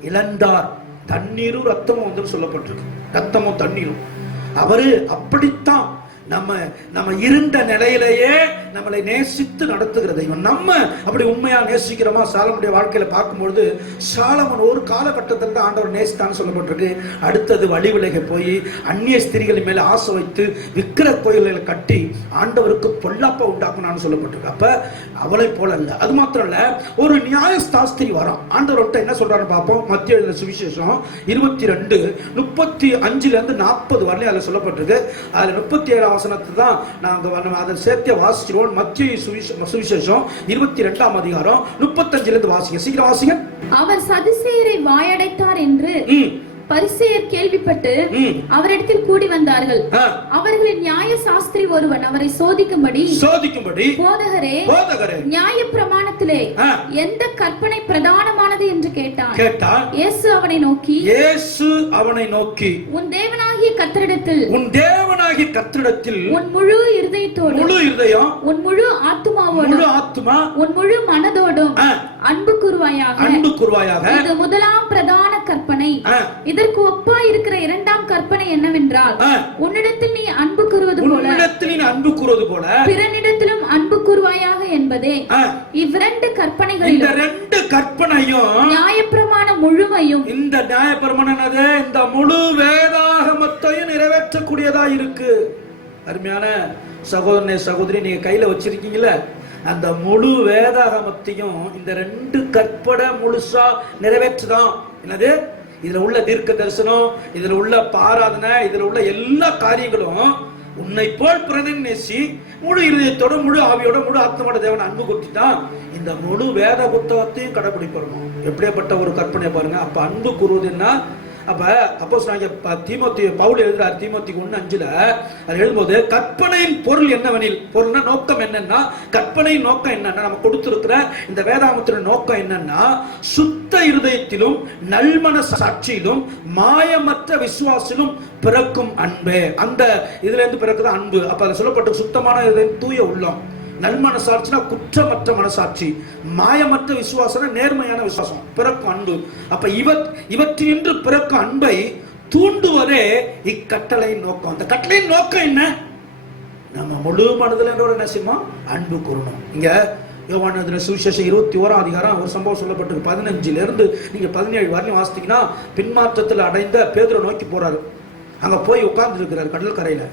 இழந்தார். தண்ணீரும் ரத்தமும் வந்து சொல்லப்பட்டிருக்கு, ரத்தமும் தண்ணீரும். அவரு அப்படித்தான் நம்ம இருந்த நிலையிலேயே நம்மளை நேசித்து நடத்துகிற தெய்வம். நம்ம அப்படி உண்மையா நேசிக்கிறோமா? சாலமனுடைய வாழ்க்கையில பார்க்கும்பொழுது சாலமன் ஒரு காலகட்டத்தில் தான் ஆண்டவர் நேசித்தான்னு சொல்லப்பட்டிருக்கு. அடுத்தது வழி விலகி போய் அந்நிய ஸ்திரிகளின் மேல ஆசை வைத்து விக்கிர கோயில்களை கட்டி ஆண்டவருக்கு பொல்லாப்ப உண்டாக்குனான்னு சொல்லப்பட்டிருக்கு. அப்ப அவளை போல இல்ல. அது மாத்திரம் இல்ல, ஒரு நியாயஸ்தாஸ்திரி வரும். ஆண்டவர் என்ன சொல்றான்னு பார்ப்போம். மத்திய எழுதின சுவிசேஷம் 22:35 40 வரலையும் அதில் சொல்லப்பட்டிருக்கு. அதுல 37 வசனத்தை தான் நாங்கள் அதை சேர்த்து வாசிக்கிறோம். மத்திய சுவிசேஷம் 22ஆம் அதிகாரம் 35 வாசிங்க. சீக்கிரம் வாசிங்க. அவர் சதுசேயரை வாயடைத்தார் என்று பரிசேயர் கேள்விப்பட்டு அவரிடத்தில் கூடி வந்தார்கள். அவர்களின் நியாய சாஸ்திரி ஒருவன் அவரை சோதிக்கும்படி போதகரே நியாய பிரமாணத்திலே எந்த கற்பனை பிரதானமானது என்று கேட்டான். இயேசு அவனை நோக்கி உன் தேவனாகிய கர்த்தரிடத்தில் உன் முழு இருதயத்தோடும் உன் முழு ஆத்துமாவோடும் உன் முழு மனதோடும் அன்பு கூர்வாயாக. இது முதலாம் பிரதான கற்பனை. இதற்கு ஒப்பா இருக்கிற இரண்டாம் கற்பனை என்னவென்றால், உன்னிடத்தில் நீ அன்பு கூறுவது போல பிறனிடத்திலும் அன்பு கூர்வாயாக என்பதே. இவ்விரண்டு கற்பனைகளையும் நியாயப்பிரமாணம் முழுமையும், இந்த நியாயப்பிரமாணம் இந்த முழு வேதாகமத்தையும் நிறைவேற்றக்கூடியதா இருக்கு. அருமையான சகோதரனே சகோதரி, நீங்க கையில வச்சிருக்கீங்கல்ல, அந்த முழு வேதாகமத்தையும் இந்த 2 கற்பனை முழுசா நிறைவேற்றுதான். என்னது? இதுல உள்ள தீர்க்க தரிசனம், இதுல உள்ள பாராதனை, இதுல உள்ள எல்லா காரியங்களும் உன்னை போல் பிறனை நேசி, முழு இதயத்தோட முழு ஆவியோட முழு ஆத்மாவோட தேவனை அன்பு கொடுத்துட்டான். இந்த முழு வேத புத்தகத்தையும் கடைபிடிப்பணும். எப்படியாப்பட்ட ஒரு கற்பனை பாருங்க. அப்ப அன்பு கூறுவதுன்னா, அப்ப அப்போஸ்தலனாகிய பவுல் எழுதுறார் தீமோத்தேயு 1:5 அது எழுதும்போது, கற்பனையின் பொருள் என்னவெனில், பொருள்னா நோக்கம் என்னன்னா, கற்பனையின் நோக்கம் என்னன்னா, நம்ம கொடுத்திருக்கிற இந்த வேதாகமத்தின் நோக்கம் என்னன்னா, சுத்த இருதயத்திலும் நல்மன சாட்சியிலும் மாயமற்ற விசுவாசிலும் பிறக்கும் அன்பே. அந்த இதுல இருந்து பிறக்குது அன்பு. அப்ப அது சொல்லப்பட்ட சுத்தமான இருதயம், தூய உள்ளம். நல்மனசாட்சினா குற்றமற்ற மனசாட்சி, மாயமற்ற விசுவாசம் நேர்மையான விசுவாசம், பிறக்கும் அன்பு. அப்ப இவற்றின்று பிறக்கும் அன்பை தூண்டுவதே இக்கட்டளையின் நோக்கம். அந்த கட்டளையின் நோக்கம் என்ன? நம்ம முழு மனதில் என்ன செய்யுமா? அன்பு கூறணும். இங்க யோவான் சுவிசேஷம் 21ஆம் அதிகாரம் ஒரு சம்பவம் சொல்லப்பட்டிருக்கு. 15 இருந்து நீங்க 17 வரையும் வாசித்தீங்கன்னா, பின்மாற்றத்தில் அடைந்த பேதுரு நோக்கி போறாரு. அங்க போய் உட்கார்ந்து இருக்கிறார் கடல் கரையில.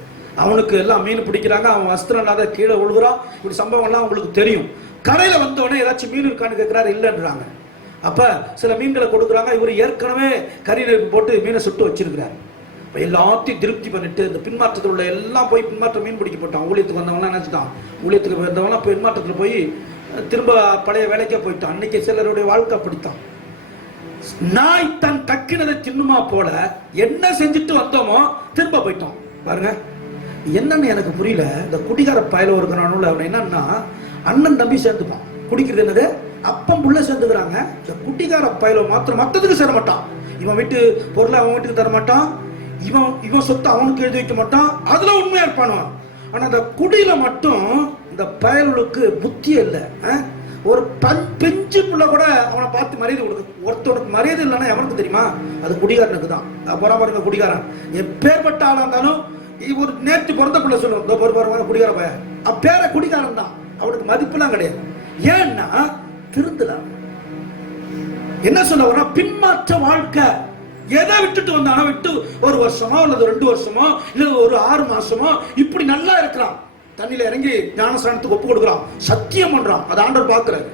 அவனுக்கு எல்லாம் மீன் பிடிக்கிறாங்க, அவன் வஸ்திரம் இல்லாத கீழே விழுகிறான். இப்படி சம்பவம் எல்லாம் உங்களுக்கு தெரியும். கரையில வந்தவொடனே ஏதாச்சும் மீன் இருக்கான்னு கேட்கிறாரு, இல்லைன்றாங்க. அப்ப சில மீன்களை கொடுக்குறாங்க. இவர் ஏற்கனவே கறி நெருப்பு போட்டு மீனை சுட்டு வச்சிருக்கிறார். எல்லாத்தையும் திருப்தி பண்ணிட்டு இந்த பின்மாற்றத்தில் உள்ள எல்லாம் போய் பின்மாற்றம் மீன் பிடிக்க போட்டான். ஊழியத்துக்கு வந்தவங்களாம் நினைச்சுட்டான். ஊழியத்துக்கு வந்தவங்களாம் பின்மாற்றத்தில் போய் திரும்ப பழைய வேலைக்கே போயிட்டான். அன்னைக்கு சிலருடைய வாழ்க்கை அப்படித்தான். நாய் தன் கக்கினதை தின்னுமா போல என்ன செஞ்சுட்டு வந்தோமோ திரும்ப போயிட்டோம். பாருங்க, என்னன்னு எனக்கு புரியல. இந்த குடிகார பயல இருக்கிறானுல, அவன் என்னன்னா அண்ணன் தம்பி சேர்ந்துப்பான். குடிக்கிறது என்னது? அப்பம் புள்ள சேர்ந்துக்கிறாங்க. இந்த குடிகார பயல மாத்திரம் மற்றதுக்கு சேர மாட்டான். இவன் வீட்டு பொருளை அவன் வீட்டுக்கு தர மாட்டான். இவன் சொத்தை அவனுக்கு எழுதி வைக்க மாட்டான். அதுல உண்மையா இருப்பானுவான். ஆனா அந்த குடியில மட்டும் இந்த பயலுக்கு புத்தியே இல்லை. ஒரு பெஞ்சு புள்ள கூட அவனை பார்த்து மரியாதை கொடுக்கு. ஒருத்தவனுக்கு மரியாதை இல்லைன்னா எவனுக்கு தெரியுமா? அது குடிகாரனுக்கு தான். பாருங்க, குடிகாரன் எப்பேற்பட்ட ஆளா இருந்தாலும், ஒரு நேற்று பிறந்த பிள்ளை சொல்லுவோம் குடிகார பையன், அப்பேர குடிகாரன் தான். அவனுக்கு மதிப்புலாம் கிடையாது. ஏன்னா திருந்தலாம். என்ன சொல்ல வர? பின்மாற்ற வாழ்க்கை. எதை விட்டுட்டு வந்தானோ, விட்டு ஒரு வருஷமோ அல்லது 2 வருஷமோ இல்ல ஒரு 6 மாசமோ இப்படி நல்லா இருக்கிறான். தண்ணியில இறங்கி ஞானஸ்தானத்துக்கு ஒப்பு கொடுக்குறான், சத்தியம் பண்றான். அதை ஆண்டவர் பார்க்கிறாரு.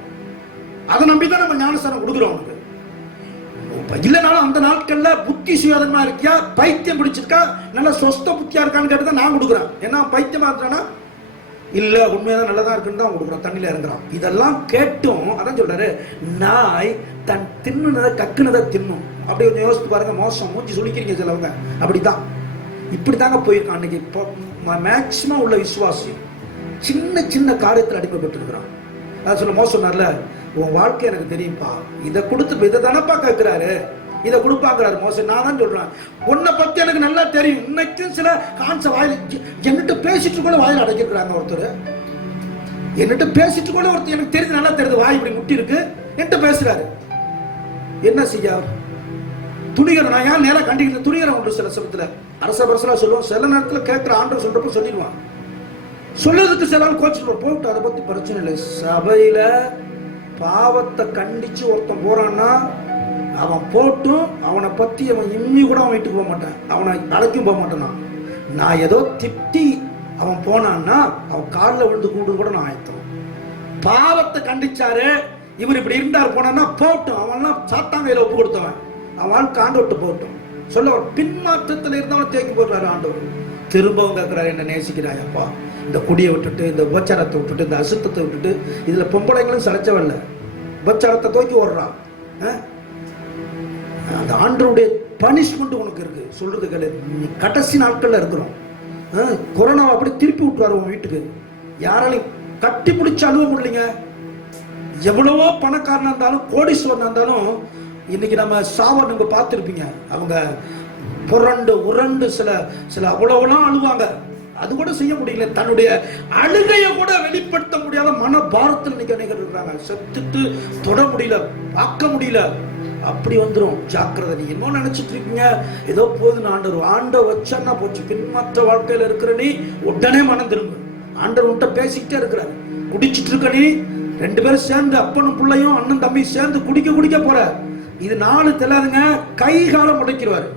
அதை நம்பிதான் நம்ம ஞானஸ்தானம் கொடுக்குறோம். அவனுக்கு இல்லைனாலும் அந்த நாட்கள்ல புத்தி சுயாதமா இருக்கியா, பைத்தியம் பிடிச்சிருக்கா, நல்ல சொஸ்த புத்தியா இருக்கான்னு கேட்டுதான் நான் கொடுக்குறேன். ஏன்னா பைத்தியமா இருக்கானா இல்ல, உண்மையாதான் நல்லதா இருக்குன்னு தான் கொடுக்குறான். தண்ணியில இறங்குறான். இதெல்லாம் கேட்டும் அதான் சொல்றாரு, நாய் தன் தின்னுனதை கக்குனதை தின்னும். அப்படி கொஞ்சம் யோசித்து பாருங்க. மோசம் மூஞ்சி சுளிக்கிறீங்க சிலவங்க. அப்படித்தான் இப்படித்தாங்க போயிருக்கான். அன்னைக்கு இப்போ மேக்சிமம் உள்ள விசுவாசி சின்ன சின்ன காரியத்தில் அடிமைப்பட்டு இருக்கிறான். அதான் சொல்ல மோசம் சொன்னார்ல, உன் வாழ்க்கை எனக்கு தெரியும்பா, இதை கொடுத்து இதை தானப்பா கேட்கிறாரு, இதை கொடுப்பாங்கிறாரு மோசம். நான் தான் சொல்றேன், உன்னை பத்தி எனக்கு நல்லா தெரியும். இன்னைக்கும் சில கான்ச வாயில் என்னட்டு பேசிட்டு கூட வாயில் அடைக்கிறாங்க. ஒருத்தர் என்னட்டு பேசிட்டு கூட ஒருத்தர் எனக்கு தெரிஞ்சு நல்லா தெரியுது, வாய் இப்படி முட்டி இருக்கு, என்கிட்ட பேசுறாரு. என்ன செய்ய? துணிகரம். நான் ஏன் நேரம் கண்டிக்கிற துணிகரம் உண்டு. சில சமயத்துல அரச பரசலா சொல்லுவோம், சில நேரத்துல கேட்கிற ஆண்டவர் சொல்றப்ப சொல்லிடுவான். சொல்றதுக்கு சில ஆள் கோச்சிட்டு போட்டு அதை பத்தி பிரச்சனை இல்லை. சபையில பாவத்தை கண்டிச்சு ஒருத்தன் போறான்னா அவன் போட்டும் அவனை பத்தி அவன் இன்னி கூட அவன் வீட்டுக்கு போக மாட்டான், அவனை அழைக்கும் போக மாட்டான். நான் ஏதோ திட்டி அவன் போனான்னா அவன் காலில் விழுந்து கூடு கூட நான் ஆயத்தம். பாவத்தை கண்டிச்சாரு இவர் இப்படி இருந்தார் போனான்னா போட்டும், அவன்லாம் சாத்தாங்கையில ஒப்பு கொடுத்தவன், அவன் காண்டு விட்டு போட்டும். சொல்ல ஒரு பின்மாற்றத்தில் இருந்தவன் தேக்கி போடுறாரு ஆண்டவர். திரும்பவும் கேட்கிறாரு, என்ன நேசிக்கிறாயப்பா? இந்த குடியை விட்டுட்டு, இந்த உபச்சாரத்தை விட்டுட்டு, இந்த அசுத்தத்தை விட்டுட்டு, இதுல பொம்பளைங்களும் சளைச்சவல்ல, உபச்சாரத்தை தூக்கி ஓடுறான். அந்த ஆண்டவருடைய பனிஷ்மெண்ட் உனக்கு இருக்கு. சொல்றது கேளு, கடைசி நாட்கள்ல இருக்கிறோம். கொரோனாவை அப்படி திருப்பி விட்டுருவாரு உன் வீட்டுக்கு. யாராலையும் கட்டி பிடிச்சு அழுவ முடியலைங்க. எவ்வளவோ பணக்காரனா இருந்தாலும் கோடீஸ்வரனா இருந்தாலும் இன்னைக்கு நம்ம சாவ நீங்க பார்த்துருப்பீங்க, அவங்க புரண்டு உரண்டு சில அவ்வளவுலாம் அழுவாங்க. அது கூட செய்ய முடியல, தன்னுடைய அழுகைய கூட வெளிப்படுத்த முடியாத மன பாரத்தில் இன்னைக்கு அநேகர் இருக்கிறாங்க. செத்துட்டு தொட முடியல, பார்க்க முடியல, அப்படி வந்துடும். ஜாக்கிரதை. நீ என்ன நினைச்சிட்டு இருக்கீங்க, ஏதோ போதுன்னு ஆண்டவர் வச்சா போச்சு. பின்மாற்ற வாழ்க்கையில இருக்கிற நீ உடனே மனம் திரும்ப. ஆண்டவர் உன்ட்ட பேசிக்கிட்டே இருக்கிறார். குடிச்சிட்டு இருக்க நீ, 2 பேரும் சேர்ந்து, அப்பனும் பிள்ளையும் அண்ணன் தம்பி சேர்ந்து குடிக்க போற. இது 4 தெல்லாதுங்க, கை காலம் முடைக்கிறாரு,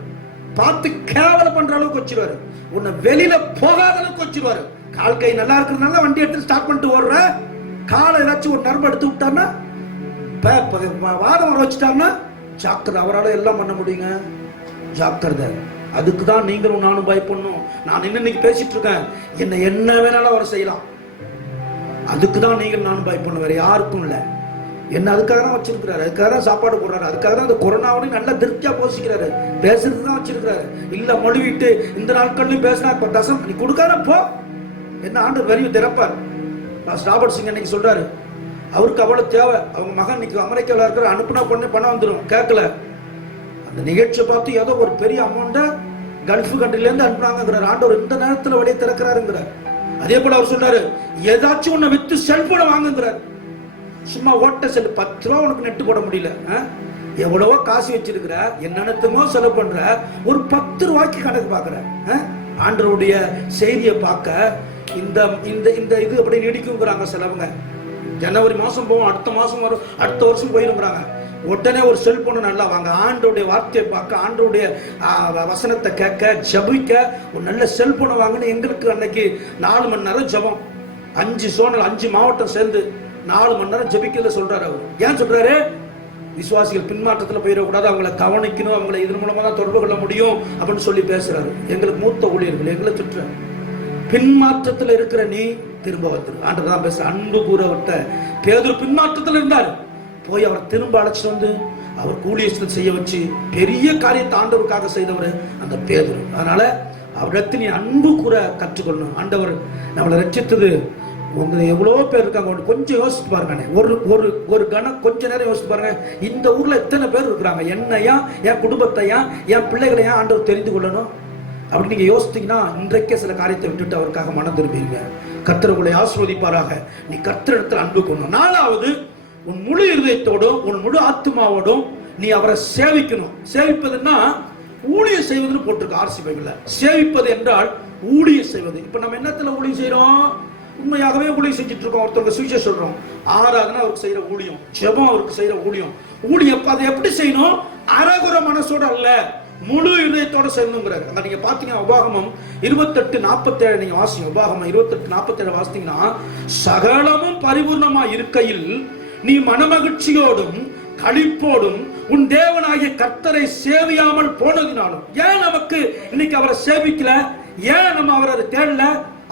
பார்த்து கேவலம் பண்ற அளவுக்கு வச்சிருவாரு, உன்னை வெளியில போகாத அளவுக்கு வச்சிருவாரு. கால் கை நல்லா இருக்கிறதுனால வண்டி எடுத்து ஸ்டார்ட் பண்ணிட்டு ஓடுற, காலை ஏதாச்சும் ஒரு நரம்பு எடுத்து விட்டான்னா, வாதம் வர வச்சுட்டாங்கன்னா ஜாக்கிரதை. அவரால் எல்லாம் பண்ண முடியுங்க, ஜாக்கிரதை. அதுக்கு தான் நீங்களும் நானும் பயப்படணும். நான் இன்னைக்கு பேசிட்டு இருக்கேன், என்ன வேணாலும் அவர் செய்யலாம். அதுக்கு தான் நீங்கள் நானும் பயப்படணும், வேற யாருக்கும் இல்லை. என்ன அதுக்காக தான் வச்சிருக்கிறாரு, அதுக்காக தான் சாப்பாடு போடுறாரு, அதுக்காக தான் அந்த கொரோனாவோடய நல்லா திருப்தியா போசிக்கிறாரு, பேசுறதுக்கு தான் வச்சிருக்கிறாரு. இல்ல மொழிவிட்டு இந்த நாட்கள்லயும் பேசினா இப்ப தசம் நீ கொடுக்காத போ, என்ன ஆண்டு வரையும் திறப்பார். ராபர்ட் சிங் அன்னைக்கு சொல்றாரு, அவருக்கு அவ்வளவு தேவை, அவங்க மகன் இன்னைக்கு அமெரிக்காவில் இருக்கிற, அனுப்புனா பொண்ணு பணம் வந்துடும், கேட்கல. அந்த நிகழ்ச்சியை பார்த்து ஏதோ ஒரு பெரிய அமௌண்ட்டை கல்ஃப் கண்ட்ரில இருந்து அனுப்புனாங்கிறார். ஆண்டவர் இந்த நேரத்தில் வழியை திறக்கிறாருங்கிறார். அதே போல அவர் சொல்றாரு, ஏதாச்சும் ஒண்ணு வித்து செல்போனை வாங்குங்கிறார். சும்மா ஓட்ட செல் 10 ரூபா உனக்கு நெட்டு போட முடியல, எவ்வளவோ காசு வச்சிருக்கிற, என்னென்னத்துமோ செலவு பண்ற, ஒரு 10 ரூபாய்க்கு கணக்கு பாக்குற. ஆண்டவருடைய செய்தியை பார்க்க இந்த இந்த இந்த இது அப்படி நீடிக்குங்கிறாங்க சிலவங்க. ஜனவரி மாசம் போவோம், அடுத்த மாசம் வரும், அடுத்த வருஷம் போயிருக்கிறாங்க. உடனே ஒரு செல்போனை நல்லா வாங்க, ஆண்டவருடைய வார்த்தையை பார்க்க, ஆண்டவருடைய வசனத்தை கேட்க, ஜபிக்க ஒரு நல்ல செல்போனை வாங்கன்னு. எங்களுக்கு அன்னைக்கு 4 மணி நேரம் ஜபம், 5 சோனல் 5 மாவட்டம் சேர்ந்து 4 மணி நேரம் ஜபிக்கல சொல்றாரு. அவர் ஏன் சொல்றாரு? விசுவாசிகள் பின்மாற்றத்தில் போயிடக்கூடாது, அவங்களை கவனிக்கணும், அவங்களை இதன் மூலமா தான் தொடர்பு கொள்ள முடியும் அப்படின்னு சொல்லி பேசுறாரு. எங்களுக்கு மூத்த ஊழியர்கள் எங்களை சுற்ற பின்மாற்றத்தில் இருக்கிற நீ திரும்ப வந்துரு. ஆண்டவர் தான் பேசுற. அன்பு கூற விட்ட பேதுரு பின்மாற்றத்தில் இருந்தார், போய் அவர் திரும்ப அழைச்சிட்டு வந்து அவர் ஊழியத்தை செய்ய வச்சு பெரிய காரியத்தை ஆண்டவருக்காக செய்தவர் அந்த பேதுரு. அதனால அவரிடத்தில் நீ அன்பு கூற கற்றுக்கொள்ளணும். ஆண்டவர் நம்மளை ரட்சித்தது உங்க எவ்வளவோ பேர் இருக்காங்க, கொஞ்சம் யோசிச்சு பாருங்க. ஒரு கணம் கொஞ்ச நேரம் யோசிச்சு பாருங்க, இந்த ஊர்ல எத்தனை பேர் இருக்கிறாங்க, என்னையா, என் குடும்பத்தையா, என் பிள்ளைகளையா ஆண்டவர் தெரிந்து கொள்ளணும் அப்படி நீங்க யோசித்தீங்கன்னா இன்றைக்கே சில காரியத்தை விட்டுட்டு அவருக்காக மனம் திரும்புவீங்க. கர்த்தர் உங்களை ஆசீர்வதிப்பாராக. நீ கர்த்தரிடத்தில் அன்பு கொள்ளணும். 4வது, உன் முழு இருதயத்தோடும் உன் முழு ஆத்மாவோடும் நீ அவரை சேவிக்கணும். சேவிப்பதுன்னா ஊழியம் செய்வதுன்னு போட்டிருக்கு ஆர்சி பைபிள்ல. சேவிப்பது என்றால் ஊழியம் செய்வது. இப்ப நம்ம என்னத்துல ஊழியம் செய்யறோம்? உண்மையாகவே ஊழியம் செஞ்சுட்டு இருக்கோம். ஒருத்தவங்க சுவிசேஷம் சொல்றோம், ஆராதனை அவருக்கு செய்யற ஊழியம், ஜெபம் அவருக்கு செய்யற ஊழியம். ஊழியம் அதை எப்படி செய்யணும்? அரகுர மனசோட அல்ல, முழு இதயத்தோட செய்யணுங்கிறாரு. அந்த நீங்க பாத்தீங்கன்னா உபாகமம் 28:47 நீங்க வாசிங்க. உபாகமம் 28:47 வாசித்தீங்கன்னா, சகலமும் பரிபூர்ணமா இருக்கையில் நீ மனமகிழ்ச்சியோடும் களிப்போடும் உன் தேவனாகிய கர்த்தரை சேவியாமல் போனதினாலும். ஏன் நமக்கு இன்னைக்கு அவரை சேவிக்கல? ஏன் நம்ம அவரை தேடல?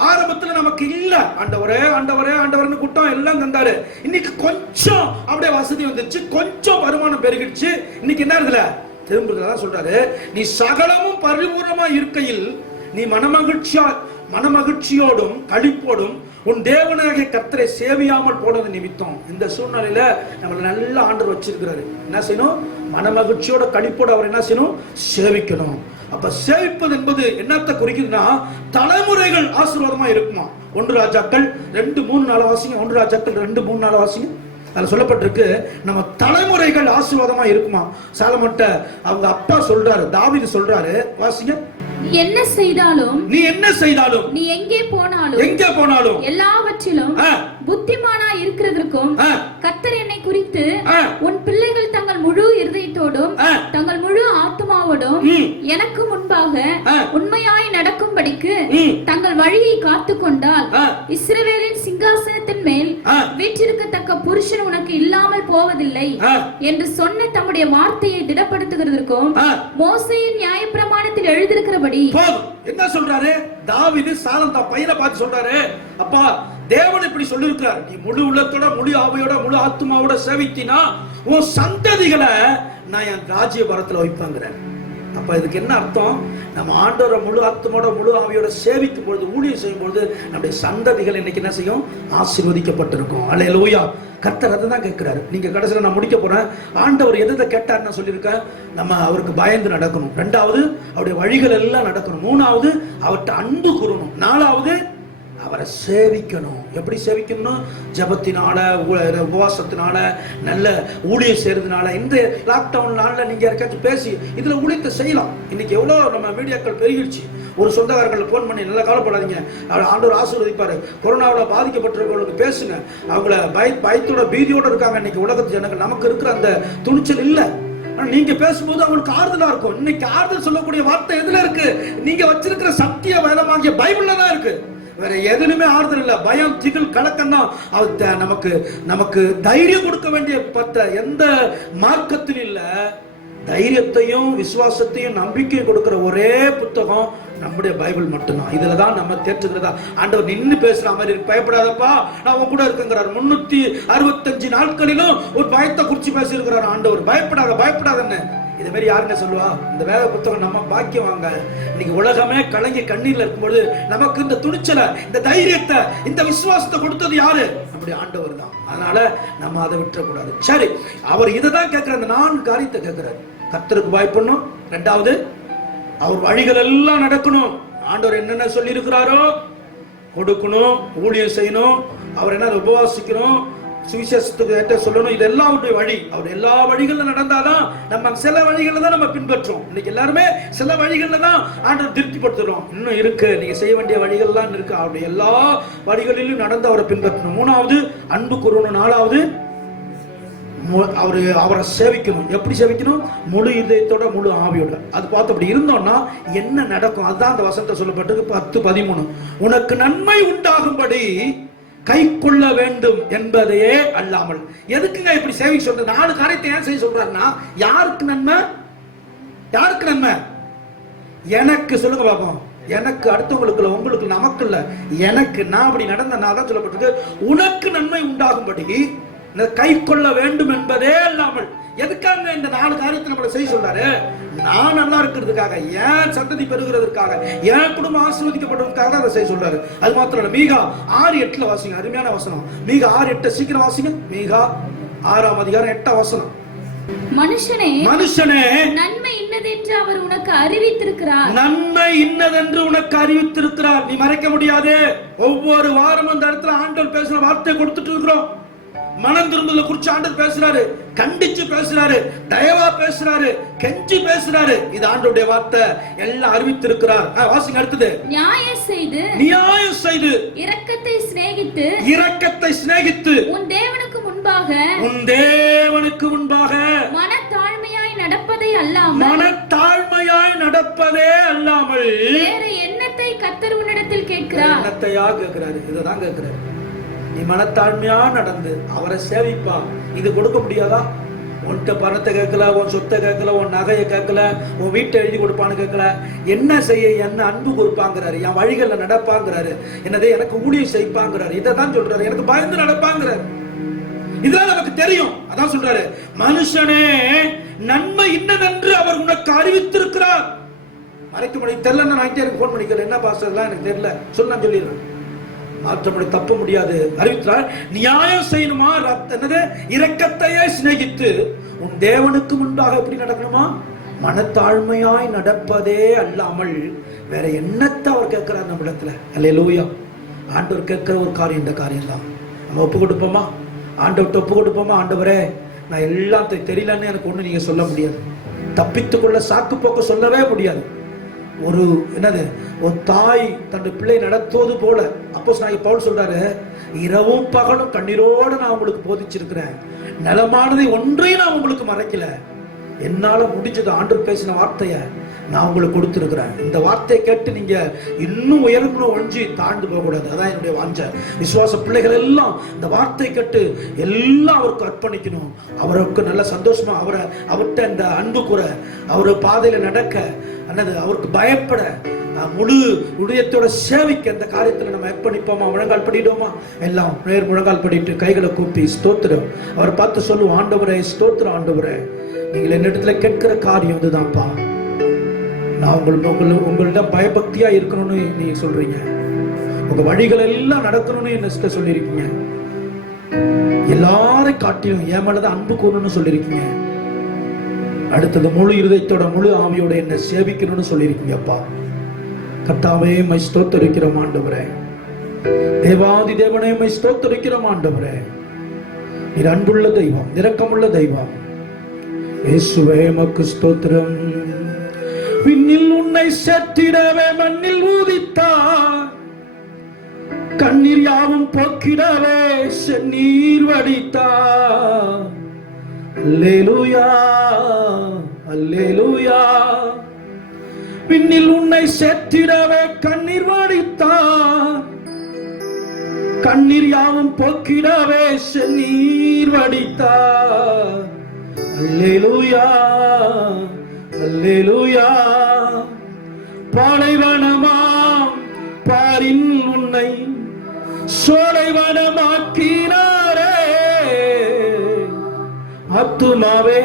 ஆரம்பத்துல நமக்கு இல்ல, ஆண்டவரே ஆண்டவரே ஆண்டவர்னு கூட்டம் எல்லாம் தந்தாரு. இன்னைக்கு கொஞ்சம் அப்படியே வசதி வந்துருச்சு, கொஞ்சம் வருமானம் பெருகிடுச்சு, இன்னைக்கு என்ன இருக்குல்ல திரும்புறதான் சொல்றாரு. நீ சகலமும் பரிபூர்ணமா இருக்கையில் நீ மனமகிழ்ச்சியோடும் களிப்போடும் உன் தேவனாகிய கர்த்தரை சேவியாமல் போனது நிமித்தம். இந்த சூழ்நிலையில நம்மள நல்ல ஆண்டவர் வச்சிருக்கிறாரு. என்ன செய்யணும்? மனமகிழ்ச்சியோட களிப்போட அவர் என்ன செய்யணும்? சேவிக்கணும். அப்ப சேவிப்பது என்பது என்னத்தை குறிக்குதுன்னா, தலைமுறைகள் ஆசீர்வாதமா இருக்குமா. 1 ராஜாக்கள் 2:3-4 வாசிங்க. 1 ராஜாக்கள் 2:3-4 வாசிங்க. அதுல சொல்லப்பட்டிருக்கு, நம்ம தலைமுறைகள் ஆசீர்வாதமா இருக்குமா. சாலமோன்ட்ட அவங்க அப்பா சொல்றாரு, தாவீது சொல்றாரு, வாசிங்க. நீ என்ன செய்தாலும் நீ என்ன செய்தாலும் நீ எங்கே போனாலும் எல்லாவற்றிலும் புத்திமானா இருக்கிறதற்கும் கர்த்தர் என்னை குறித்து உன் பிள்ளைகள் தங்கள் முழு இருதயத்தோடும் தங்கள் முழு ஆத்மாவோடும் எனக்கு முன்பாக உண்மையாய் நடக்கும்படிக்கு தங்கள் வழியை காத்து கொண்டால் இஸ்ரவேலின் சிங்காசனத்தின் மேல் வீற்றிருக்கத்தக்க புருஷன் உனக்கு இல்லாமல் போவதில்லை என்று சொன்ன தம்முடைய வார்த்தையை திடப்படுத்துகிறதற்கும் மோசேயின் நியாயப்பிரமாணத்தில் எழுதியிருக்கிறபடி என்ன சொல்றாரு தாவீது சாலமோன் தான் பையனை பார்த்து சொல்றாரு, அப்பா தேவன் இப்படி சொல்லியிருக்கிறார், நீ முழு உள்ளத்தோட முழு ஆவியோட முழு ஆத்மாவோட சேவித்தினா உன் சந்ததிகளை நான் என் ராஜ்யபாரத்துல வைப்பாங்கிறேன். அப்ப இதுக்கு என்ன அர்த்தம்? நம்ம ஆண்டவரை முழு ஆத்மாவோட முழு ஆவியோட சேவிக்கும் பொழுது, ஊழியம் செய்யும் பொழுது நம்முடைய சந்ததிகள் இன்னைக்கு என்ன செய்யும்? ஆசீர்வதிக்கப்பட்டிருக்கும். அல்லேலூயா. கர்த்தர் அதை தான் கேட்கிறாரு. நீங்க கடைசியில் நான் முடிக்க போறேன். ஆண்டவர் எதை கேட்டார் நான் சொல்லியிருக்கேன். நம்ம அவருக்கு பயந்து நடக்கணும். 2வது அவருடைய வழிகள் எல்லாம் நடக்கணும். 3வது அவர்கிட்ட அன்பு கூறணும். 4வது அவரை சேவிக்கணும். எப்படி சேவிக்கணும்? ஜபத்தினால, உபவாசத்தினால, நல்ல ஊழியம் செய்யறதுனால. இந்த லாக்டவுன் நாள்ல நீங்க யாருக்காச்சும் பேசி இதுல ஊழியத்தை செய்யலாம். இன்னைக்கு எவ்வளவு நம்ம மீடியாக்கள் பெருகிடுச்சு. ஒரு சொந்தக்காரர்கள் போன் பண்ணி, நல்லா கவலைப்படாதீங்க, ஆண்டவர் ஆசீர்வதிப்பாரு, கொரோனாவில் பாதிக்கப்பட்டிருக்கவங்களுக்கு பேசுங்க, அவங்கள பயத்தோட பீதியோட இருக்காங்க இன்னைக்கு உலகத்து ஜனங்கள். நமக்கு இருக்கிற அந்த துணிச்சல் இல்ல. நீங்க பேசும்போது அவங்களுக்கு ஆறுதலா இருக்கும். இன்னைக்கு ஆறுதல் சொல்லக்கூடிய வார்த்தை எதுல இருக்கு? நீங்க வச்சிருக்கிற சத்திய வேதமாகிய பைபிள்ல தான் இருக்கு. வேற எதுலுமே ஆறுதல் இல்ல. பயம், திகில், கலக்கம் தான் நமக்கு தைரியம் கொடுக்க வேண்டிய எந்த மார்க்கத்தில் இல்ல. தைரியத்தையும் விசுவாசத்தையும் நம்பிக்கையும் கொடுக்கிற ஒரே புத்தகம் நம்முடைய பைபிள் மட்டும்தான். இதுலதான் நம்ம தேற்றுகிறதா. ஆண்டவர் நின்று பேசுற மாதிரி, பயப்படாதப்பா நான் உன் கூட இருக்குங்கிறார். 365 நாட்களிலும் ஒரு பயத்தை குறிச்சு பேசியிருக்கிறார் ஆண்டவர். பயப்படாதன்னு. இது மாதிரி யாருங்க சொல்லுவா? இந்த வேத புத்தகம் நம்ம பாக்கியம் வாங்க. இன்னைக்கு உலகமே கலங்கி கண்ணீர்ல இருக்கும்போது நமக்கு இந்த துணிச்சலை, இந்த தைரியத்தை, இந்த விசுவாசத்தை கொடுத்தது யாரு? நம்முடைய ஆண்டவர் தான். அதனால நம்ம அதை விட்டுறக்கூடாது. சரி, அவர் இதைதான் கேட்கிற, அந்த 4 காரியத்தை கேட்கிறார். கர்த்தருக்கு பயப்படணும். 2வது அவர் வழிகள் எல்லாம் நடக்கணும். ஆண்டவர் என்னென்ன சொல்லி இருக்கிறாரோ கொடுக்கணும், ஊழியம் செய்யணும், அவர் என்ன உபவாசிக்கணும், சுவிசேஷத்துக்கு ஏற்ற சொல்லணும். இதெல்லாம் அவருடைய வழி. அவர் எல்லா வழிகளில் நடந்தாதான் நம்ம சில வழிகளில் தான் நம்ம பின்பற்றோம். இன்னைக்கு எல்லாருமே சில வழிகளில் தான் ஆண்டவர் திருப்திப்படுத்துறோம். இன்னும் இருக்கு, நீங்க செய்ய வேண்டிய வழிகள்லாம் இருக்கு. அவருடைய எல்லா வழிகளிலும் நடந்து அவரை பின்பற்றணும். 3வது அன்பு கூறணும். 4வது அவரை சேவிக்கணும். எப்படி சேவிக்கணும்? முழு இதயத்தோட முழு ஆவியோட. அது பார்த்து அப்படி இருந்தோம்னா என்ன நடக்கும்? அதுதான் அந்த வசனத்தை சொல்லப்பட்டிருக்கு 10:13. உனக்கு நன்மை உண்டாகும்படி கை கொள்ள வேண்டும் என்பதையே அல்லாமல். எதுக்குங்க இப்படி சேவிக்க சொல்றது? 4 காரியத்தை ஏன் செய்ய சொல்றாருன்னா, யாருக்கு நன்மை? யாருக்கு நன்மை? எனக்கு சொல்லுங்க பாப்போம். எனக்கு, அடுத்தவங்களுக்கு இல்ல, உங்களுக்கு, நமக்கு இல்ல, எனக்கு. நான் அப்படி நடந்த நான் தான் சொல்லப்பட்டிருக்கு, உனக்கு நன்மை உண்டாகும்படி கை கொள்ள வேண்டும் என்பதே அல்லாமல். எதுக்காக இந்த 4 காரியத்தை நம்மளை செய்ய சொல்றாரு? நான் நல்லா இருக்கிறதுக்காக, ஏன் சந்ததி பெறுகிறதுக்காக, ஏன் குடும்பம் ஆசீர்வதிக்கப்படுவதற்காக அதை செய்ய சொல்றாரு. அது மாத்திரம் இல்ல. மீகா 6:8 வாசிங்க. அருமையான வசனம். மீகா 6:8 சீக்கிரம் வாசிங்க. மீகா 6ஆம் அதிகாரம் 8ஆம் வசனம். மனுஷனே நன்மை இன்னதென்று அவர் உனக்கு அறிவித்திருக்கிறார். நன்மை இன்னதென்று உனக்கு அறிவித்திருக்கிறார். நீ மறைக்க முடியாது. ஒவ்வொரு வாரம் அந்த இடத்துல ஆண்டவர் பேசுற வார்த்தை கொடுத்துட்டு இருக்கிறோம். மனம் திரும்புதலை குறிச்சு ஆண்டவர் பேசுறாரு, கண்டிச்சு பேசுறாரு, தயவா பேசுறாரு, கெஞ்சி பேசுறாரு. இது ஆண்டவருடைய வார்த்தை. எல்லாம் அறிவித்திருக்கிறார். வாசிங்க அடுத்தது. நியாயம் செய்து இரக்கத்தை சிநேகித்து உன் தேவனுக்கு முன்பாக மனத்தாழ்மையாய் நடப்பதே அல்லாமல் வேற என்னத்தை கர்த்தர் உன்னிடத்தில் கேட்கிறார்? என்னத்தையா கேட்கிறாரு? இதுதான் கேட்கிறாரு. நீ மனத்தாழ்மையா நடந்து அவரை சேவிப்பா. இது கொடுக்க முடியாதா? உன்கிட்ட பணத்தை கேட்கல, உன் சொத்தை கேட்கல, உன் நகையை கேட்கல, உன் வீட்டை எழுதி கொடுப்பான்னு கேட்கல. என்ன செய்ய, என்ன அன்பு கொடுப்பாங்கிறாரு, என் வழிகள்ல நடப்பாங்கிறாரு, என்னது எனக்கு ஊழியம் செய்ப்பாங்கிறாரு. இதை தான் சொல்றாரு. எனக்கு பயந்து நடப்பாங்கிறாரு. இதெல்லாம் நமக்கு தெரியும். அதான் சொல்றாரு, மனுஷனே நன்மை இன்னதென்று அவர் உனக்கு அறிவித்திருக்கிறார். மறைக்க முடியும். தெரியல, நான் எனக்கு போன் பண்ணிக்கல, என்ன பாஸ்டர்லாம் எனக்கு தெரியல, சொன்னா சொல்லிடுறேன். மாற்றப்படி தப்ப முடியாது. அறிவித்தார். நியாயம் செய்யணுமா? என்னது? இரக்கத்தையே சிநேகித்து உன் தேவனுக்கு முன்பாக எப்படி நடக்கணுமா? மனத்தாழ்மையாய் நடப்பதே அல்லாமல் வேற என்னத்தை அவர் கேட்கிறார் நம்மிடத்துல? அல்லேலூயா. ஆண்டவர் கேட்கிற ஒரு காரியம் இந்த காரியம் தான். நம்ம ஒப்பு கொடுப்போமா? ஆண்டவர்கிட்ட ஒப்பு கொடுப்போமா? ஆண்டவரே, நான் எல்லாத்தையும் தெரியலன்னு எனக்கு ஒண்ணு நீங்க சொல்ல முடியாது. தப்பித்துக்கொள்ள சாக்கு போக்க சொல்லவே முடியாது. ஒரு என்னது, ஒரு தாய் தன்னுடைய பிள்ளை நடத்துவது போல அப்போஸ்தலனாகிய பவுல் சொல்றாரு, இரவும் பகலும் கண்ணீரோடு நான் உங்களுக்கு போதிச்சிருக்கிறேன், நலமானதை ஒன்றையும் நான் உங்களுக்கு மறைக்கல, என்னால முடிஞ்சது ஆண்டவர் பேசின வார்த்தைய நான் உங்களுக்கு கொடுத்திருக்கிறேன். இந்த வார்த்தையை கேட்டு நீங்க இன்னும் உயர்ந்து ஒழிஞ்சு தாழ்ந்து போக கூடாது. அதான் என்னுடைய வாஞ்சை. விசுவாச பிள்ளைகள் எல்லாம் இந்த வார்த்தையை கேட்டு எல்லாம் அவருக்கு அர்ப்பணிக்கணும். அவருக்கு நல்ல சந்தோஷமா அவர்கிட்ட இந்த அன்பு கூற, அவர் பாதையில நடக்க, அல்லது அவருக்கு பயப்பட, முழு உடையத்தோட சேவிக்க இந்த காரியத்துல நம்ம அர்ப்பணிப்போமா? முழங்கால் படிடுவோமா? எல்லாம் முழங்கால் படிட்டு கைகளை கூப்பி ஸ்தோத்திரம் அவரை பார்த்து சொல்லுவோம், ஆண்டவரே ஸ்தோத்திரம், ஆண்டவரே நீங்கள் என்னிடத்துல கேட்கிற காரியம் இதுதான்ப்பா, நான் உங்கள்ட்ட பயபக்தியா இருக்கணும்னு நீங்க சொல்றீங்க, உங்க வழிகள் எல்லாம் நடக்கணும்னு என்ன சொல்லியிருக்கீங்க, எல்லாரும் காட்டிலும் என் மேலதான் அன்பு கூறணும்னு சொல்லியிருக்கீங்க, அடுத்தது முழு இருதயத்தோட முழு ஆவியோட என்ன சேவிக்கணும்னு சொல்லியிருக்கீங்கப்பா. கர்த்தாவே மை ஸ்தோத்திரிக்கிறோம் ஆண்டவரே, தேவாதி தேவனே மை ஸ்தோத்திரிக்கிறோம் ஆண்டவரே, நீர் அன்புள்ள தெய்வம், இரக்கமுள்ள தெய்வம். இயேசுவே மக்கு ஸ்தோத்திரம். விண்ணில் உன்னை சேர்த்திடவே மண்ணில் ஊதித்தார், கண்ணீர் யாவும் போக்கிடவே செந்நீர் வடித்தார். அல்லேலூயா அல்லேலூயா. விண்ணில் உன்னை சேர்த்திடவே கண்ணீர் வடித்தார், கண்ணீர் யாவும் போக்கிடவே செந்நீர் வடித்தார். அல்லேலூயா அல்லேலூயா. பாலைவனமாம் பாரின் உன்னை சோலைவனமாக்கினாரே, ஆத்துமாவே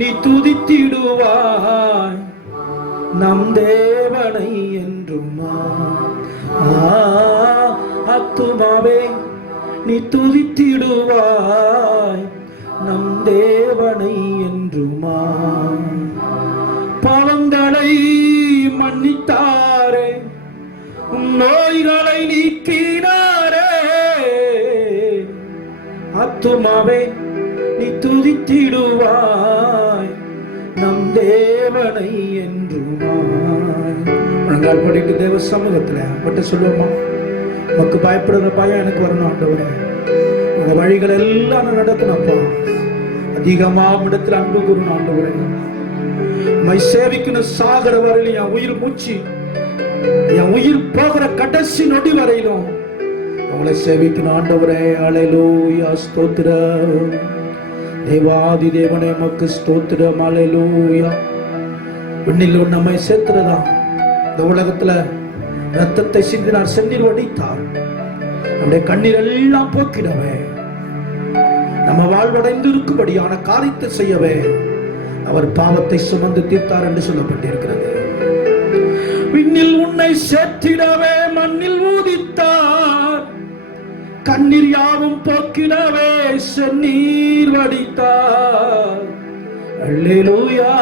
நீ துதித்திடுவாய் நம் தேவனை என்றுமா. ஆத்துமாவே நீ துதித்திடுவாய் நம் தேவனை என்றுமா. பாவங்களை மன்னித்தாரே, நோய்களை நீக்கினாரே, ஆத்துமாவே நீ துதித்திடுவாய் நம் தேவனை என்றுமா. முழங்கால் படிட்டு தேவ சமூகத்துல மட்டும் சொல்லுவோமா, உனக்கு பயப்படுற பயம் எனக்கு வரணும் ஆண்டவரே, உங்க வழிகள் எல்லாம் நடக்கணும்ப்பா, அதிகமா இடத்துல அன்பு கூறணும் ஆண்டவரே, மை சேவிக்கணும் சாகர வரையிலும், என் உயிர் மூச்சு, என் உயிர் போகிற கடைசி நொடி வரையிலும் உங்களை சேவிக்கணும் ஆண்டவரே. அல்லேலூயா ஸ்தோத்திரம். தேவாதி தேவனே உமக்கு ஸ்தோத்திரம். அல்லேலூயா. விண்ணில் நம்மை சேர்த்துறதா, இந்த உலகத்துல ரத்தத்தை சிந்தினார், செந்நீர் வடித்தார், நம்முடைய கண்ணீர் எல்லாம் போக்கிடவே, நம்ம வாழ்வடைந்து இருக்கும்படியான காரியத்தை செய்யவே அவர் பாவத்தை சுமந்து தீர்த்தார் என்று சொல்லப்பட்டிருக்கிறது. விண்ணில் உன்னை சேர்த்திடவே மண்ணில் ஊதித்தார், கண்ணீர் யாவும் போக்கிடவே செந்நீர் வடித்தார். அல்லேலூயா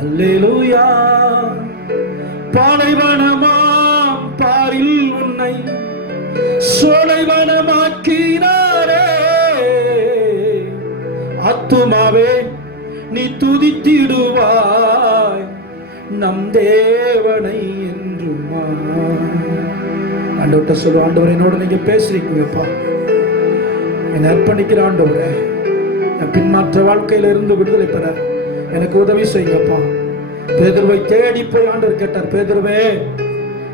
அல்லேலூயா. பாலைவனமாம் பாரில் உன்னை சோலைவனமாக்கினாரே, ஆத்துமாவே நீ துதித்திடுவாய் நம் தேவனை என்றுமா. ஆண்டவர்கிட்ட சொல்லு, ஆண்டவரே என்னோட நீங்க பேசுறீங்கப்பா, என்னை அர்ப்பணிக்கிற ஆண்டவரே, என் பின்மாற்ற வாழ்க்கையில இருந்து விடுதலை பெற எனக்கு உதவி செய்யுங்கப்பா. பேதுருவை தேடி போய் ஆண்டவர் கேட்டார், பேதுருவே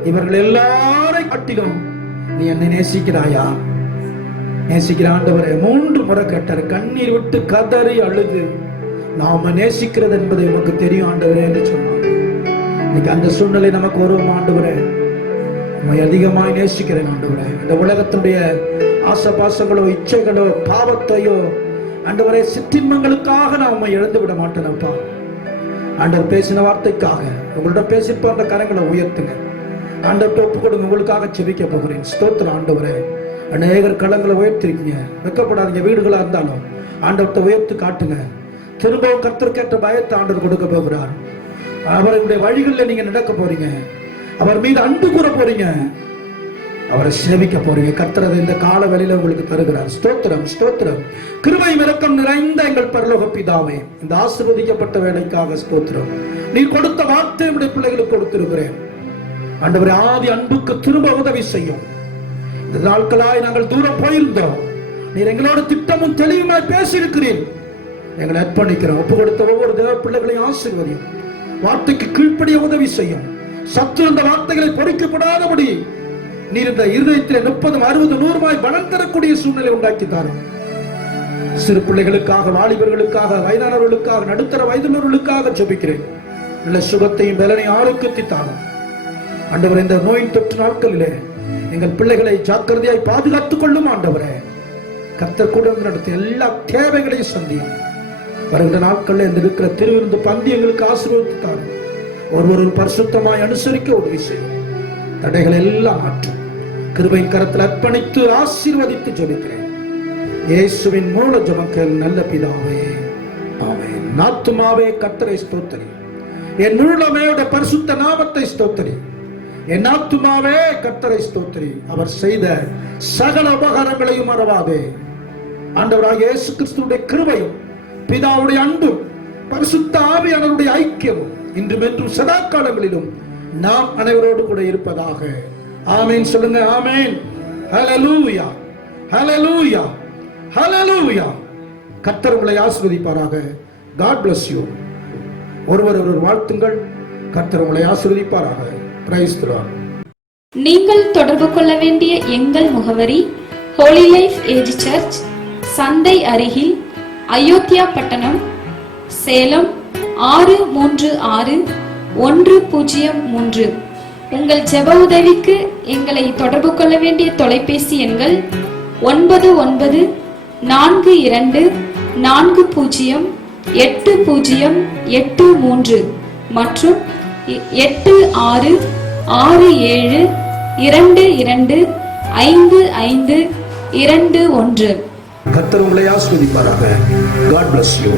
இவர்கள் எல்லாரை காட்டிலும் நீ என்னை நேசிக்கிறாயா? நேசிக்கிற ஆண்டவரே 3 முறை கேட்டார், கண்ணீர் விட்டு கதறி அழுது, நாம நேசிக்கிறது என்பதை உனக்கு தெரியும் ஆண்டவரே என்று சொன்னார். இன்னைக்கு அந்த சூழ்நிலை நமக்கு வரும் ஆண்டவரே, உண்மை அதிகமாய் நேசிக்கிறேன் ஆண்டவரே. இந்த உலகத்துடைய ஆசபாசங்களோ இச்சைகளோ பாவத்தையோ ஆண்டவரே சிற்றின்பங்களுக்காக நான் உண்மை இழந்து விட மாட்டேனப்பா. ஆண்டவர் பேசின வார்த்தைக்காக உங்கள்ட்ட பேசிப்ப அந்த கரங்களை உயர்த்துங்க, ஆண்டவர்கிட்ட ஒப்பு கொடுங்க. உங்களுக்காக செபிக்க போகிறேன். ஸ்தோத்திரம் ஆண்டவரே. அநேகர் களங்களை உயர்த்திருக்கீங்க, வெக்கப்படாதீங்க. வீடுகளா இருந்தாலும் ஆண்டவர்கிட்ட உயர்த்து காட்டுங்க. திரும்பவும் கர்த்தருக்கேற்ற பயத்தை ஆண்டவர் கொடுக்க போகிறார். அவருடைய வழிகளில் நீங்க நடக்க போறீங்க, அவர் மீது அன்பு கூற போறீங்க. அவரை சேவிக்க போறீங்க. கர்த்தர் அதை இந்த கால வேளையில உங்களுக்கு தருகிறார். ஸ்தோத்திரம், ஸ்தோத்திரம். கிருபை இரக்கம் நிறைந்த எங்கள் பரலோக பிதாவே, இந்த ஆசீர்வதிக்கப்பட்ட வேலைக்காக ஸ்தோத்திரம். நீர் கொடுத்த வார்த்தை நம்முடைய பிள்ளைகளுக்கு கொடுத்திருக்கிறேன். ஆண்டவரே, ஆதி அன்புக்கு திரும்ப உதவி செய்யும். இந்த நாட்களாய் நாங்கள் தூரம் போயிருந்தோம். நீர் எங்களோட திட்டமும் தெளிவுமாய் பேசியிருக்கிறீர். எங்களை அர்ப்பணிக்கிறோம். ஒப்பு கொடுத்த ஒவ்வொரு தேவ பிள்ளைகளையும் ஆசீர்வதியும். வார்த்தைக்கு கீழ்ப்படிய உதவி செய்யும். சத்து இந்த வார்த்தைகளை பொறிக்கப்படாதபடி நீர் இந்த இருதயத்தில் 30, 60, 100 பலன் தரக்கூடிய சூழ்நிலை உண்டாக்கி தாரும். சிறு பிள்ளைகளுக்காக, வாலிபர்களுக்காக, வயதானவர்களுக்காக, நடுத்தர வயதுள்ளவர்களுக்காக ஜெபிக்கிறேன். நல்ல சுகத்தையும் பலனையும் ஆரோக்கியத்தை தாரும். ஆண்டவரே, இந்த நோயின் தொற்று நாட்களிலே எங்கள் பிள்ளைகளை ஜாக்கிரதையாய் பாதுகாத்துக் கொள்ளும். ஆண்டவரே, கர்த்தர் கூட நடத்திய எல்லா தேவைகளையும் சந்தியும். வருகின்ற நாட்களில் இந்த இருக்கிற திருவிருந்து பந்தி எங்களுக்கு ஆசீர்வதித்தார். ஒருவரு பரிசுத்தமாய் அனுசரிக்க உதவி செய்யும். தடைகளை எல்லாம் மாற்றும். கிருபையின் கரத்தில் அர்ப்பணித்து ஆசீர்வதித்து ஜெபிக்கிறேன். இயேசுவின் மூல ஜெபங்கள் நல்ல பிதாவே, ஆமென். ஆத்துமாவே கர்த்தரை ஸ்தோத்திரி, என் உள்ளமே பரிசுத்த நாமத்தை ஸ்தோத்திரி. என் ஆத்துமாவே கர்த்தரை ஸ்தோத்திரி, அவர் செய்த சகல உபகாரங்களையும் மறவாதே. ஆண்டவராகிய இயேசு கிறிஸ்துவுடைய கிருபையும், பிதாவுடைய அன்பும், பரிசுத்த ஆவியானவருடைய ஐக்கியமும் இன்றும் என்றும் சதா காலங்களிலும் நாம் அனைவரோடு கூட இருப்பதாக. ஆமென் சொல்லுங்க. ஆமென். ஹல்லேலூயா, ஹல்லேலூயா, ஹல்லேலூயா. கர்த்தர் உங்களை ஆசீர்வதிப்பாராக. God bless you. ஒருவர் வாழ்த்துங்கள். கர்த்தர் உங்களை ஆசீர்வதிப்பாராக. Praise the Lord. நீங்கள் தொடர்பு கொள்ள வேண்டிய எங்கள் முகவரி ஹோலி லைஃப் ஏஜ் சர்ச், சந்தை அருகில், அயோத்தியா பட்டணம், சேலம் 636103. உங்கள் ஜெப உதவிக்கு எங்களை தொடர்பு கொள்ள வேண்டிய தொலைபேசி எண்கள் 9940408083 மற்றும் 8667225521. கர்த்தர் உங்களை ஆசீர்வதிப்பாராக. God bless you.